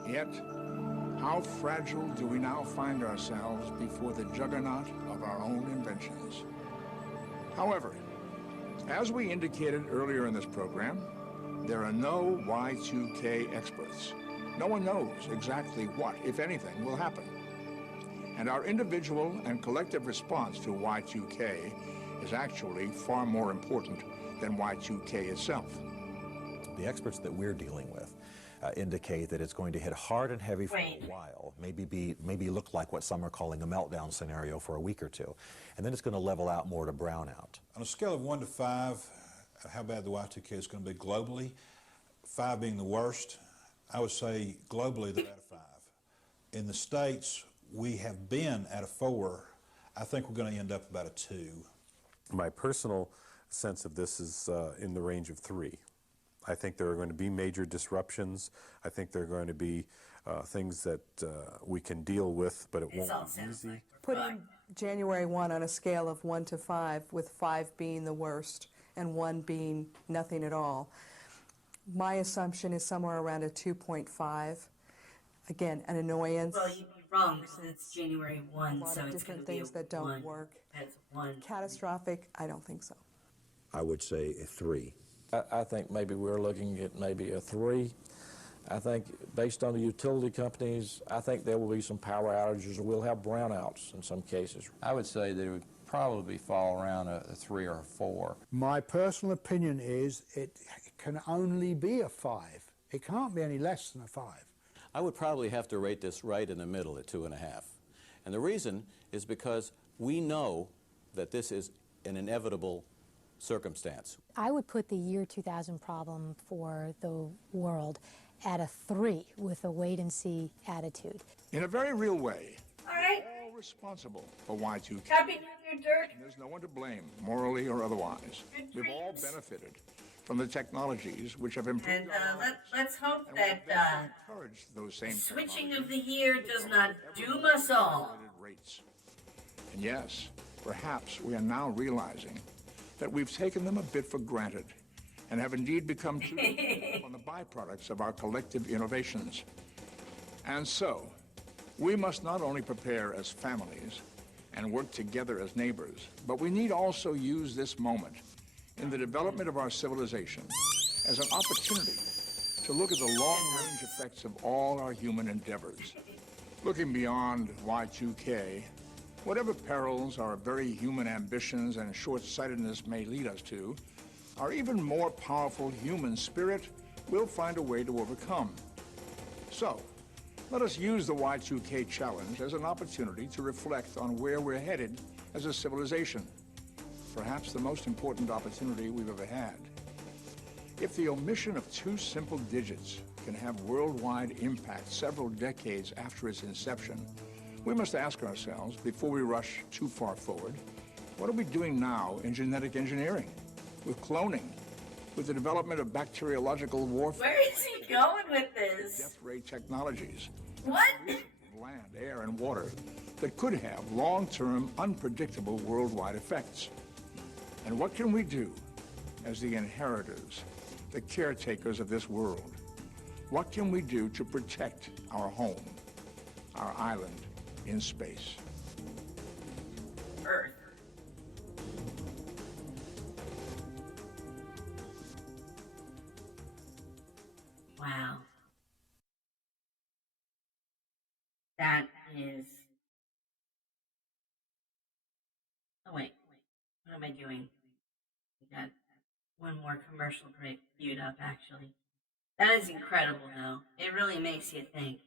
Yet, how fragile do we now find ourselves before the juggernaut of our own inventions? However, as we indicated earlier in this program, there are no Y2K experts. No one knows exactly what, if anything, will happen. And our individual and collective response to Y2K is actually far more important than Y2K itself. The experts that we're dealing with indicate that it's going to hit hard and heavy for a while, maybe look like what some are calling a meltdown scenario for a week or two, and then it's going to level out more to brown out. On a scale of 1 to 5, how bad the Y2K is going to be globally, 5 being the worst, I would say globally they're at a 5. In the States, we have been at a 4. I think we're going to end up about a 2. My personal sense of this is in the range of 3. I think there are going to be major disruptions. I think there are going to be things that we can deal with, but it won't be easy. Putting January 1 on a scale of 1 to 5, with 5 being the worst and 1 being nothing at all, my assumption is somewhere around a 2.5. Again, an annoyance. Well, you'd be wrong because it's January 1, so it's different going to be things that don't 1. work. That's 1. Catastrophic? I don't think so. I would say a 3. I think maybe we're looking at maybe a 3. I think based on the utility companies, I think there will be some power outages or we'll have brownouts in some cases. I would say that it would probably fall around a 3 or a 4. My personal opinion is it can only be a 5. It can't be any less than a 5. I would probably have to rate this right in the middle at 2.5. And the reason is because we know that this is an inevitable circumstance. I would put the year 2000 problem for the world at a 3 with a wait-and-see attitude. In a very real way, All right. we're all responsible for Y2K. Happy New Year, Dirk. And there's no one to blame, morally or otherwise. Good We've all dreams. benefited from the technologies which have improved And our lives. let's hope And we that encourage those same switching of the year does not doom us all. rates. And yes, perhaps we are now realizing that we've taken them a bit for granted and have indeed become too dependent on the byproducts of our collective innovations. And so, we must not only prepare as families and work together as neighbors, but we need also use this moment in the development of our civilization as an opportunity to look at the long-range effects of all our human endeavors. Looking beyond Y2K, whatever perils our very human ambitions and short-sightedness may lead us to, our even more powerful human spirit will find a way to overcome. So, let us use the Y2K challenge as an opportunity to reflect on where we're headed as a civilization. Perhaps the most important opportunity we've ever had. If the omission of 2 simple digits can have worldwide impact several decades after its inception, we must ask ourselves, before we rush too far forward, what are we doing now in genetic engineering, with cloning, with the development of bacteriological warfare? Where is he going with this? Death ray technologies. What? Land, air, and water that could have long-term, unpredictable worldwide effects. And what can we do as the inheritors, the caretakers of this world? What can we do to protect our home, our island in space? Earth. Wow. That is... Oh, wait. What am I doing? We got one more commercial break queued up, actually. That is incredible, though. It really makes you think.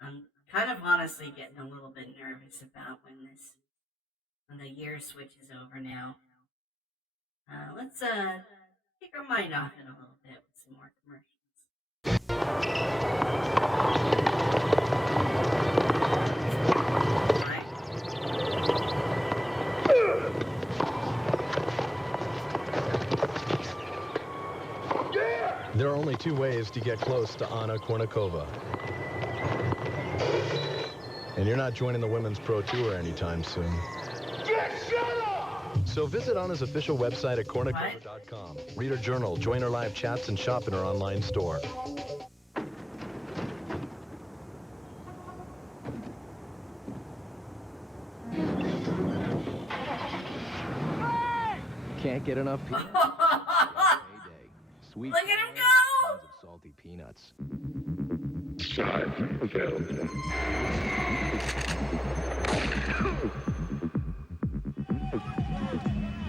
I'm kind of honestly getting a little bit nervous about when the year switches over now. Let's take our mind off it a little bit with some more commercials. There are only 2 ways to get close to Anna Kournikova. And you're not joining the Women's Pro Tour anytime soon. So visit Anna's official website at Kournikova.com. Read her journal, join her live chats, and shop in her online store. Can't get enough peanuts. Sweet. Look at him go! Of salty peanuts.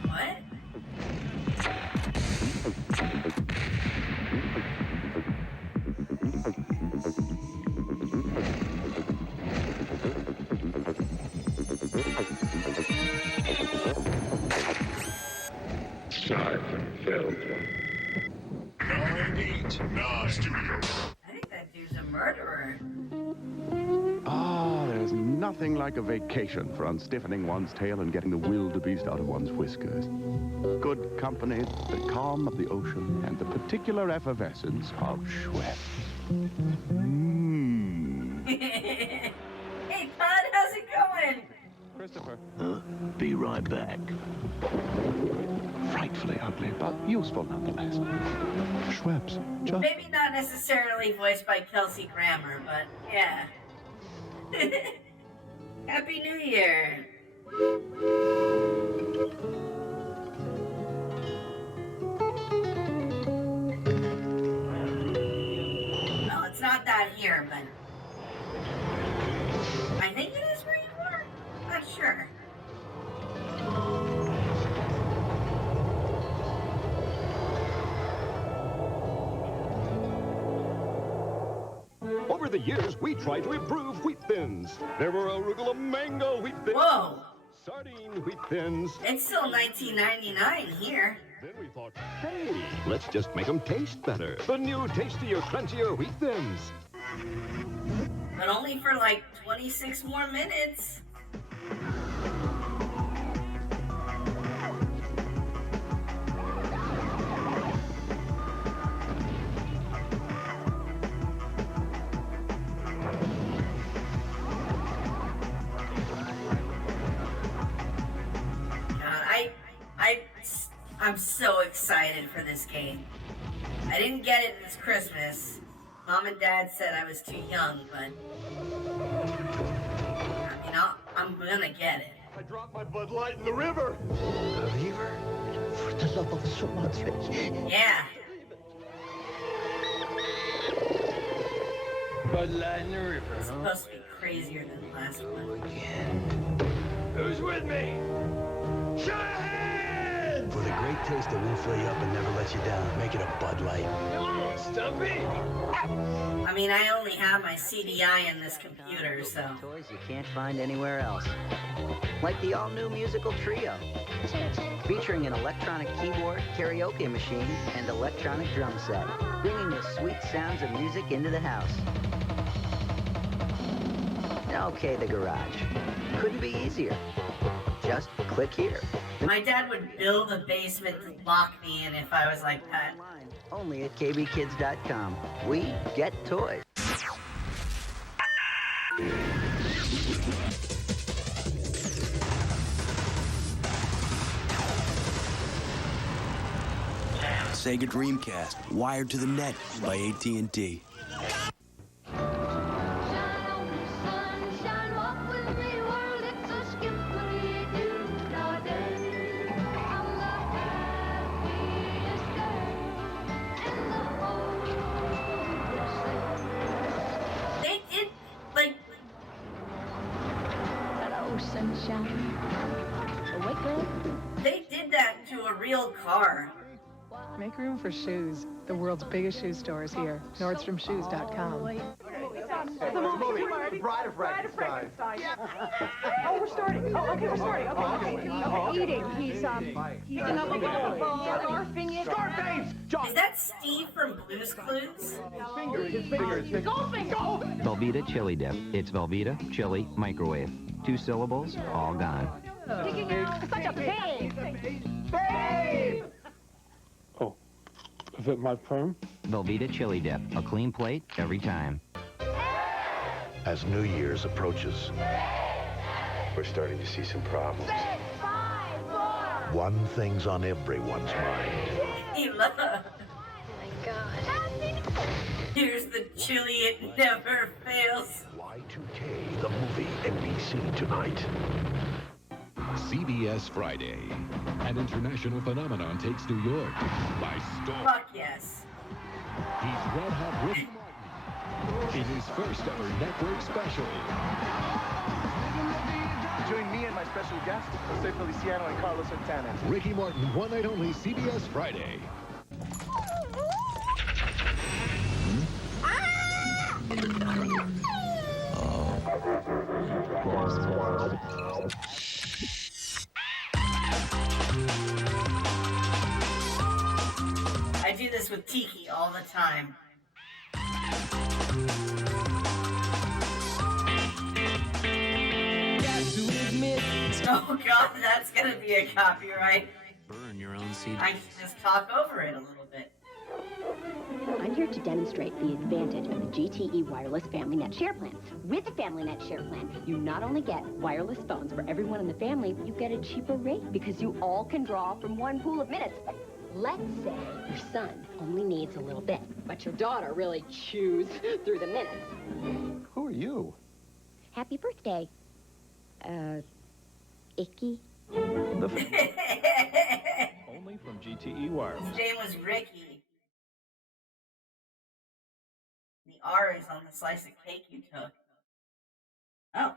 What? I think that dude's a murderer. Ah, there's nothing like a vacation for unstiffening one's tail and getting the wildebeest out of one's whiskers. Good company, the calm of the ocean, and the particular effervescence of Schweppes. Hey, Todd, how's it going? Christopher. Be right back. Frightfully ugly, but useful nonetheless. Schweppes, just... Maybe not necessarily voiced by Kelsey Grammer, but yeah. Happy New Year! Well, it's not that here, but I think it is where you are. Not sure. the years, we tried to improve wheat thins. There were arugula mango wheat thins. Whoa! Sardine wheat thins. It's still $19.99 here. Then we thought, hey, let's just make them taste better. The new tastier, crunchier wheat thins. But only for like 26 more minutes. I'm so excited for this game. I didn't get it this Christmas. Mom and Dad said I was too young, but I mean, I'm gonna get it. I dropped my Bud Light in the river. The river? For the love of Sumatra. Yeah. Bud Light in the river, It's supposed to be crazier than the last one. Who's with me? Show your hands! For the great taste that won't fill you up and never let you down, make it a Bud Light. Come on, Stumpy! I mean, I only have my CDI in this computer, so... Toys you can't find anywhere else. Like the all-new musical trio. Featuring an electronic keyboard, karaoke machine, and electronic drum set. Bringing the sweet sounds of music into the house. Okay, the garage. Couldn't be easier. Just click here. My dad would build a basement to lock me in if I was like that. Only at kbkids.com. We get toys. Sega Dreamcast, wired to the net by AT&T. They did that to a real car. Make room for shoes. The world's biggest shoe store is here. NordstromShoes.com. It's a movie. Bride of Frankenstein. Oh, we're starting. Oh, okay, we're starting. Okay. Eating. He's another barfing it. Scarface! Is that Steve from Blue's Clues? His fingers. Goldfinger! Velveeta Chili Dip. It's Velveeta Chili Microwave. 2 syllables, all gone. Sticking out. Such a pig! Babe! Oh, is it my turn? Velveeta Chili Dip. A clean plate every time. As New Year's approaches, we're starting to see some problems. 6, 5, 4. One thing's on everyone's mind. He loves. Oh my God. Here's the chili, it never fails. Y2K, the movie, NBC tonight. CBS Friday. An international phenomenon takes New York by storm. Fuck yes. He's Red Hot Ricky Martin in his first ever network special. Join me and my special guests, Jose Feliciano and Carlos Santana. Ricky Martin, one night only, CBS Friday. I do this with Tiki all the time. Oh god, that's gonna be a copyright. Burn your own CD. I should just talk over it a little bit. I'm here to demonstrate the advantage of the GTE Wireless FamilyNet Share Plan. With the FamilyNet Share Plan, you not only get wireless phones for everyone in the family, you get a cheaper rate because you all can draw from one pool of minutes. Let's say your son only needs a little bit, but your daughter really chews through the minutes. Who are you? Happy birthday, Icky. Only from GTE Wireless. His name was Ricky. The R is on the slice of cake you took. Oh.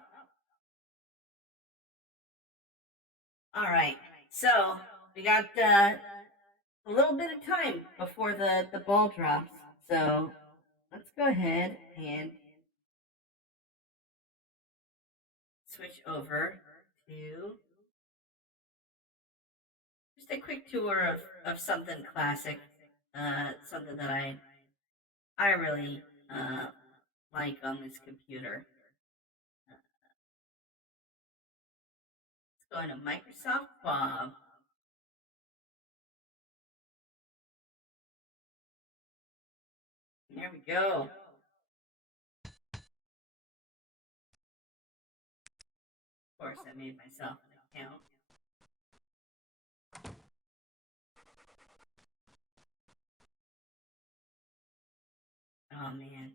Alright, so we got a little bit of time before the ball drops. So let's go ahead and switch over to just a quick tour of something classic, something that I really like on this computer. Let's go into Microsoft Bob. There we go. Of course, I made myself an account. Oh man.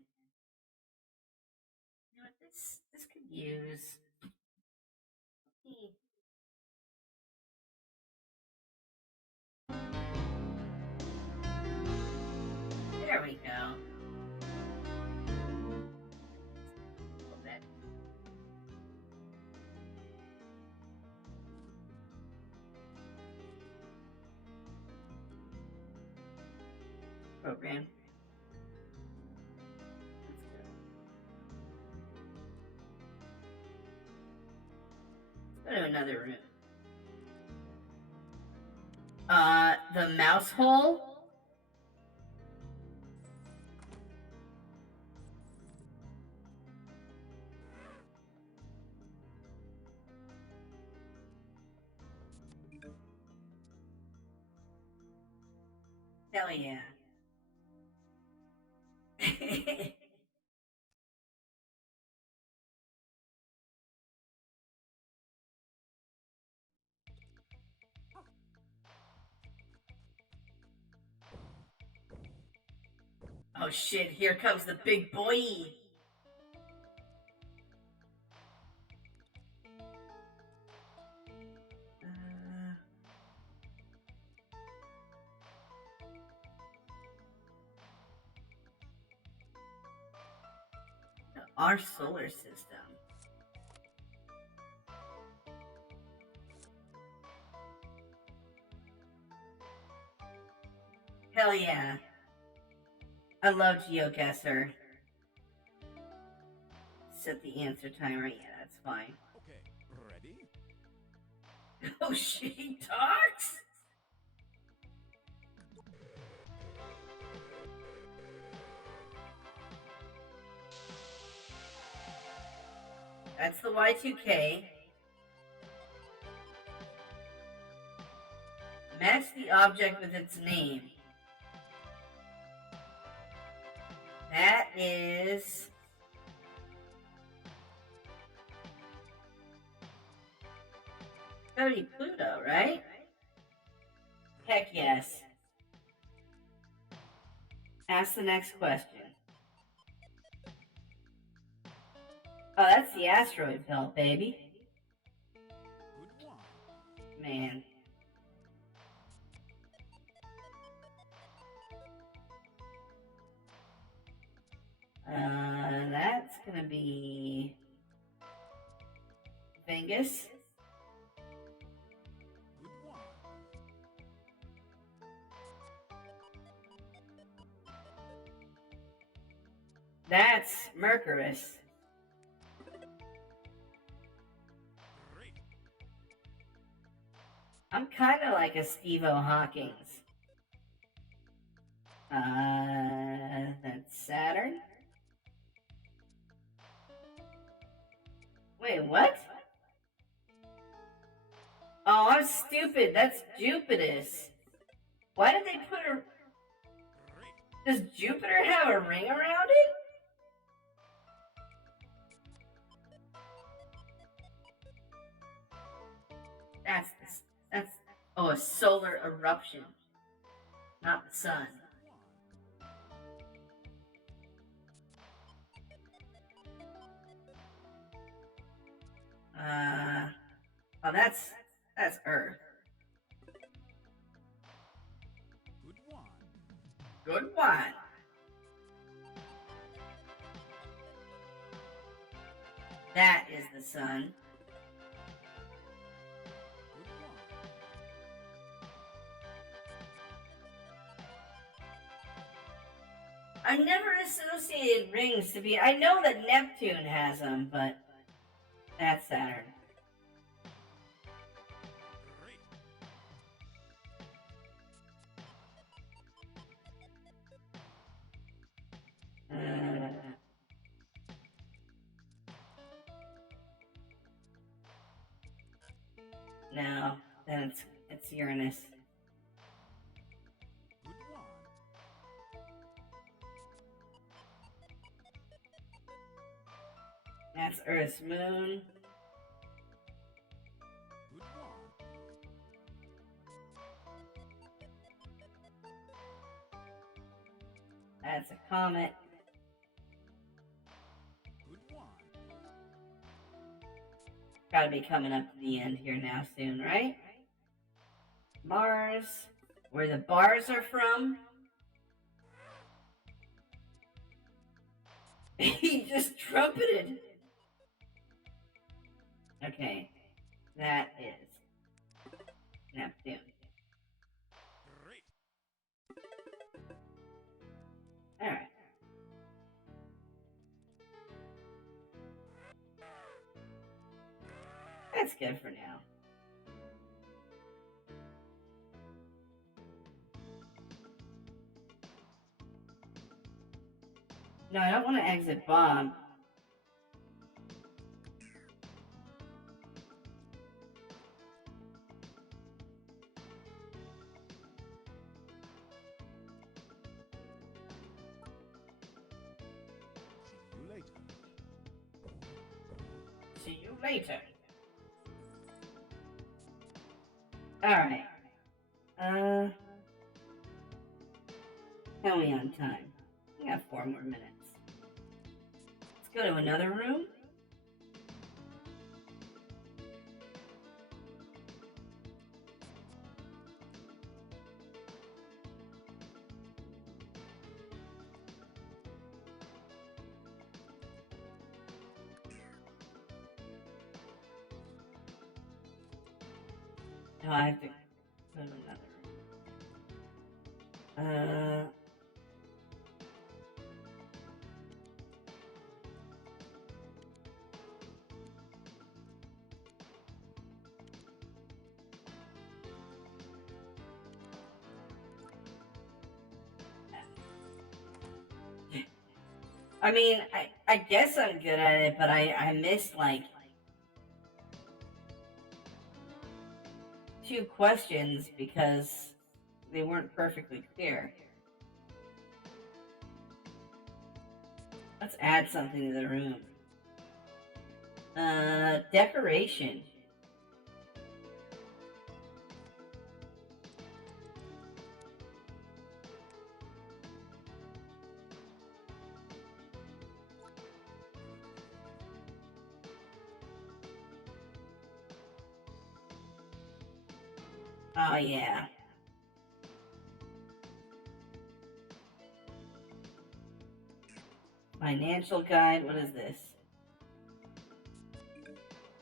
You know what, this could use. There we go. A little bit. Program. Let's go to another room. The mouse hole. Hell yeah. Oh shit, here comes the big boy. Our solar system. Hell yeah. I love GeoGuessr. Set the answer timer. Yeah, that's fine. Okay, ready? Oh shit, he talks? That's the Y2K. Match the object with its name. That is... gotta be Pluto, right? Heck yes. Ask the next question. Oh, that's the asteroid belt, baby. Good one. Man. That's gonna be Vengus. Good one. That's Mercurius. Great. I'm kind of like a Steve-O Hawkins. That's Saturn. Wait, what? Oh, I'm stupid. That's Jupiter's. Why did they put a... Does Jupiter have a ring around it? That's oh, a solar eruption, not the sun. Oh, that's Earth. Good one. Good one. That is the sun. Good one. I've never associated rings to be... I know that Neptune has them, but That's Saturn. No, then it's Uranus. That's Earth's moon. That's a comet. Gotta be coming up to the end here now soon, right? Mars, where the bars are from. He just trumpeted. Okay, that is Neptune. Alright. That's good for now. No, I don't want to exit Bob. See you later. Alright. How are we on time? We got 4 more minutes. Let's go to another room. No, I have to go to another room. I mean, I guess I'm good at it, but I missed like 2 questions because they weren't perfectly clear. Let's add something to the room. Decoration. Oh, yeah. Financial guide, what is this?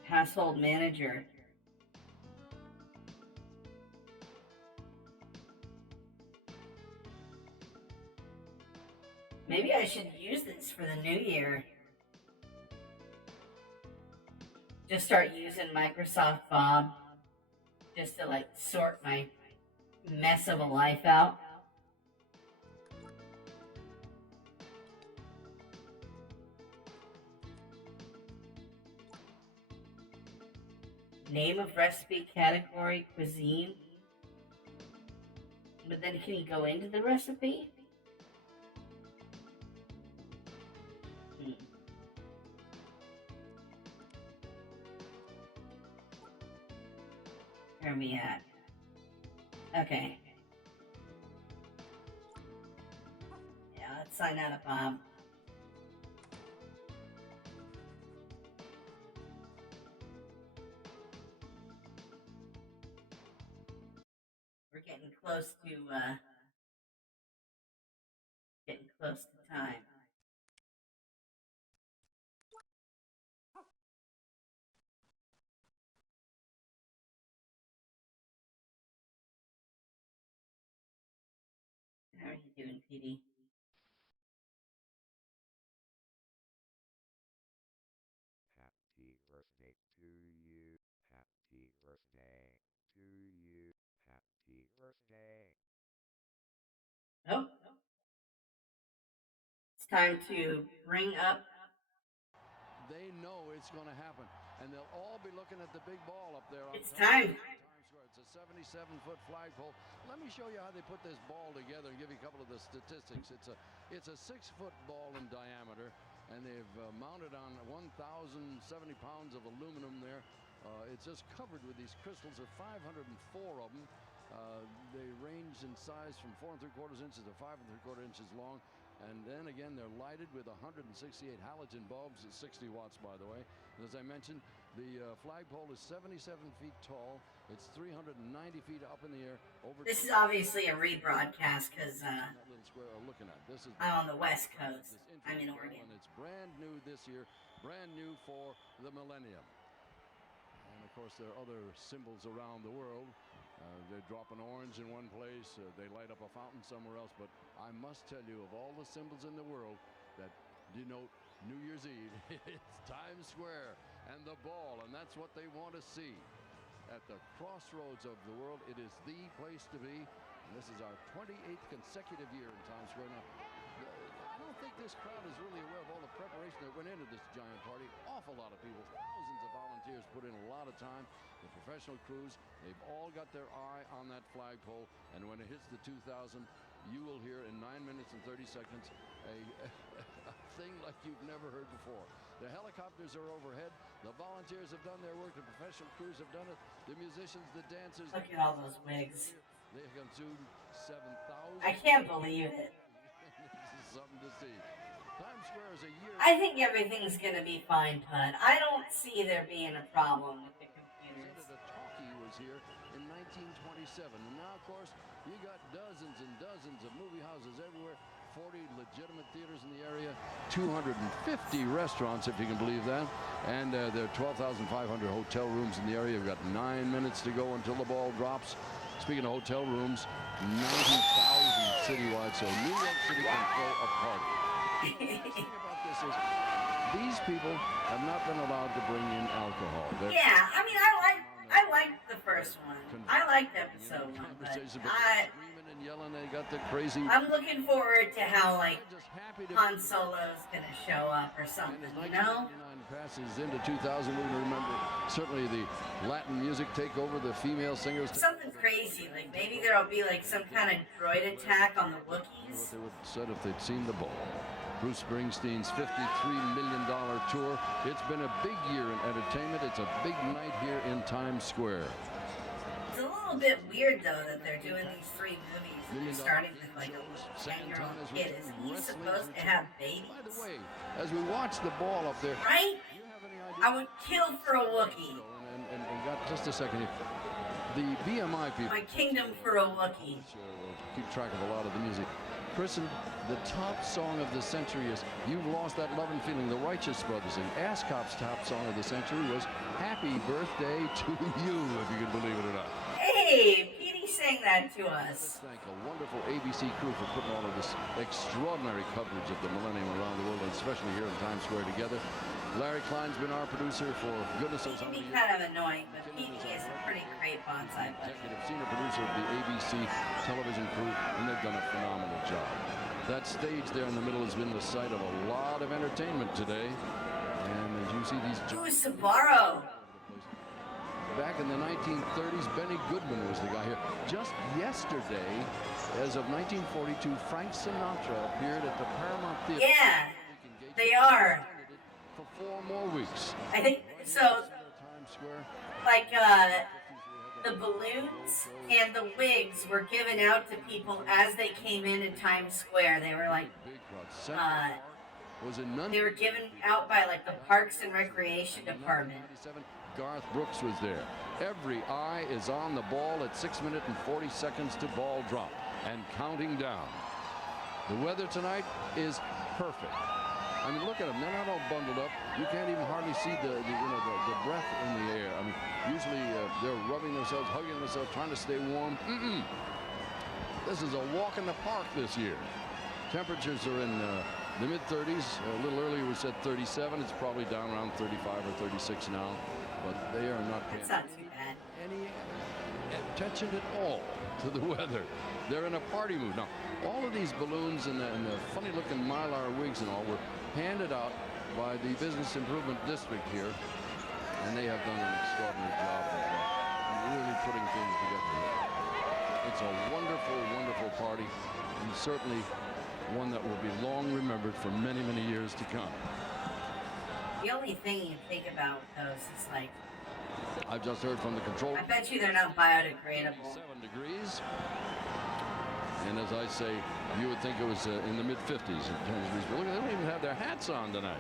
Household manager. Maybe I should use this for the new year. Just start using Microsoft Bob. Just to like sort my mess of a life out. Name of recipe, category, cuisine. But then can you go into the recipe? Where are we at? Okay. Yeah, let's sign out of Bob. We're getting close to time. How are you doing, PD? Happy birthday Oh. It's time to bring up. They know it's going to happen, and they'll all be looking at the big ball up there. It's time. It's a 77-foot flagpole. Let me show you how they put this ball together and give you a couple of the statistics. It's a 6-foot ball in diameter, and they've mounted on 1,070 pounds of aluminum there. It's just covered with these crystals. There are 504 of them. They range in size from 4 3/4 inches to 5 3/4 inches long. And then again, they're lighted with 168 halogen bulbs at 60 watts, by the way. And as I mentioned, the flagpole is 77 feet tall. It's 390 feet up in the air. This is obviously a rebroadcast because I'm on the West Coast. I'm in Oregon. It's brand new this year, brand new for the millennium. And of course, there are other symbols around the world. They drop an orange in one place, they light up a fountain somewhere else, but I must tell you, of all the symbols in the world that denote New Year's Eve, it's Times Square and the ball, and that's what they want to see. At the crossroads of the world, it is the place to be, and this is our 28th consecutive year in Times Square. Now, I don't think this crowd is really aware of all the preparation that went into this giant party. Awful lot of people, thousands of volunteers put in a lot of time. The professional crews, they've all got their eye on that flagpole, and when it hits the 2,000, you will hear in 9 minutes and 30 seconds a thing like you've never heard before. The helicopters are overhead. The volunteers have done their work. The professional crews have done it. The musicians, the dancers. Look at all those wigs. They consumed 7,000. I can't believe it. This is something to see. Times Square is a year. I think everything's going to be fine, Bud. I don't see there being a problem with the computers. The talkie was here in 1927, and now, of course, you got dozens and dozens of movie houses everywhere. 40 legitimate theaters in the area, 250 restaurants, if you can believe that, and there are 12,500 hotel rooms in the area. We've got 9 minutes to go until the ball drops. Speaking of hotel rooms, 90,000 citywide, so New York City can throw a party. The thing about this is, these people have not been allowed to bring in alcohol. Yeah, I mean, I liked the first one. I liked episode 1, but and yelling, they got the crazy. I'm looking forward to how, like, Han Solo's gonna show up or something, you know? Passes into 2000. We remember certainly the Latin music take over, the female singers. Something crazy, like maybe there'll be like some kind of droid attack on the Wookiees. What they would have said if they'd seen the ball. Bruce Springsteen's $53 million tour. It's been a big year in entertainment. It's a big night here in Times Square. It's a little bit weird, though, that they're doing these 3 movies and they're starting with like a 10-year-old kid. Isn't he supposed to have babies? By the way, as we watch the ball up there, right? I would kill for a Wookiee. And got just a second here. The BMI people. My kingdom for a Wookiee. Keep track of a lot of the music. Kristen, the top song of the century is You've Lost That Love and Feeling, the Righteous Brothers. And ASCOP's top song of the century was Happy Birthday to You, if you can believe it or not. Hey, Petey sang that to us. Let's thank a wonderful ABC crew for putting all of this extraordinary coverage of the millennium around the world, and especially here in Times Square together. Larry Klein's been our producer for goodness knows how many years. Kind of annoying, but Petey is a pretty great bonsai player. Executive senior producer of the ABC television crew, and they've done a phenomenal job. That stage there in the middle has been the site of a lot of entertainment today. And as you see these... Who is Sabaro? Back in the 1930s, Benny Goodman was the guy here. Just yesterday, as of 1942, Frank Sinatra appeared at the Paramount Theater. Yeah, they are. For 4 more weeks. I think so. Like the balloons and the wigs were given out to people as they came into Times Square. They were like, they were given out by like the Parks and Recreation Department. Garth Brooks was there. Every eye is on the ball at 6 minutes and 40 seconds to ball drop and counting down. The weather tonight is perfect. I mean, look at them. They're not all bundled up. You can't even hardly see the breath in the air. I mean, usually they're rubbing themselves, hugging themselves, trying to stay warm. This is a walk in the park this year. Temperatures are in the mid-30s. A little earlier we said 37. It's probably down around 35 or 36 now. But they are not paying That's not too bad. any attention at all to the weather. They're in a party mood. Now, all of these balloons and the funny-looking Mylar wigs and all were handed out by the Business Improvement District here, and they have done an extraordinary job of really putting things together. It's a wonderful, wonderful party, and certainly one that will be long remembered for many, many years to come. The only thing you think about those is like, I've just heard from the control. I bet you they're not biodegradable. 7 degrees. And as I say, you would think it was in the mid-50s in terms of these. But look, they don't even have their hats on tonight.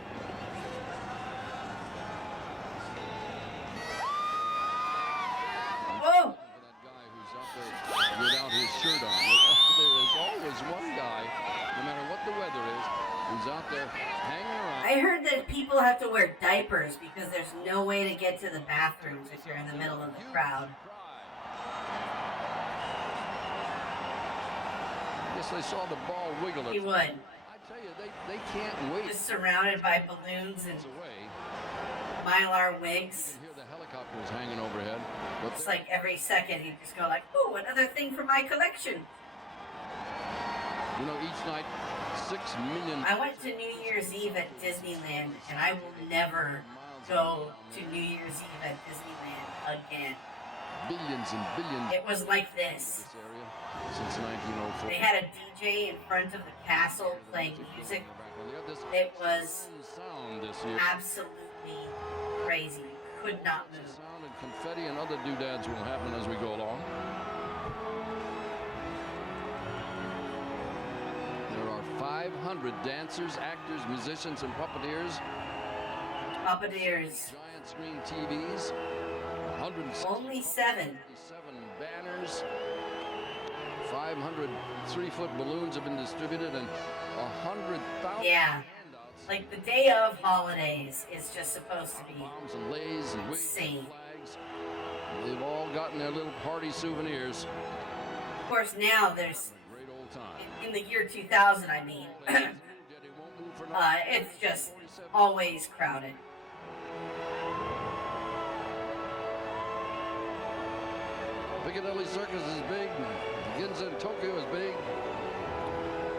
Whoa! That guy who's out there without his shirt on. There is always one guy, no matter what the weather is, who's out there hanging around. I heard that people have to wear diapers because there's no way to get to the bathrooms if you're in the middle of the crowd. Yes, they saw the ball wiggle. You would. I tell you, they can't wait. Just surrounded by balloons and Mylar wigs. You hear the helicopters hanging overhead. But it's like every second you just go like, "Ooh, another thing for my collection." You know, each night, 6 million. I went to New Year's Eve at Disneyland, and I will never go to New Year's Eve at Disneyland again. Billions and billions. It was like this. Since 1904. They had a DJ in front of the castle playing music. It was absolutely crazy. Could not move. Sound and confetti and other doodads will happen as we go along. There are 500 dancers, actors, musicians, and puppeteers. Puppeteers. Giant screen TVs. Only 7 banners. 500 3-foot balloons have been distributed, and 100,000 yeah, like the day of holidays is just supposed to be bombs and lays and insane. Flags. They've all gotten their little party souvenirs. Of course, now there's great old time. In the year 2000, I mean, it's just always crowded. Piccadilly Circus is big. Ginza in Tokyo is big.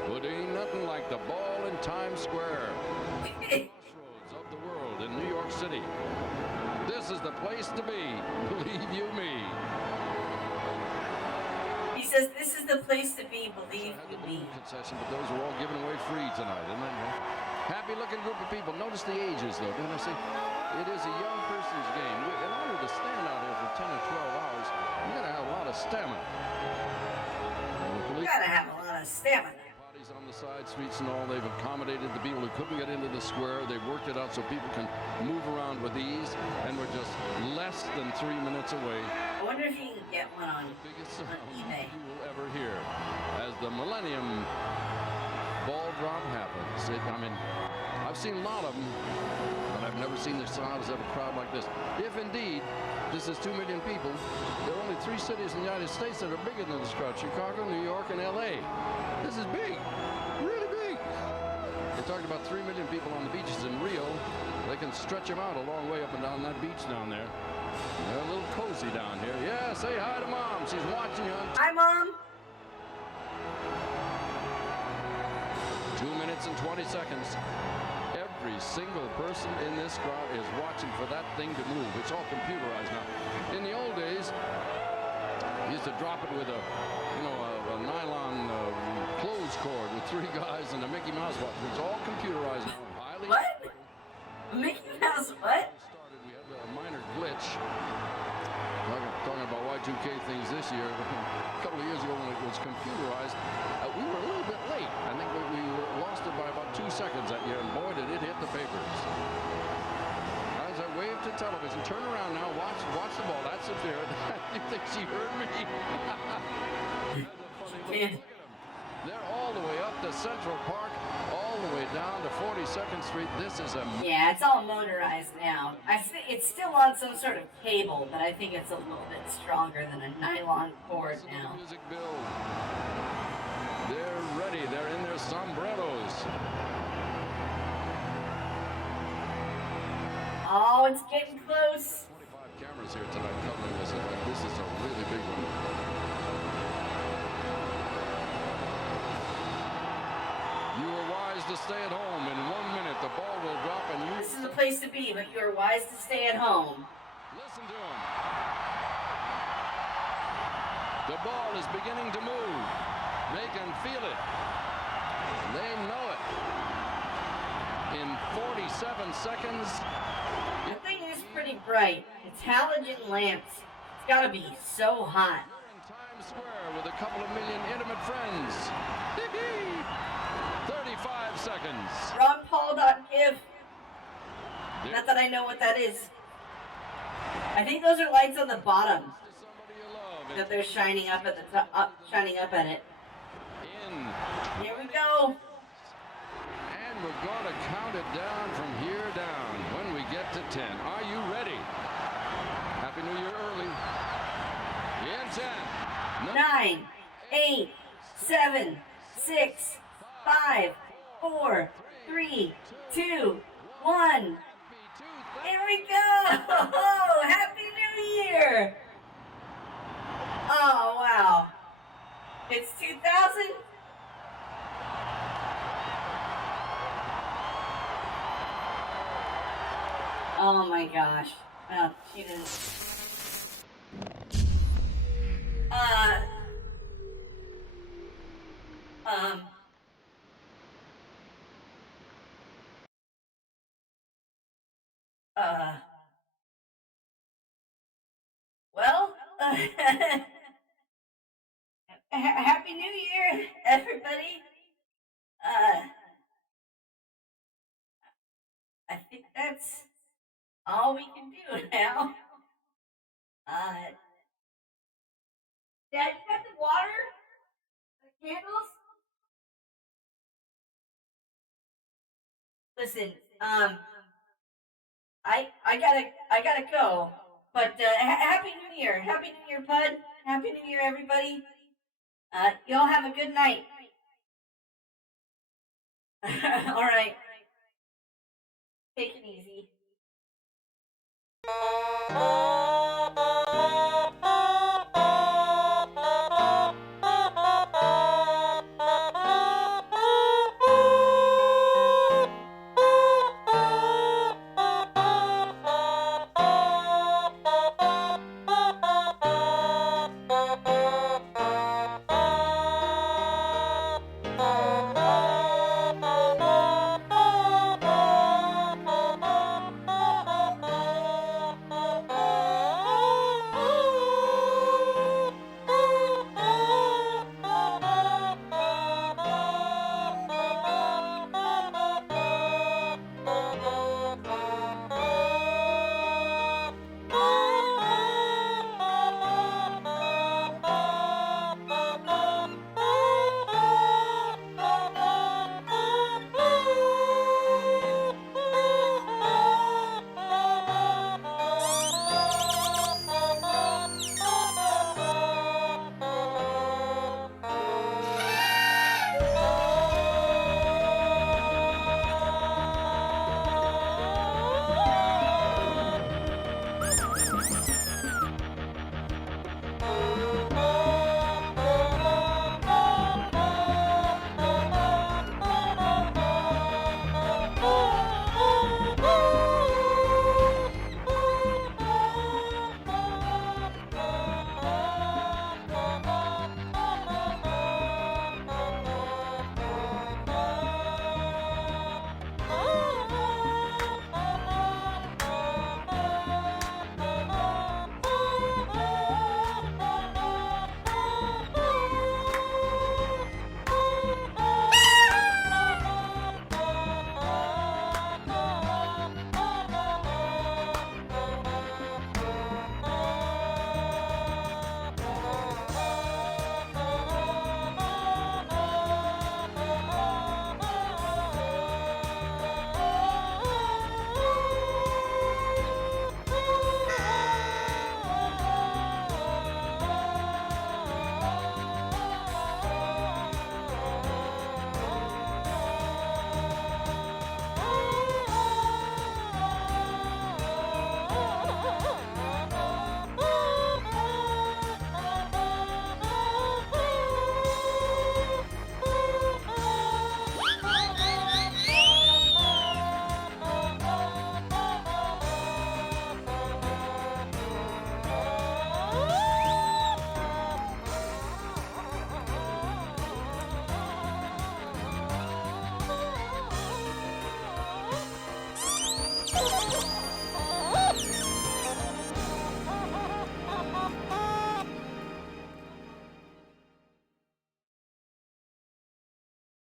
But ain't nothing like the ball in Times Square. Crossroads of the world in New York City. This is the place to be, believe you me. He says this is the place to be, believe you me. Concession, but those are all given away free tonight, isn't it? Happy looking group of people. Notice the ages though. Didn't I say it is a young person's game? In order to stand out here for 10 or 12 hours, you gotta have a lot of stamina. You gotta have a lot of stamina. Parties on the side streets and all. They've accommodated the people who couldn't get into the square. They've worked it out so people can move around with ease, and we're just less than 3 minutes away. I wonder if you can get one on eBay. You will ever hear as the Millennium Ball Drop happens. I mean, I've seen a lot of them, but I've never seen the size of a crowd like this. If indeed this is 2 million people, there are only 3 cities in the United States that are bigger than this crowd: Chicago, New York, and LA. This is big, really big. They talked about 3 million people on the beaches in Rio. They can stretch them out a long way up and down that beach down there. They're a little cozy down here. Yeah, say hi to Mom. She's watching you. Hi, Mom. 2 minutes and 20 seconds. Every single person in this crowd is watching for that thing to move. It's all computerized now. In the old days, you used to drop it with a nylon clothes cord with 3 guys and a Mickey Mouse watch. It's all computerized now. What? Mickey Mouse what? We had a minor glitch. Talking about Y2K things this year. A couple of years ago when it was computerized, we were a little bit late. I think we lost it by about 2 seconds that year, and boy, did it hit the papers. As I waved to television, turn around now, watch the ball. That's the fear. You think she heard me? They're all the way up to Central Park, all the way down to 42nd Street. This is a... Yeah, it's all motorized now. It's still on some sort of cable, but I think it's a little bit stronger than a nylon cord now. Music bill. They're ready. They're in their sombreros. Oh, it's getting close. cameras here tonight covering this. Like, this is a really big one. You were wise to stay at home. In 1 minute, the ball will drop and you... This is the place to be, but you are wise to stay at home. Listen to him. The ball is beginning to move. They can feel it. They know it. In 47 seconds... The thing is pretty bright. It's halogen lamps. It's gotta be so hot. Times Square with a couple of million intimate friends. 35 seconds. RonPaul.give. Not that I know what that is. I think those are lights on the bottom that they're shining up at the top, shining up at it. Here we go. And we're going to count it down from here down when we get to 10. Are you ready? Happy New Year early. In 10. 9, 8, 7, 6, 5, 4, 3, 2, 1. Here we go! Happy New Year! Oh, wow. It's 2000? Oh my gosh. Well, she didn't. Well, Happy New Year, everybody. I think that's all we can do now. Dad, you got the water? The candles? Listen, I gotta go. But Happy New Year. Happy New Year, Pud. Happy New Year, everybody. Y'all have a good night. All right. Take it easy.